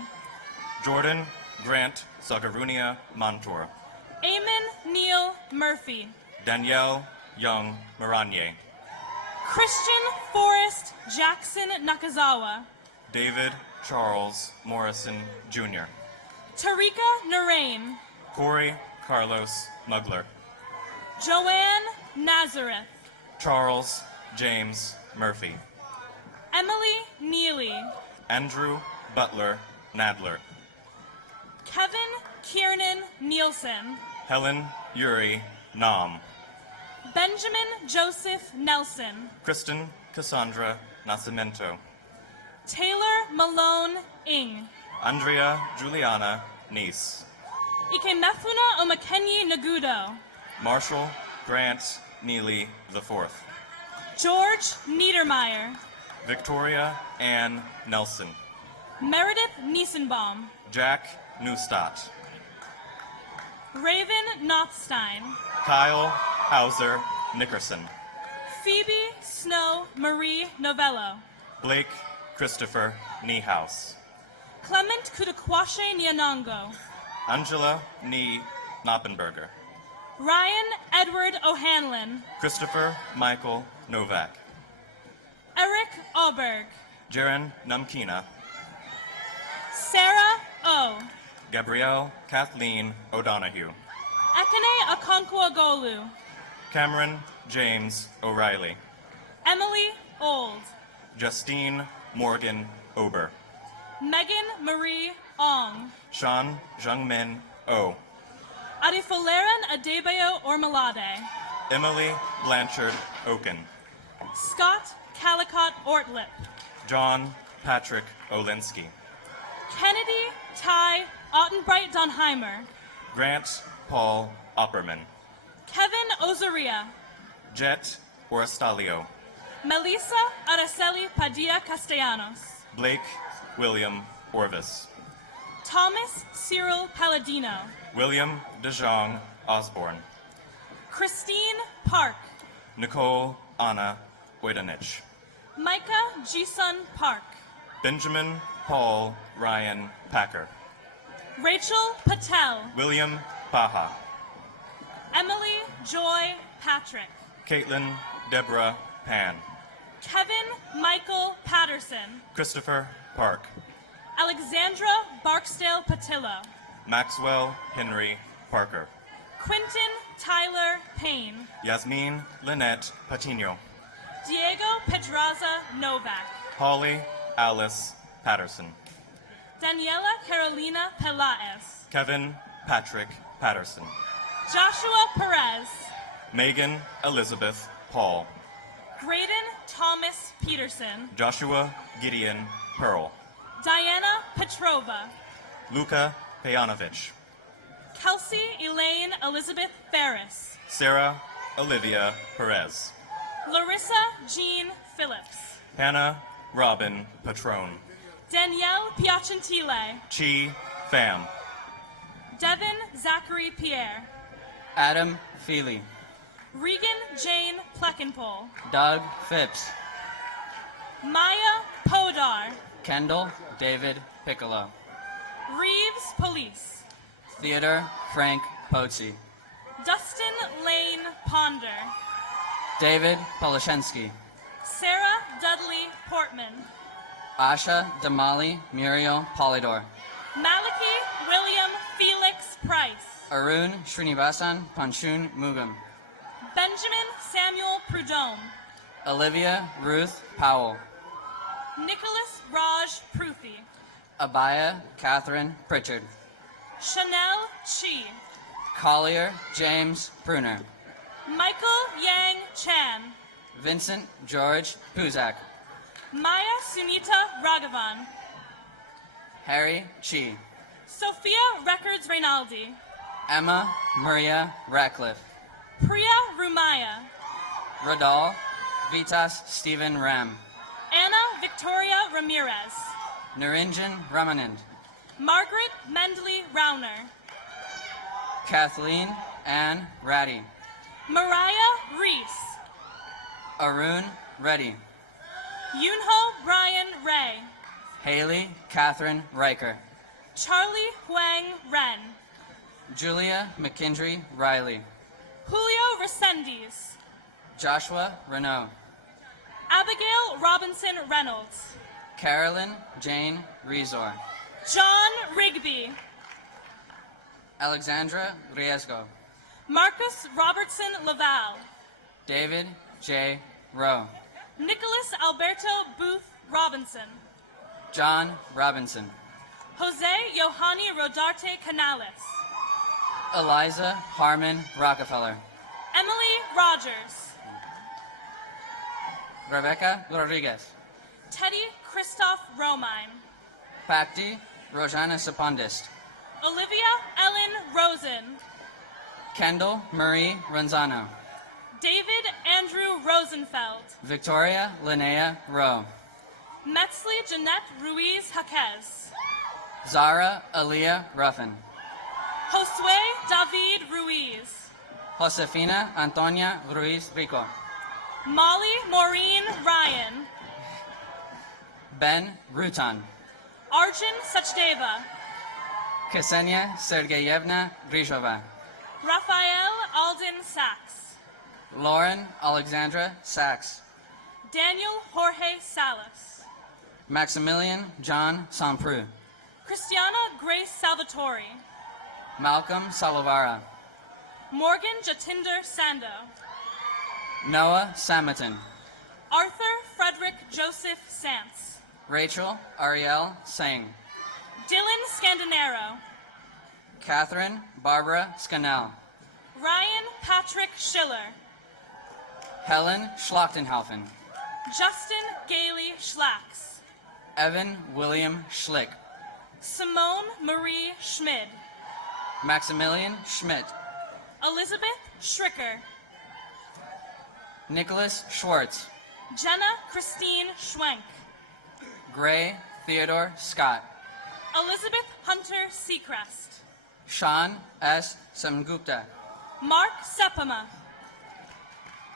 Jordan Grant Zagarunia Montour. Eamon Neal Murphy. Danielle Young Maranier. Christian Forrest Jackson Nakazawa. David Charles Morrison Jr. Tarika Narain. Corey Carlos Mugler. Joanne Nazareth. Charles James Murphy. Emily Neely. Andrew Butler Nadler. Kevin Kiernan Nielsen. Helen Yuri Nam. Benjamin Joseph Nelson. Kristen Cassandra Nascimento. Taylor Malone Ing. Andrea Juliana Nice. Ikemefuna Omakenyi Nagudo. Marshall Grant Neely IV. George Niedermeyer. Victoria Ann Nelson. Meredith Niesenbaum. Jack Neustadt. Raven Nothstein. Kyle Hauser Nickerson. Phoebe Snow Marie Novello. Blake Christopher Niehaus. Clement Kudakwashe Nyanongo. Angela Nee Knoppenberger. Ryan Edward O'Hanlon. Christopher Michael Novak. Eric Alberg. Jaren Numkina. Sarah O. Gabrielle Kathleen O'Donoghue. Ekene Okonkwo-Golu. Cameron James O'Reilly. Emily Old. Justine Morgan Ober. Megan Marie Ong. Sean Jungmin O. Adifolaran Adebayo Ormalade. Emily Blanchard Oken. Scott Calicott Ortlip. John Patrick Olinsky. Kennedy Ty Ottenbright Donheimer. Grant Paul Opperman. Kevin Ozaria. Jet Orastalio. Melissa Araceli Padilla Castellanos. Blake William Orvis. Thomas Cyril Palladino. William DeJong Osborne. Christine Park. Nicole Anna Oidanich. Micah Jisun Park. Benjamin Paul Ryan Packer. Rachel Patel. William Paha. Emily Joy Patrick, Caitlin Deborah Pan, Kevin Michael Patterson, Christopher Park, Alexandra Barksdale Patillo, Maxwell Henry Parker, Quentin Tyler Payne, Yasmin Lynette Patino, Diego Pedraza Novak, Holly Alice Patterson, Daniela Carolina Pelaez, Kevin Patrick Patterson, Joshua Perez, Megan Elizabeth Paul, Graydon Thomas Peterson, Joshua Gideon Pearl, Diana Petrova, Luka Pejanovich, Kelsey Elaine Elizabeth Ferris, Sarah Olivia Perez, Larissa Jean Phillips, Hannah Robin Patron, Danielle Piacentile, Chi Pham, Devin Zachary Pierre, Adam Feely, Regan Jane Pleckenpole, Doug Phipps, Maya Podar, Kendall David Piccolo, Reeves Police, Theodore Frank Pozzi, Dustin Lane Ponder, David Polashensky, Sarah Dudley Portman, Asha Damali Muriel Polidor, Maliki William Felix Price, Arun Srinivasan Panchun Mugam, Benjamin Samuel Prudhomme, Olivia Ruth Powell, Nicholas Raj Pruthi, Abaya Catherine Pritchard, Chanel Chi, Collier James Pruner, Michael Yang Chan, Vincent George Puzak, Maya Sunita Raghavan, Harry Chi, Sophia Records Reynaldi, Emma Maria Ratcliffe, Priya Rumaya, Radal Vitas Stephen Ram, Anna Victoria Ramirez, Narinjan Ramanand, Margaret Mendley Rauner, Kathleen Ann Ratty, Mariah Reese, Arun Reddy, Yunho Brian Ray, Haley Catherine Riker, Charlie Huang Ren, Julia McKendry Riley, Julio Resendiz, Joshua Renault, Abigail Robinson Reynolds, Carolyn Jane Rezor, John Rigby, Alexandra Riesgo, Marcus Robertson Laval, David J. Rowe, Nicholas Alberto Booth Robinson, John Robinson, Jose Yohani Rodarte Canales, Eliza Harmon Rockefeller, Emily Rogers, Rebecca Rodriguez, Teddy Christoph Romine, Pakti Rojana Sapondist, Olivia Ellen Rosen, Kendall Marie Ranzano, David Andrew Rosenfeld, Victoria Linnea Rowe, Metzley Jeanette Ruiz Jaquez, Zara Aaliyah Ruffin, Josue David Ruiz, Josefina Antonia Ruiz Rico, Molly Maureen Ryan, Ben Rutan, Arjun Sachdeva, Ksenia Sergeyevna Grizhova, Raphael Alden Sachs, Lauren Alexandra Sachs, Daniel Jorge Salas, Maximilian John Sampru, Christiana Grace Salvatore, Malcolm Salovara, Morgan Jatinder Sando, Noah Samatin, Arthur Frederick Joseph Sants, Rachel Ariel Singh, Dylan Scandinaro, Catherine Barbara Scannell, Ryan Patrick Schiller, Helen Schlachtenhaufen, Justin Gailey Schlacks, Evan William Schlick, Simone Marie Schmid, Maximilian Schmidt, Elizabeth Schricker, Nicholas Schwartz, Jenna Christine Schwenk, Gray Theodore Scott, Elizabeth Hunter Seacrest, Sean S. Samgupta, Mark Sepama,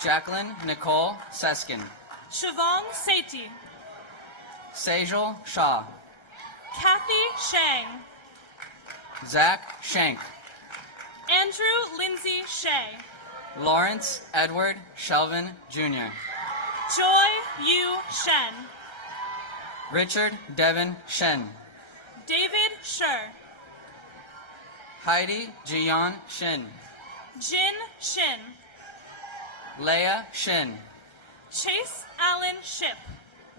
Jacqueline Nicole Seskin, Siobhan Sethi, Sejal Shah, Kathy Shang, Zach Shank, Andrew Lindsay Shea. Lawrence Edward Shelvin, Jr. Joy Yu Shen. Richard Devin Shen. David Sher. Heidi Jiyeon Shin. Jin Shin. Leah Shin. Chase Allen Ship.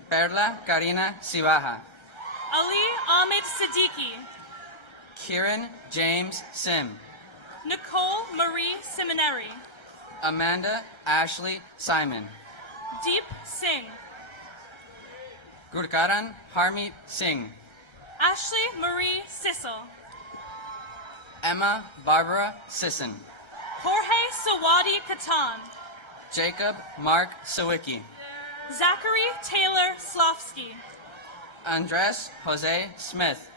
Perla Karina Sibaja. Ali Ahmed Siddiqui. Kieran James Sim. Nicole Marie Seminary. Amanda Ashley Simon. Deep Singh. Gurkaran Harmeet Singh. Ashley Marie Sissel. Emma Barbara Sisson. Jorge Sawadi Katan. Jacob Mark Sawicki. Zachary Taylor Slofsky. Andres Jose Smith.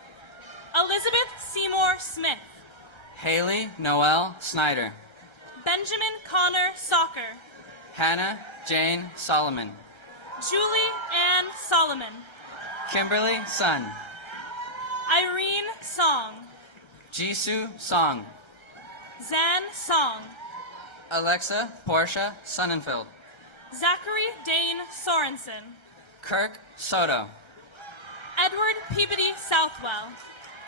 Elizabeth Seymour Smith. Haley Noel Snyder. Benjamin Connor Soccer. Hannah Jane Solomon. Julie Ann Solomon. Kimberly Sun. Irene Song. Jisoo Song. Zan Song. Alexa Portia Sonnenfeld. Zachary Dane Sorensen. Kirk Soto. Edward Peabody Southwell.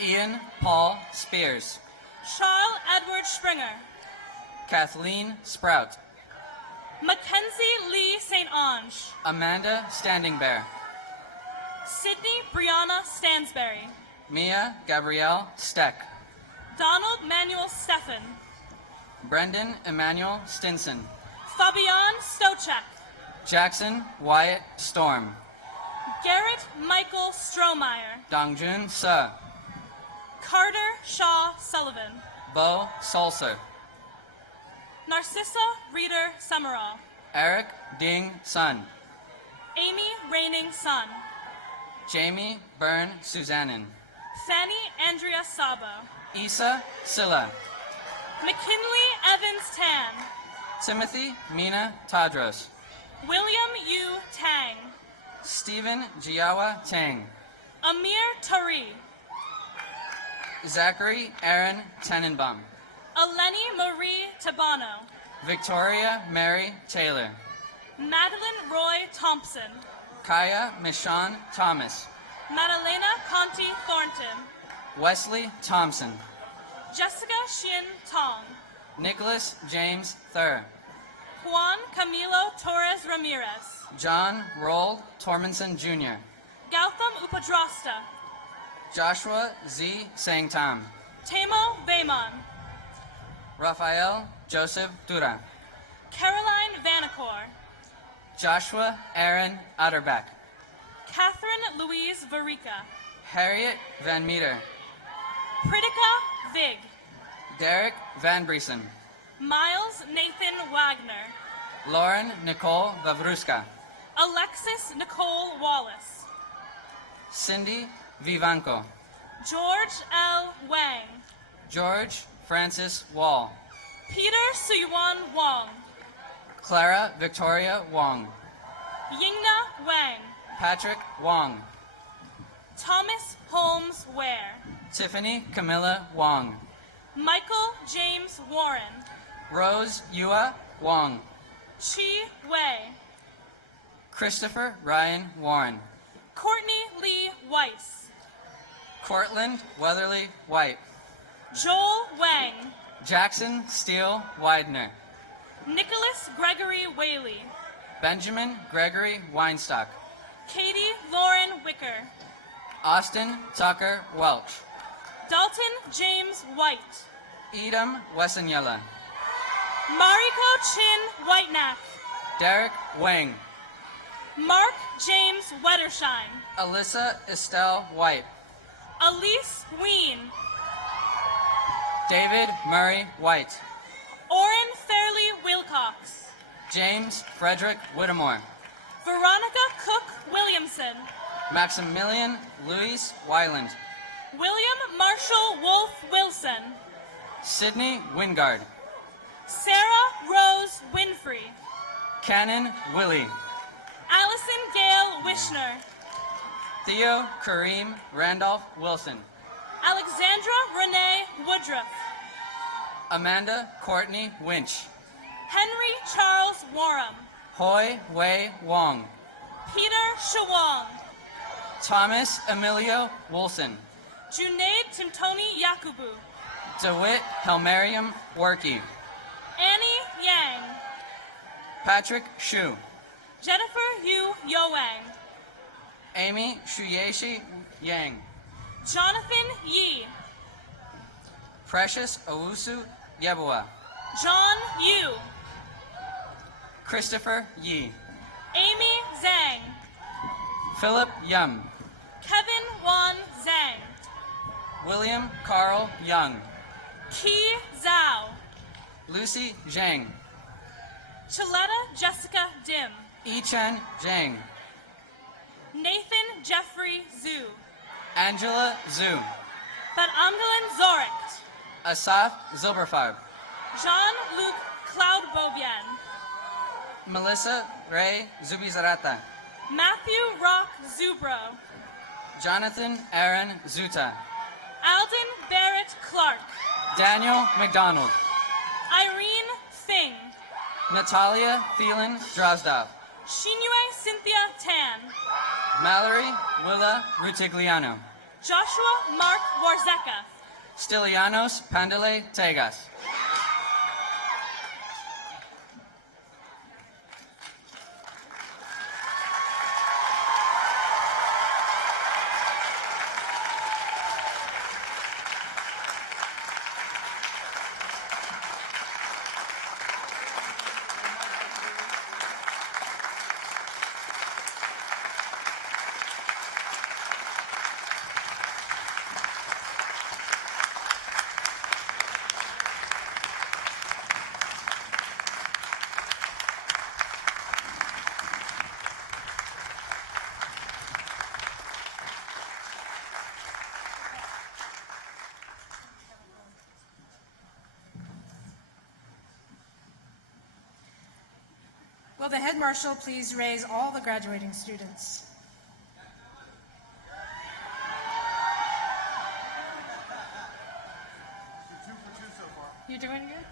Ian Paul Spears. Charles Edward Springer. Kathleen Sprout. Mackenzie Lee St. Ange. Amanda Standing Bear. Sydney Brianna Stansberry. Mia Gabrielle Steck. Donald Manuel Steffen. Brendan Emmanuel Stinson. Fabian Stochek. Jackson Wyatt Storm. Garrett Michael Strohmeyer. Dongjun Suh. Carter Shaw Sullivan. Bo Salser. Narcissa Reader Summerall. Eric Ding Sun. Amy Raining Sun. Jamie Byrne Susannon. Fanny Andrea Sabo. Isa Silla. McKinley Evans Tan. Timothy Mina Tadros. William Yu Tang. Stephen Jiawa Tang. Amir Tari. Zachary Aaron Tenenbaum. Eleni Marie Tabano. Victoria Mary Taylor. Madeline Roy Thompson. Kaya Michon Thomas. Madalena Conti Thornton. Wesley Thompson. Jessica Shin Tong. Nicholas James Thur. Juan Camilo Torres Ramirez. John Rold Tormenson Jr. Gautam Upadrasta. Joshua Z. Sangtam. Tamo Bayman. Rafael Joseph Tura. Caroline Vanacore. Joshua Aaron Utterback. Catherine Louise Varica. Harriet Van Meter. Pritika Vig. Derek Van Briesen. Miles Nathan Wagner. Lauren Nicole Vavruska. Alexis Nicole Wallace. Cindy Vivanco. George L. Wang. George Francis Wall. Peter Suyuan Wong. Clara Victoria Wong. Yingna Wang. Patrick Wong. Thomas Holmes Ware. Tiffany Camilla Wong. Michael James Warren. Rose Yua Wong. Chi Wei. Christopher Ryan Warren. Courtney Lee Weiss. Cortland Weatherly White. Joel Wang. Jackson Steele Widener. Nicholas Gregory Whaley. Benjamin Gregory Weinstock. Katie Lauren Wicker. Austin Tucker Welch. Dalton James White. Edom Wesanyella. Mariko Chin Whitenack. Derek Wang. Mark James Wettershine. Alyssa Estelle White. Elise Ween. David Murray White. Orrin Fairley Wilcox. James Frederick Whittemore. Veronica Cook Williamson. Maximilian Louis Wyland. William Marshall Wolf Wilson. Sydney Wingard. Sarah Rose Winfrey. Cannon Willie. Allison Gale Wishner. Theo Kareem Randolph Wilson. Alexandra Renee Woodruff. Amanda Courtney Winch. Henry Charles Warham. Hoi Wei Wong. Peter Shawong. Thomas Emilio Wilson. Junaid Timtoni Yakubu. DeWitt Helmariam Workey. Annie Yang. Patrick Shu. Jennifer Yu Yoang. Amy Shuyeshi Yang. Jonathan Yi. Precious Owusu Yebua. John Yu. Christopher Yi. Amy Zhang. Philip Yum. Kevin Wan Zhang. William Carl Young. Qi Zhao. Lucy Zhang. Chaletta Jessica Dim. Yichen Zhang. Nathan Jeffrey Zhu. Angela Zhu. Amdelan Zoricht. Asaf Zilberfarb. Jean-Luc Cloud Bobian. Melissa Ray Zubizarata. Matthew Rock Zubro. Jonathan Aaron Zuta. Alden Barrett Clark. Daniel McDonald. Irene Thing. Natalia Thielen Drozdov. Shinue Cynthia Tan. Mallory Willa Rutigliano. Joshua Mark Warzeka. Stilianos Pandele Tegas. Will the head marshal please raise all the graduating students? You're doing good?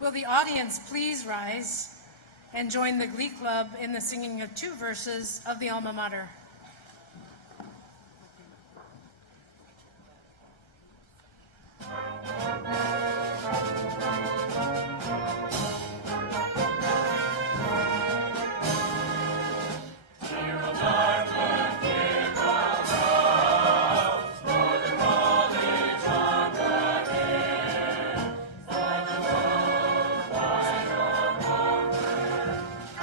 Will the audience please rise and join the Glee Club in the singing of 2 verses of the Alma Mater?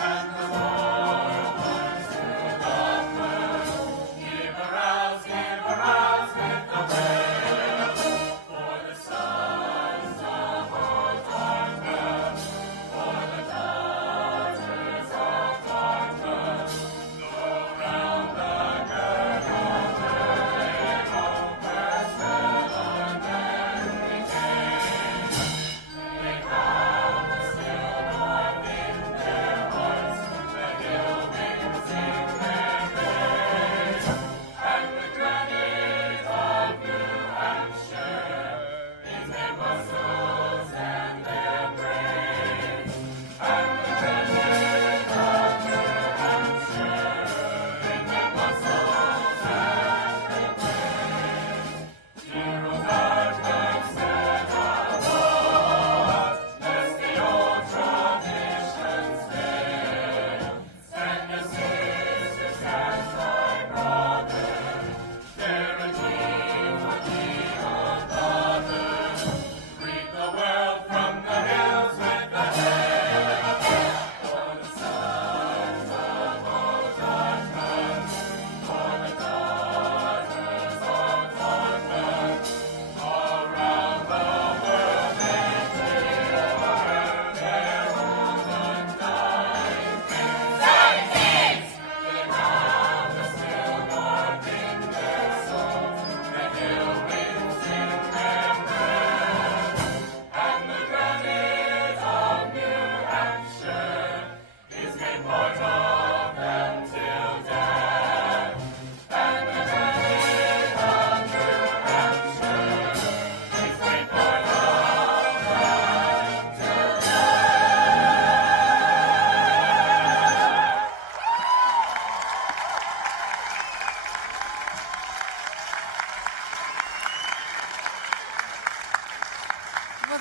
And the war was through the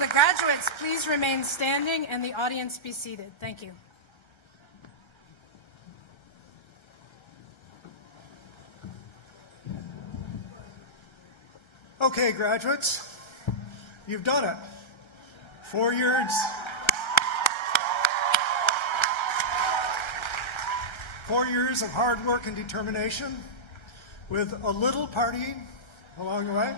the graduates, please remain standing and the audience be seated. Thank you. Okay, graduates, you've done it. 4 years. 4 years of hard work and determination, with a little partying along the way,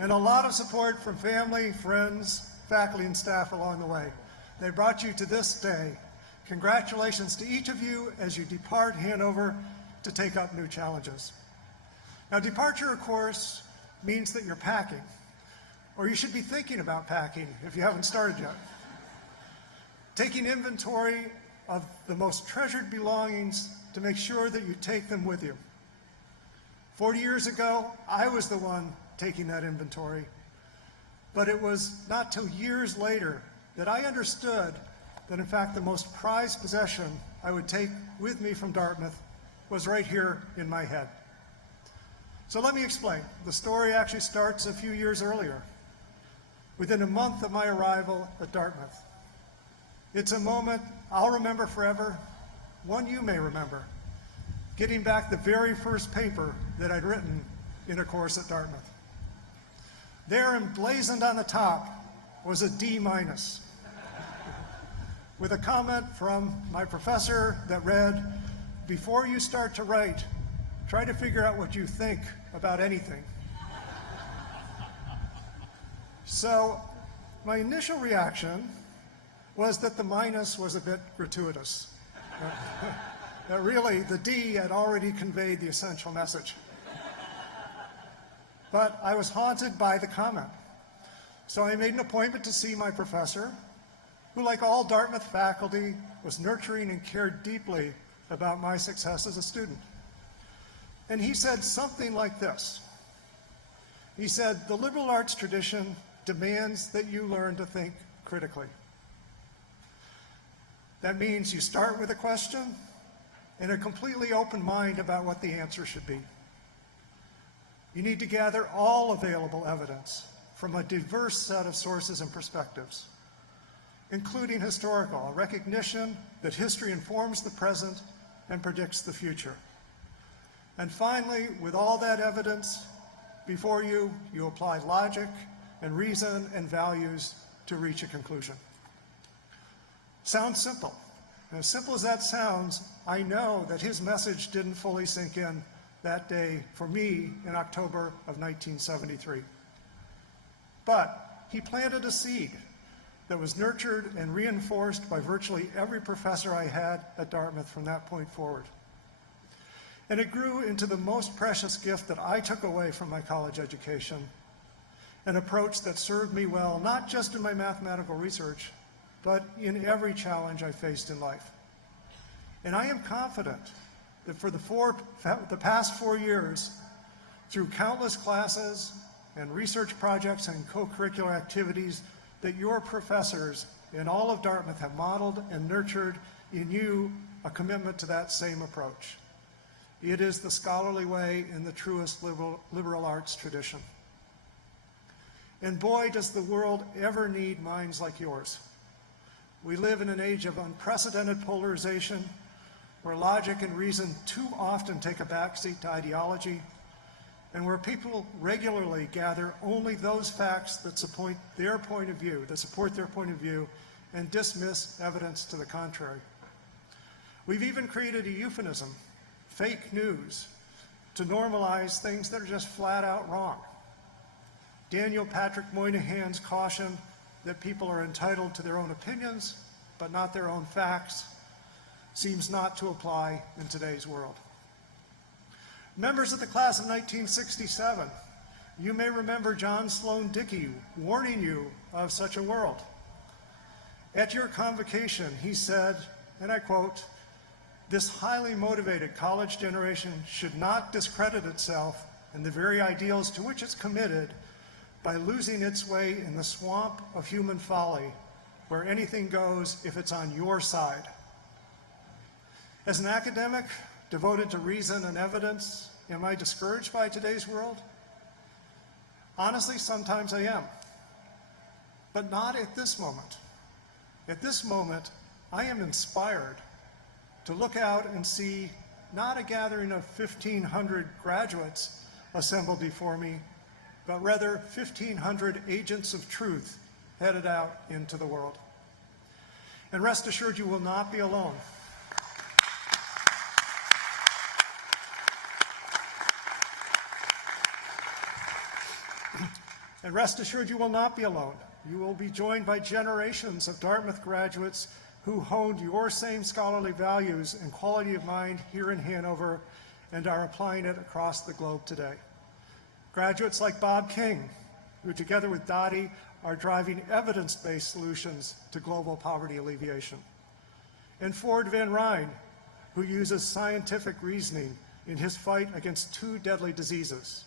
and a lot of support from family, friends, faculty, and staff along the way. They brought you to this day. Congratulations to each of you as you depart Hanover to take up new challenges. Now, departure, of course, means that you're packing, or you should be thinking about packing if you haven't started yet. Taking inventory of the most treasured belongings to make sure that you take them with you. 40 years ago, I was the one taking that inventory, but it was not till years later that I understood that in fact the most prized possession I would take with me from Dartmouth was right here in my head. So let me explain. The story actually starts a few years earlier, within a month of my arrival at Dartmouth. It's a moment I'll remember forever, one you may remember, getting back the very first paper that I'd written in a course at Dartmouth. There, emblazoned on the top, was a D-, with a comment from my professor that read, "Before you start to write, try to figure out what you think about anything." So my initial reaction was that the minus was a bit gratuitous. That really, the D had already conveyed the essential message. But I was haunted by the comment. So I made an appointment to see my professor, who, like all Dartmouth faculty, was nurturing and cared deeply about my success as a student. And he said something like this. He said, "The liberal arts tradition demands that you learn to think critically. That means you start with a question and a completely open mind about what the answer should be. You need to gather all available evidence from a diverse set of sources and perspectives, including historical, a recognition that history informs the present and predicts the future. And finally, with all that evidence before you, you apply logic and reason and values to reach a conclusion." Sounds simple. And as simple as that sounds, I know that his message didn't fully sink in that day for me in October of 1973. But he planted a seed that was nurtured and reinforced by virtually every professor I had at Dartmouth from that point forward. And it grew into the most precious gift that I took away from my college education, an approach that served me well, not just in my mathematical research, but in every challenge I faced in life. And I am confident that for the past 4 years, through countless classes and research projects and co-curricular activities, that your professors in all of Dartmouth have modeled and nurtured in you a commitment to that same approach. It is the scholarly way in the truest liberal arts tradition. And boy, does the world ever need minds like yours. We live in an age of unprecedented polarization, where logic and reason too often take a backseat to ideology, and where people regularly gather only those facts that support their point of view, and dismiss evidence to the contrary. We've even created a euphemism, fake news, to normalize things that are just flat out wrong. Daniel Patrick Moynihan's caution that people are entitled to their own opinions, but not their own facts, seems not to apply in today's world. Members of the class of 1967, you may remember John Sloan Dickey warning you of such a world. At your convocation, he said, and I quote, "This highly motivated college generation should not discredit itself and the very ideals to which it's committed by losing its way in the swamp of human folly, where anything goes if it's on your side." As an academic devoted to reason and evidence, am I discouraged by today's world? Honestly, sometimes I am. But not at this moment. At this moment, I am inspired to look out and see not a gathering of 1,500 graduates assembled before me, but rather 1,500 agents of truth headed out into the world. And rest assured, you will not be alone. And rest assured, you will not be alone. You will be joined by generations of Dartmouth graduates who honed your same scholarly values and quality of mind here in Hanover and are applying it across the globe today. Graduates like Bob King, who together with Dottie are driving evidence-based solutions to global poverty alleviation. And Ford Van Ryn, who uses scientific reasoning in his fight against 2 deadly diseases.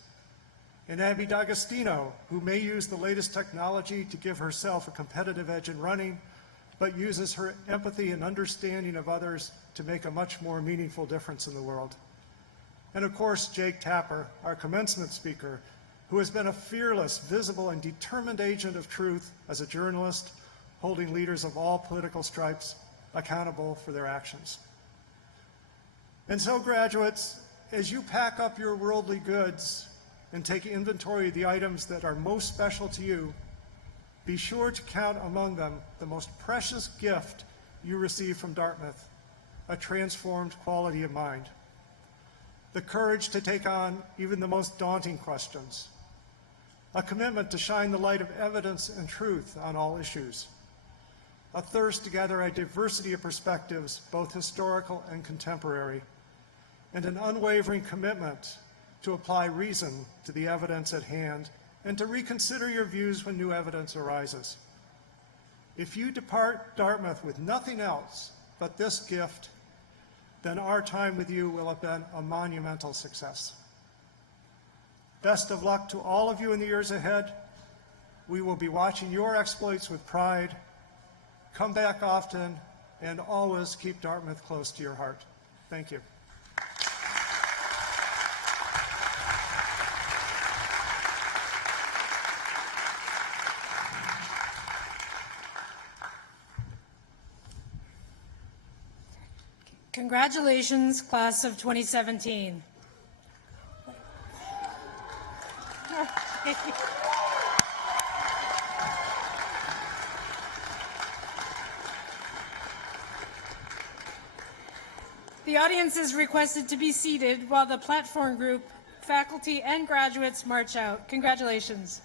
And Abby D'Agostino, who may use the latest technology to give herself a competitive edge in running, but uses her empathy and understanding of others to make a much more meaningful difference in the world. And of course, Jakob Tapper, our commencement speaker, who has been a fearless, visible, and determined agent of truth as a journalist, holding leaders of all political stripes accountable for their actions. And so, graduates, as you pack up your worldly goods and take inventory of the items that are most special to you, be sure to count among them the most precious gift you receive from Dartmouth, a transformed quality of mind. The courage to take on even the most daunting questions, a commitment to shine the light of evidence and truth on all issues, a thirst to gather a diversity of perspectives, both historical and contemporary, and an unwavering commitment to apply reason to the evidence at hand and to reconsider your views when new evidence arises. If you depart Dartmouth with nothing else but this gift, then our time with you will have been a monumental success. Best of luck to all of you in the years ahead. We will be watching your exploits with pride. Come back often, and always keep Dartmouth close to your heart. Thank you. Congratulations, class of 2017. The audience is requested to be seated while the platform group, faculty, and graduates march out. Congratulations.